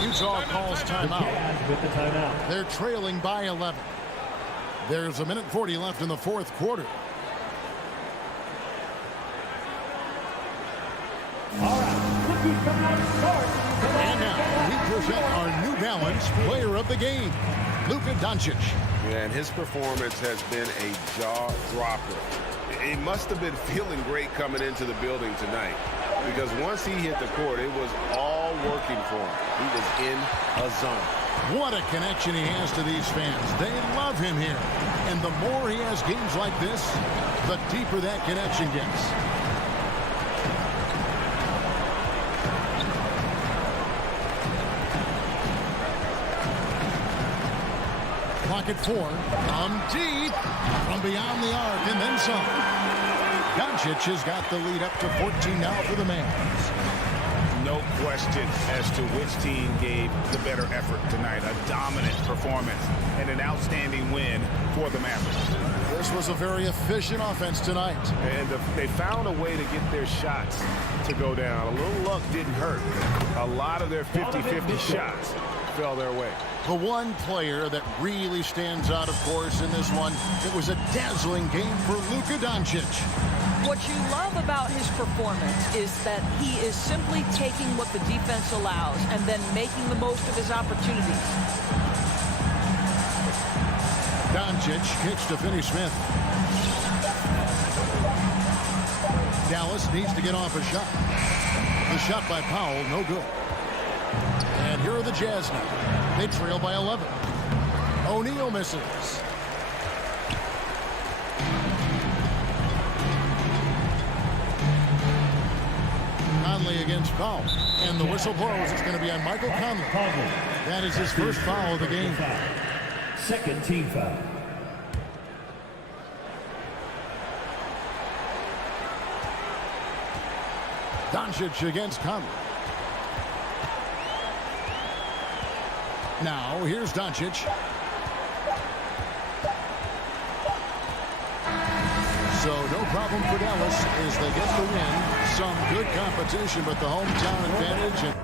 Utah calls timeout. With the timeout. They're trailing by 11. There's 1:40 left in the fourth quarter. All right, look who's coming out to start. And now we present our New Balance player of the game, Luka Doncic. Yeah, and his performance has been a jaw-dropper. He must have been feeling great coming into the building tonight, because once he hit the court, it was all working for him. He was in a zone. What a connection he has to these fans. They love him here. And the more he has games like this, the deeper that connection gets. Clock at 4. From deep. From beyond the arc and then some. Doncic has got the lead up to 14 now for the Mavs. No question as to which team gave the better effort tonight. A dominant performance and an outstanding win for the Mavericks. This was a very efficient offense tonight. And they found a way to get their shots to go down. A little luck didn't hurt. A lot of their 50-50 shots fell their way. The one player that really stands out, of course, in this one, it was a dazzling game for Luka Doncic. What you love about his performance is that he is simply taking what the defense allows and then making the most of his opportunities. Doncic kicks to Finney-Smith. Dallas needs to get off a shot. The shot by Powell, no good. And here are the Jazz now. They trail by 11. O'Neal misses. Conley against Powell. And the whistle blows. It's going to be on Michael Conley. That is his first foul of the game. Second team foul. Doncic against Conley. Now, here's Doncic. So, no problem for Dallas as they get the win. Some good competition, but the hometown advantage.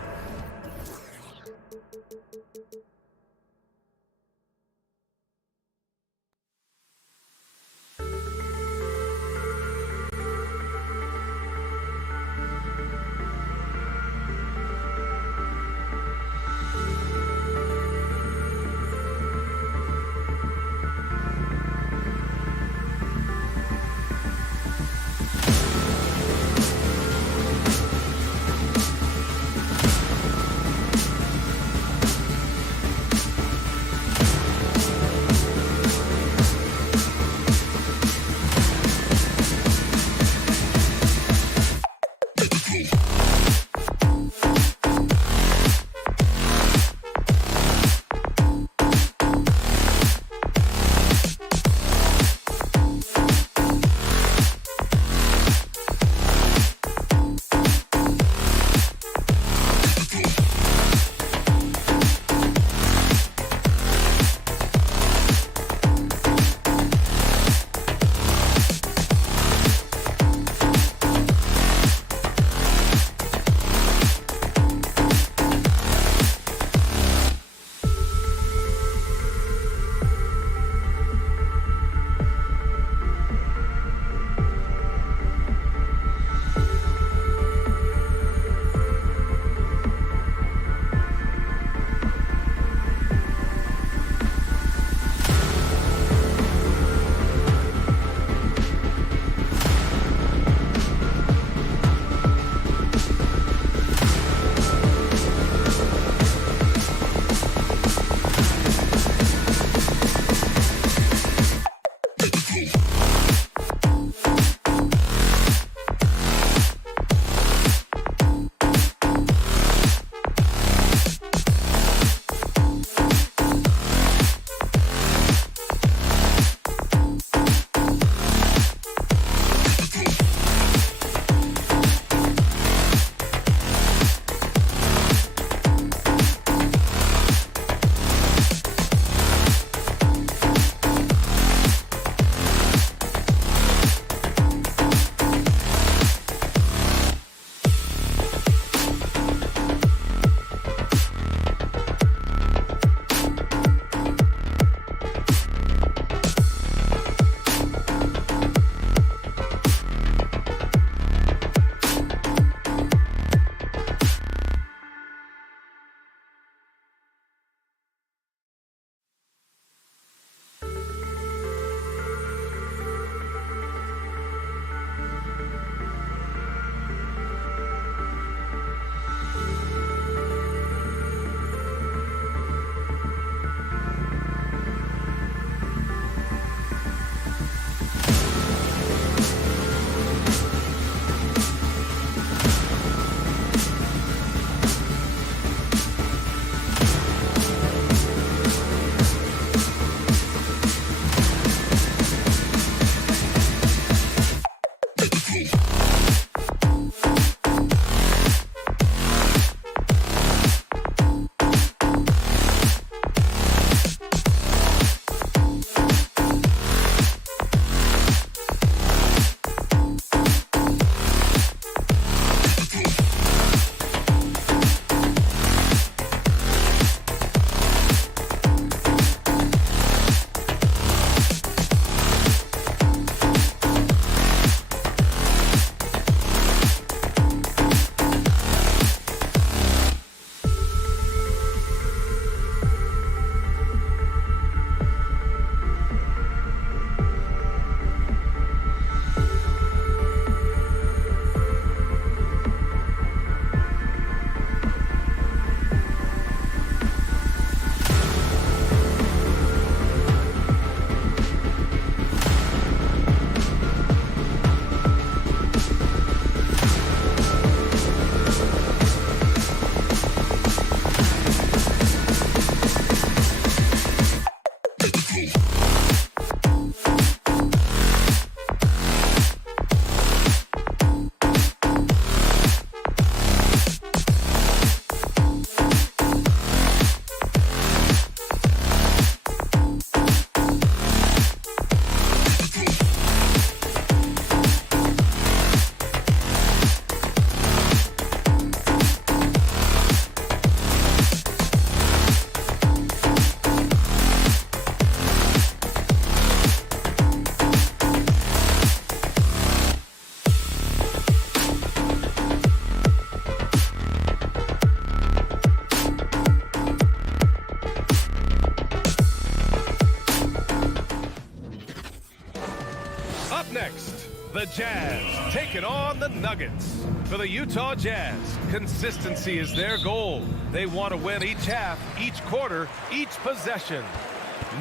The Jazz taking on the Nuggets. For the Utah Jazz, consistency is their goal. They want to win each half, each quarter, each possession.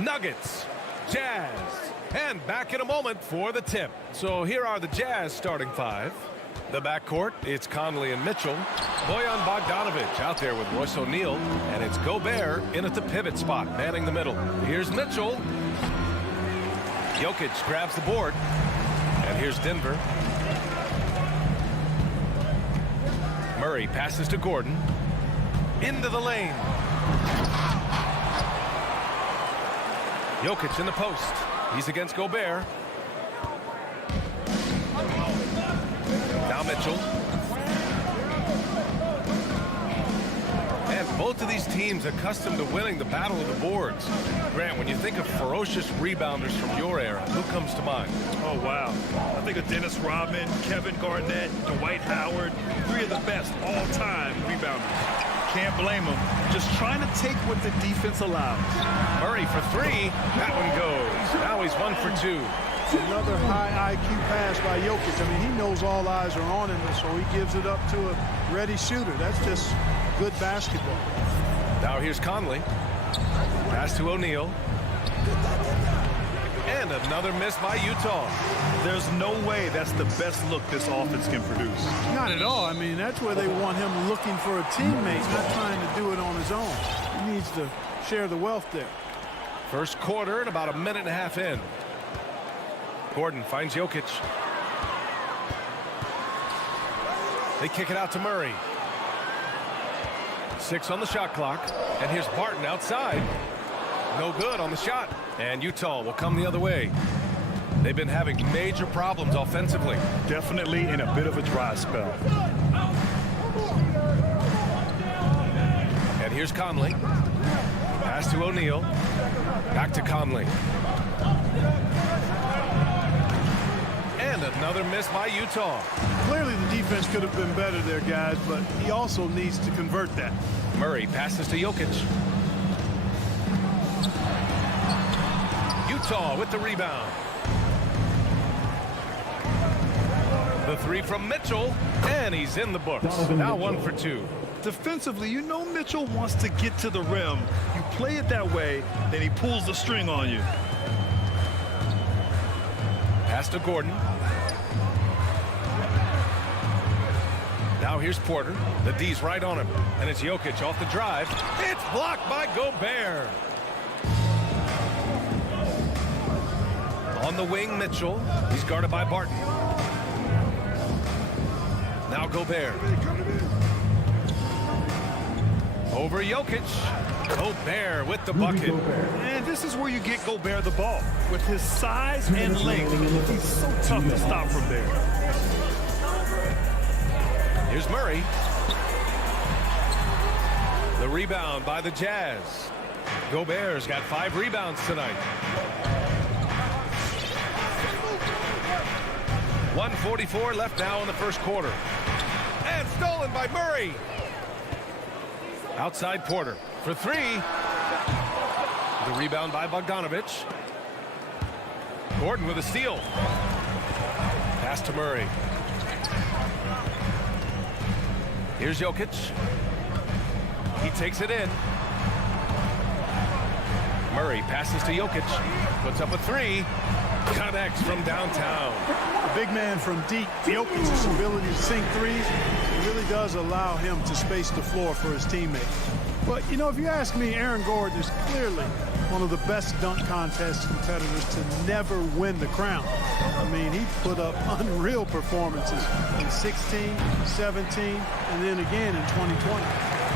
Nuggets, Jazz. And back in a moment for the tip. So here are the Jazz starting five. The backcourt, it's Conley and Mitchell. Bojan Bogdanovic out there with Royce O'Neal. And it's Gobert in at the pivot spot, manning the middle. Here's Mitchell. Jokic grabs the board. And here's Denver. Murray passes to Gordon. Into the lane. Jokic in the post. He's against Gobert. Now Mitchell. And both of these teams accustomed to winning the battle of the boards. Grant, when you think of ferocious rebounders from your era, who comes to mind? Oh, wow. I think of Dennis Rodman, Kevin Garnett, Dwight Howard, three of the best all-time rebounders. Can't blame them. Just trying to take what the defense allows. Murray for three. That one goes. Now he's 1 for 2. Another high IQ pass by Jokic. I mean, he knows all eyes are on him, so he gives it up to a ready shooter. That's just good basketball. Now here's Conley. Pass to O'Neal. And another miss by Utah. There's no way that's the best look this offense can produce. Not at all. I mean, that's where they want him looking for a teammate, not trying to do it on his own. He needs to share the wealth there. First quarter and about a minute and a half in. Gordon finds Jokic. They kick it out to Murray. 6 on the shot clock. And here's Barton outside. No good on the shot. And Utah will come the other way. They've been having major problems offensively. Definitely in a bit of a dry spell. And here's Conley. Pass to O'Neal. Back to Conley. And another miss by Utah. Clearly the defense could have been better there, guys, but he also needs to convert that. Murray passes to Jokic. Utah with the rebound. The three from Mitchell, and he's in the books. Now 1 for 2. Defensively, you know Mitchell wants to get to the rim. You play it that way, then he pulls the string on you. Pass to Gordon. Now here's Porter. The D's right on him. And it's Jokic off the drive. It's blocked by Gobert. On the wing, Mitchell. He's guarded by Barton. Now Gobert. Over Jokic. Gobert with the bucket. And this is where you get Gobert the ball. With his size and length, he's so tough to stop from there. Here's Murray. The rebound by the Jazz. Gobert's got 5 rebounds tonight. 1:44 left now in the first quarter. And stolen by Murray. Outside Porter for 3. The rebound by Bogdanovic. Gordon with a steal. Pass to Murray. Here's Jokic. He takes it in. Murray passes to Jokic. Puts up a 3. Connects from downtown. The big man from deep, Jokic's ability to sink threes really does allow him to space the floor for his teammates. But, you know, if you ask me, Aaron Gordon is clearly one of the best dunk contest competitors to never win the crown. I mean, he put up unreal performances in 16, 17, and then again in 2020.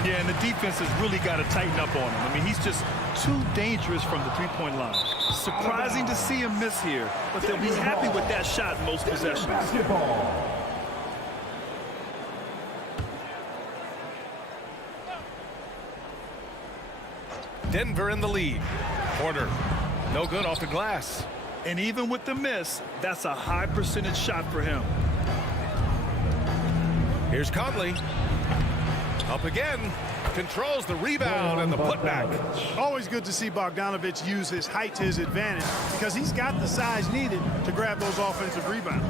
Yeah, and the defense has really got to tighten up on him. I mean, he's just too dangerous from the three-point line. Surprising to see him miss here, but they'll be happy with that shot in most possessions. Denver in the lead. Porter, no good off the glass. And even with the miss, that's a high percentage shot for him. Here's Conley. Up again. controls the rebound and the putback. Always good to see Bogdanovich use his height to his advantage because he's got the size needed to grab those offensive rebounds.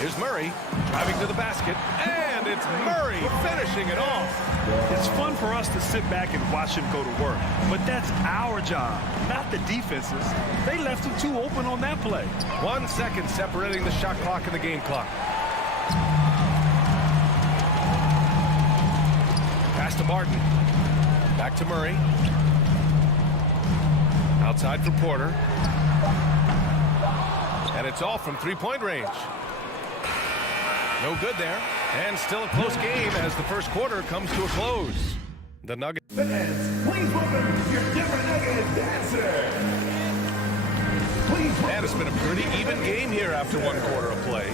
Here's Murray driving to the basket, and it's Murray finishing it off. It's fun for us to sit back and watch him go to work, but that's our job, not the defense's. They left him too open on that play. 1 second separating the shot clock and the game clock. Pass to Barton. Back to Murray. Outside for Porter. And it's all from three-point range. No good there. And still a close game as the first quarter comes to a close. The Nuggets. Fans, please welcome your Denver Nuggets dancer. And it's been a pretty even game here after one quarter of play.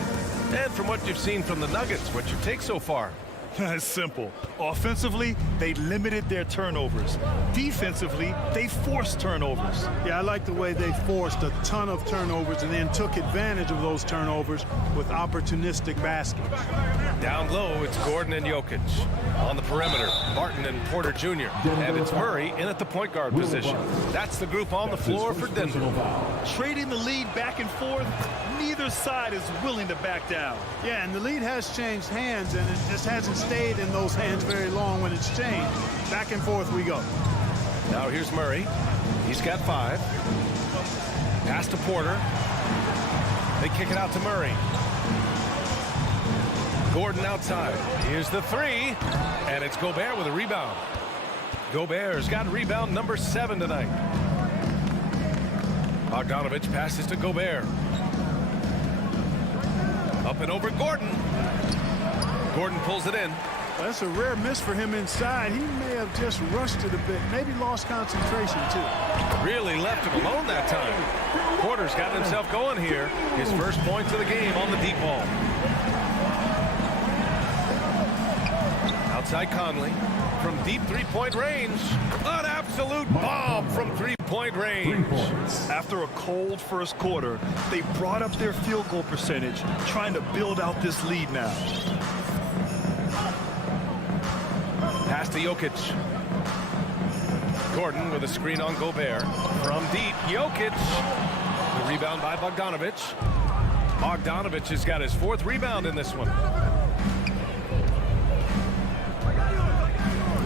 And from what you've seen from the Nuggets, what's your take so far? It's simple. Offensively, they limited their turnovers. Defensively, they forced turnovers. Yeah, I like the way they forced a ton of turnovers and then took advantage of those turnovers with opportunistic baskets. Down low, it's Gordon and Jokic. On the perimeter, Barton and Porter Jr. And it's Murray in at the point guard position. That's the group on the floor for Denver. Trading the lead back and forth, neither side is willing to back down. Yeah, and the lead has changed hands, and it just hasn't stayed in those hands very long when it's changed. Back and forth we go. Now here's Murray. He's got 5. Pass to Porter. They kick it out to Murray. Gordon outside. Here's the 3. And it's Gobert with a rebound. Gobert's got rebound number 7 tonight. Bogdanovich passes to Gobert. Up and over Gordon. Gordon pulls it in. Well, that's a rare miss for him inside. He may have just rushed it a bit. Maybe lost concentration, too. Really left him alone that time. Porter's got himself going here. His first points of the game on the deep ball. Outside Conley. From deep three-point range. An absolute bomb from three-point range. After a cold first quarter, they brought up their field goal percentage, trying to build out this lead now. Pass to Jokic. Gordon with a screen on Gobert. From deep, Jokic. The rebound by Bogdanovich. Bogdanovich has got his 4th rebound in this one.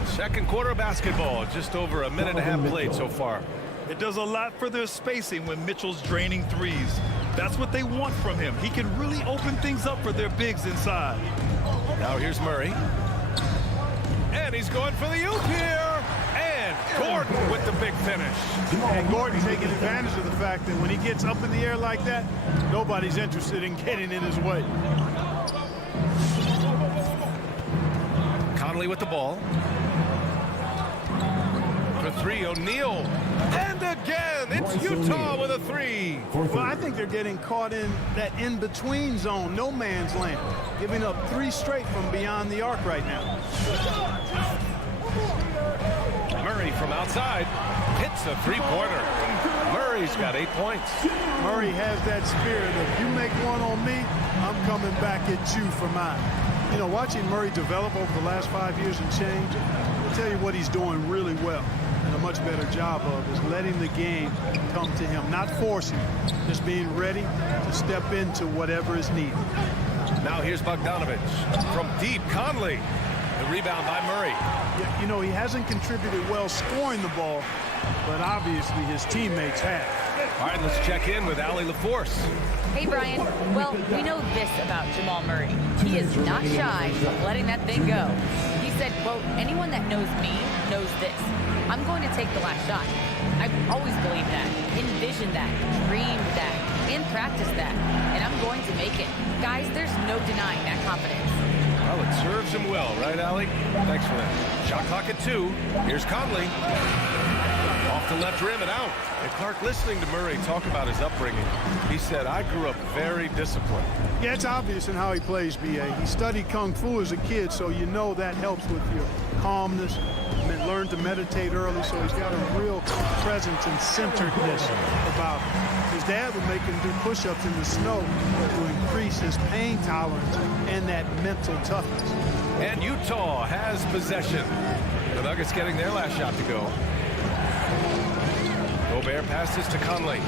Second quarter of basketball. Just over a minute and a half played so far. It does a lot for their spacing when Mitchell's draining threes. That's what they want from him. He can really open things up for their bigs inside. Now here's Murray. And he's going for the oop here. And Gordon with the big finish. And Gordon taking advantage of the fact that when he gets up in the air like that, nobody's interested in getting in his way. Conley with the ball. For 3, O'Neal. And again, it's Utah with a 3. Well, I think they're getting caught in that in-between zone, no man's land, giving up 3 straight from beyond the arc right now. Murray from outside hits a 3-pointer. Murray's got 8 points. Murray has that spirit of, you make one on me, I'm coming back at you for mine. You know, watching Murray develop over the last 5 years and change, I'll tell you what he's doing really well and a much better job of is letting the game come to him, not forcing, just being ready to step into whatever is needed. Now here's Bogdanovich. From deep, Conley. The rebound by Murray. You know, he hasn't contributed well scoring the ball, but obviously his teammates have. All right, let's check in with Allie LaForce. Hey, Brian. Well, we know this about Jamal Murray. He is not shy of letting that thing go. He said, quote, anyone that knows me knows this. I'm going to take the last shot. I've always believed that, envisioned that, dreamed that, and practiced that. And I'm going to make it. Guys, there's no denying that confidence. Well, it serves him well, right, Allie? Thanks for that. Shot clock at 2. Here's Conley. Off the left rim and out. And Clark, listening to Murray talk about his upbringing, he said, I grew up very disciplined. Yeah, it's obvious in how he plays, B.A. He studied Kung Fu as a kid, so you know that helps with your calmness, learned to meditate early, so he's got a real presence and centeredness about him. His dad would make him do push-ups in the snow to increase his pain tolerance and that mental toughness. And Utah has possession. The Nuggets getting their last shot to go. Gobert passes to Conley.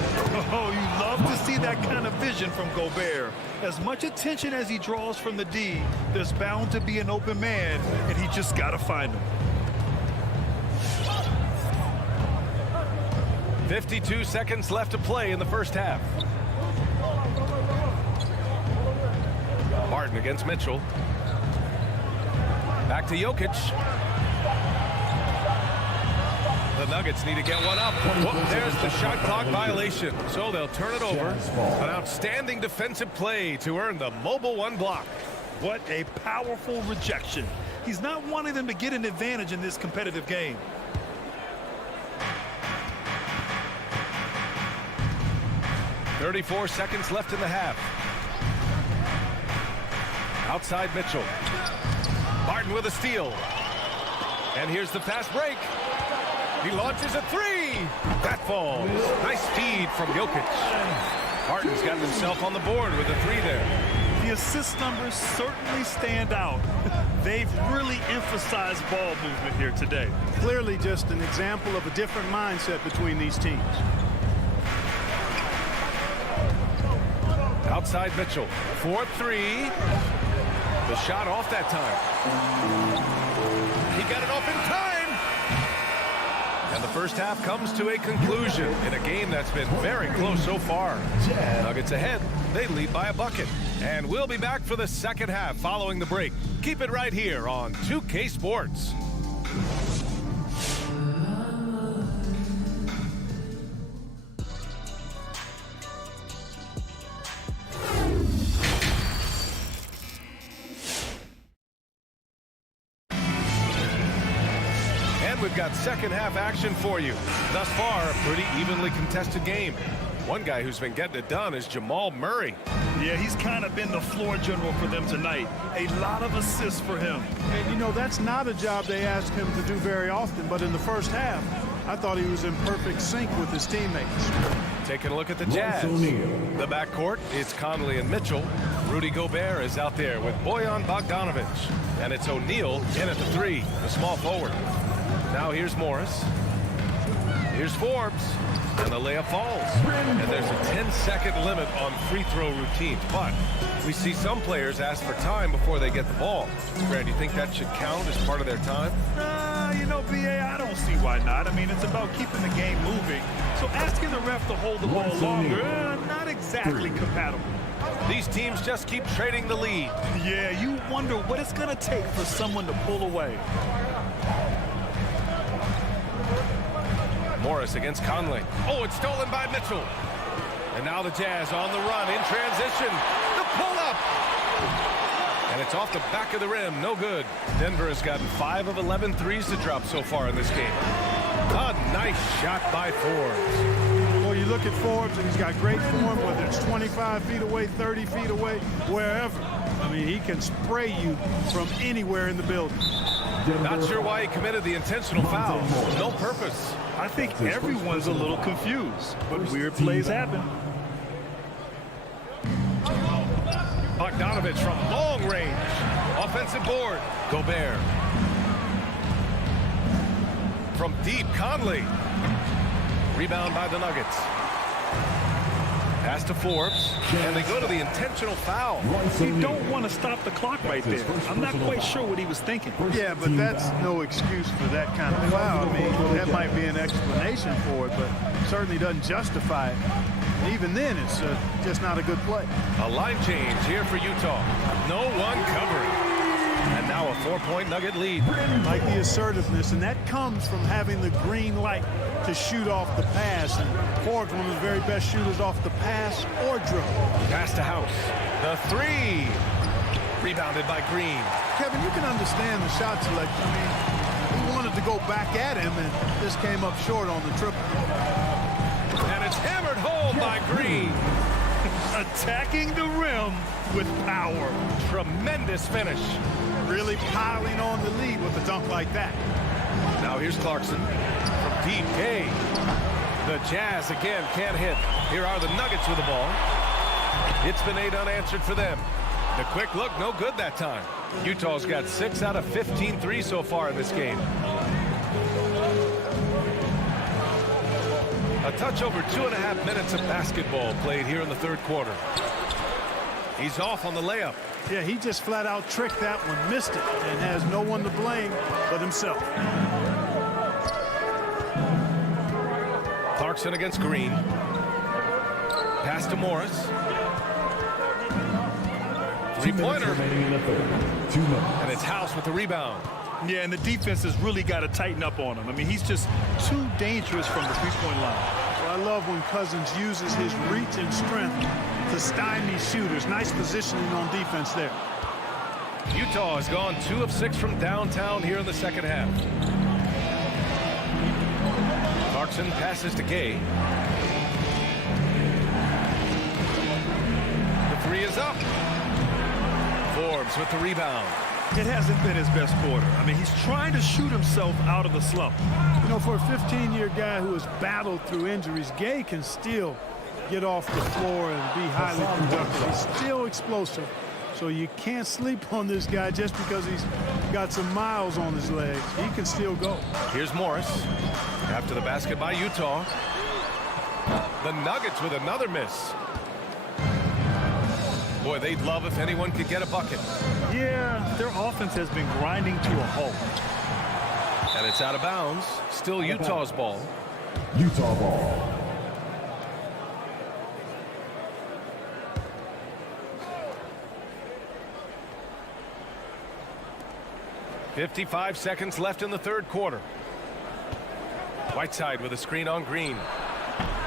Oh, you love to see that kind of vision from Gobert. As much attention as he draws from the D, there's bound to be an open man, and he just got to find him. 52 seconds left to play in the first half. Martin against Mitchell. Back to Jokic. The Nuggets need to get one up. Whoa, there's the shot clock violation. So they'll turn it over. An outstanding defensive play to earn the mobile one block. What a powerful rejection. He's not wanting them to get an advantage in this competitive game. .34 seconds left in the half. Outside Mitchell. Martin with a steal. And here's the fast break. He launches a three. That falls. Nice feed from Jokic. Martin's got himself on the board with a three there. The assist numbers certainly stand out. They've really emphasized ball movement here today. Clearly just an example of a different mindset between these teams. Outside Mitchell. 4-3. The shot off that time. He got it off in time. And the first half comes to a conclusion in a game that's been very close so far. Nuggets ahead. They lead by a bucket. And we'll be back for the second half following the break. Keep it right here on 2K Sports. We've got second half action for you. Thus far, a pretty evenly contested game. One guy who's been getting it done is Jamal Murray. Yeah, he's kind of been the floor general for them tonight. A lot of assists for him. And, you know, that's not a job they ask him to do very often, but in the first half, I thought he was in perfect sync with his teammates. Taking a look at the Jazz. The backcourt is Conley and Mitchell. Rudy Gobert is out there with Bojan Bogdanovic. And it's O'Neal in at the three, the small forward. Now here's Morris. Here's Forbes. And the layup falls. And there's a 10-second limit on free throw routines. But we see some players ask for time before they get the ball. Brad, do you think that should count as part of their time? You know, B.A., I don't see why not. I mean, it's about keeping the game moving. So asking the ref to hold the ball longer, not exactly compatible. These teams just keep trading the lead. Yeah, you wonder what it's going to take for someone to pull away. Morris against Conley. Oh, it's stolen by Mitchell. And now the Jazz on the run in transition. The pull-up. And it's off the back of the rim. No good. Denver has gotten 5 of 11 threes to drop so far in this game. A nice shot by Forbes. Well, you look at Forbes, and he's got great form, whether it's 25 feet away, 30 feet away, wherever. I mean, he can spray you from anywhere in the building. Not sure why he committed the intentional foul. No purpose. I think everyone's a little confused, but weird plays happen. Bogdanovic from long range. Offensive board. Gobert. From deep, Conley. Rebound by the Nuggets. Pass to Forbes, and they go to the intentional foul. You don't want to stop the clock right there. I'm not quite sure what he was thinking. Yeah, but that's no excuse for that kind of foul. I mean, that might be an explanation for it, but certainly doesn't justify it. Even then, it's just not a good play. A line change here for Utah. No one covering. And now a 4-point Nugget lead. Like the assertiveness, and that comes from having the green light to shoot off the pass. And Forbes, one of the very best shooters off the pass or dribble. Pass to House. The three. Rebounded by Green. Kevin, you can understand the shot selection. I mean, he wanted to go back at him, and this came up short on the triple. And it's hammered home by Green. Attacking the rim with power. Tremendous finish. Really piling on the lead with a dunk like that. Now here's Clarkson from deep. Gay. The Jazz again can't hit. Here are the Nuggets with the ball. It's been 8 unanswered for them. The quick look, no good that time. Utah's got 6 out of 15 threes so far in this game. A touch over 2.5 minutes of basketball played here in the third quarter. He's off on the layup. Yeah, he just flat out tricked that one, missed it, and has no one to blame but himself. Clarkson against Green. Pass to Morris. Three-pointer. And it's House with the rebound. Yeah, and the defense has really got to tighten up on him. I mean, he's just too dangerous from the three-point line. Well, I love when Cousins uses his reach and strength to stymie shooters. Nice positioning on defense there. Utah has gone 2 of 6 from downtown here in the second half. Clarkson passes to Gay. The 3 is up. Forbes with the rebound. It hasn't been his best quarter. I mean, he's trying to shoot himself out of the slump. You know, for a 15-year guy who has battled through injuries, Gay can still get off the floor and be highly productive. He's still explosive. So you can't sleep on this guy just because he's got some miles on his legs. He can still go. Here's Morris. After the basket by Utah. The Nuggets with another miss. Boy, they'd love if anyone could get a bucket. Yeah, their offense has been grinding to a halt. And it's out of bounds. Still Utah's ball. Utah ball. .55 seconds left in the third quarter. Whiteside with a screen on Green.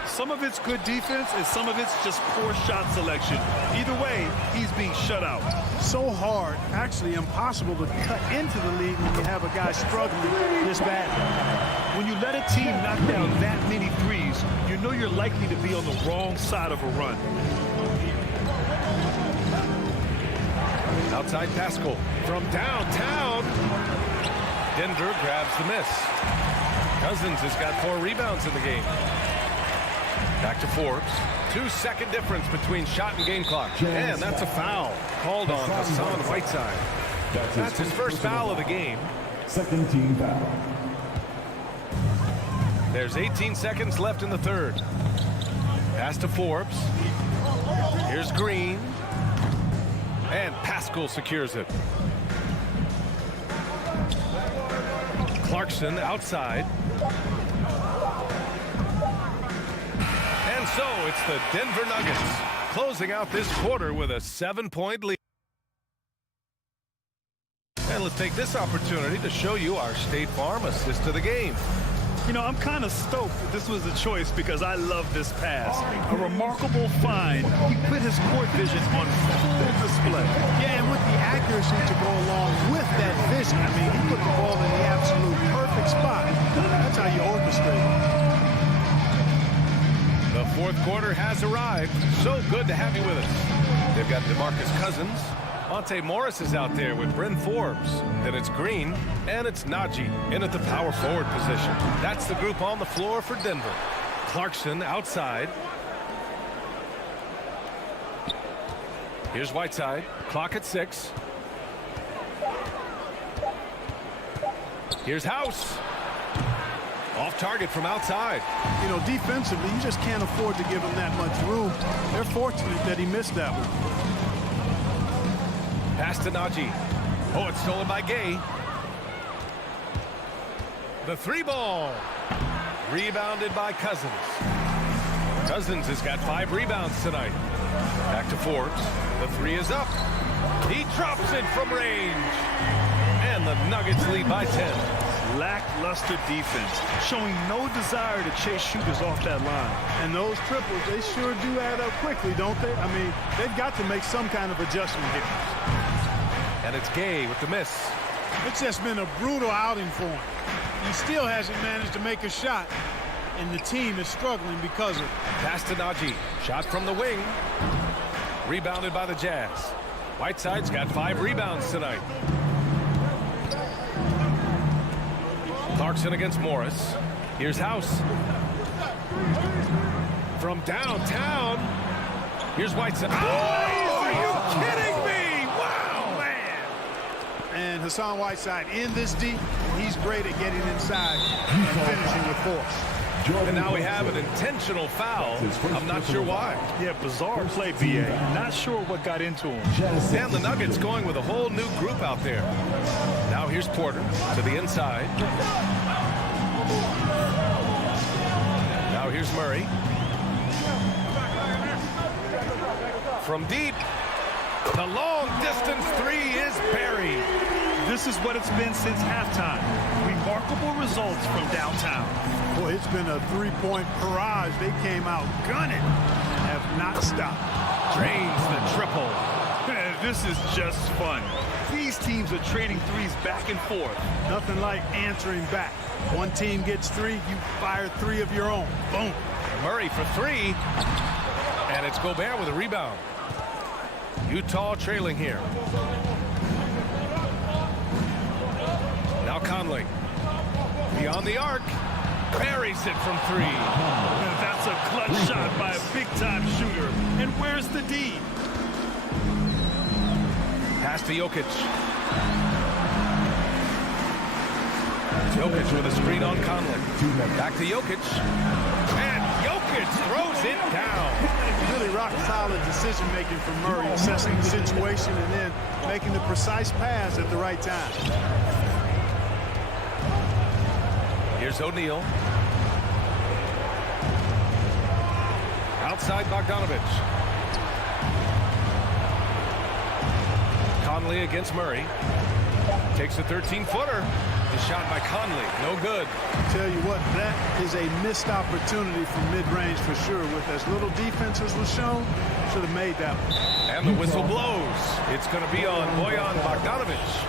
Some of it's good defense and some of it's just poor shot selection. Either way, he's being shut out. So hard, actually impossible to cut into the lead when you have a guy struggling this bad. When you let a team knock down that many threes, you know you're likely to be on the wrong side of a run. Outside Pascal from downtown. Denver grabs the miss. Cousins has got 4 rebounds in the game. Back to Forbes. 2-second difference between shot and game clock. And that's a foul called on Hassan Whiteside. That's his first foul of the game. Second team foul. There's 18 seconds left in the third. Pass to Forbes. Here's Green. And Pascal secures it. Clarkson outside. And so it's the Denver Nuggets closing out this quarter with a 7-point lead. And let's take this opportunity to show you our State Farm assist of the game. You know, I'm kind of stoked that this was a choice because I love this pass. A remarkable find. He put his court vision on full display. Yeah, and with the accuracy to go along with that vision. I mean, he put the ball in the absolute perfect spot. That's how you orchestrate. The fourth quarter has arrived. So good to have you with us. They've got DeMarcus Cousins. Monte Morris is out there with Bryn Forbes. Then it's Green, and it's Najee in at the power forward position. That's the group on the floor for Denver. Clarkson outside. Here's Whiteside. Clock at 6. Here's House. Off target from outside. You know, defensively, you just can't afford to give him that much room. They're fortunate that he missed that one. Pass to Najee. Oh, it's stolen by Gay. The 3-ball. Rebounded by Cousins. Cousins has got 5 rebounds tonight. Back to Forbes. The 3 is up. He drops it from range. And the Nuggets lead by 10. Lackluster defense, showing no desire to chase shooters off that line. And those triples, they sure do add up quickly, don't they? I mean, they've got to make some kind of adjustment here. And it's Gay with the miss. It's just been a brutal outing for him. He still hasn't managed to make a shot, and the team is struggling because of it. Pass to Najee. Shot from the wing. Rebounded by the Jazz. Whiteside's got 5 rebounds tonight. Clarkson against Morris. Here's House. From downtown. Here's Whiteside. Oh, are you kidding me? Wow, man. And Hassan Whiteside in this deep. He's great at getting inside and finishing with force. And now we have an intentional foul. I'm not sure why. Yeah, bizarre play, BA. Not sure what got into him. And the Nuggets going with a whole new group out there. Now here's Porter to the inside. Now here's Murray. From deep. The long distance three is buried. This is what it's been since halftime. Remarkable results from downtown. Boy, it's been a three-point barrage. They came out gunning and have not stopped. Drains the triple. This is just fun. These teams are trading threes back and forth. Nothing like answering back. One team gets three, you fire three of your own. Boom. Murray for three. And it's Gobert with a rebound. Utah trailing here. Now Conley. Beyond the arc. Buries it from three. And that's a clutch shot by a big-time shooter. And where's the D? Pass to Jokic. Jokic with a screen on Conley. Back to Jokic. And Jokic throws it down. Really rock-solid decision-making from Murray, assessing the situation and then making the precise pass at the right time. Here's O'Neal. Outside Bogdanovich. Conley against Murray. Takes a 13-footer. The shot by Conley. No good. Tell you what, that is a missed opportunity from mid-range for sure. With as little defense as was shown, should have made that one. And the whistle blows. It's going to be on Bojan Bogdanovich.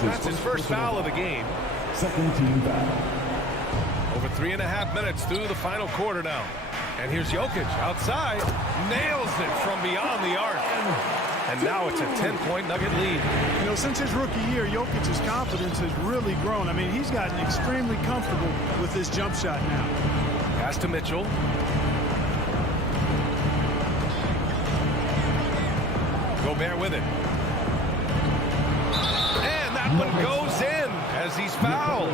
That's his first foul of the game. Second team foul. Over 3.5 minutes through the final quarter now. And here's Jokic outside. Nails it from beyond the arc. And now it's a 10-point Nugget lead. You know, since his rookie year, Jokic's confidence has really grown. I mean, he's gotten extremely comfortable with his jump shot now. Pass to Mitchell. Gobert with it. And that one goes in as he's fouled.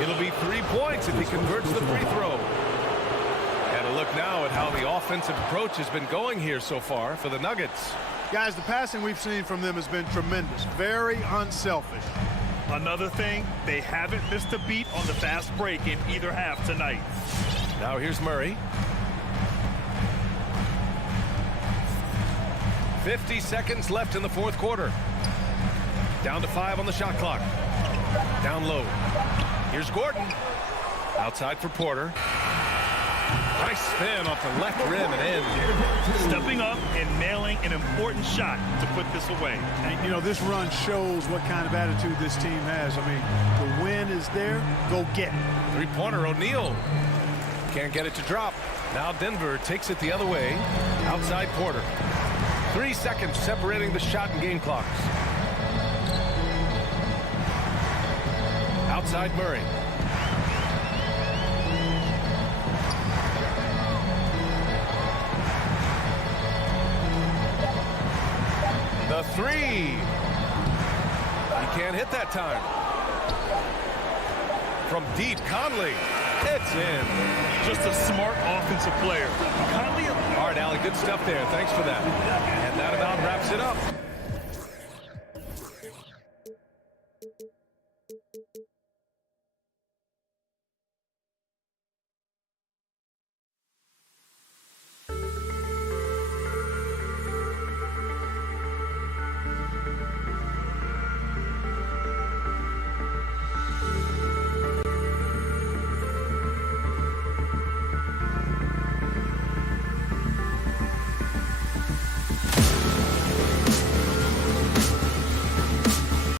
It'll be 3 points if he converts the free throw. And a look now at how the offensive approach has been going here so far for the Nuggets. Guys, the passing we've seen from them has been tremendous. Very unselfish. Another thing, they haven't missed a beat on the fast break in either half tonight. Now here's Murray. 50 seconds left in the fourth quarter. Down to 5 on the shot clock. Down low. Here's Gordon. Outside for Porter. Nice spin off the left rim and in. Stepping up and nailing an important shot to put this away. And, you know, this run shows what kind of attitude this team has. I mean, the win is there. Go get it. Three-pointer, O'Neal. Can't get it to drop. Now Denver takes it the other way. Outside Porter. 3 seconds separating the shot and game clocks. Outside Murray. The three. He can't hit that time. From deep, Conley. It's in. Just a smart offensive player. Conley. All right, Allie, good stuff there. Thanks for that. And that about wraps it up.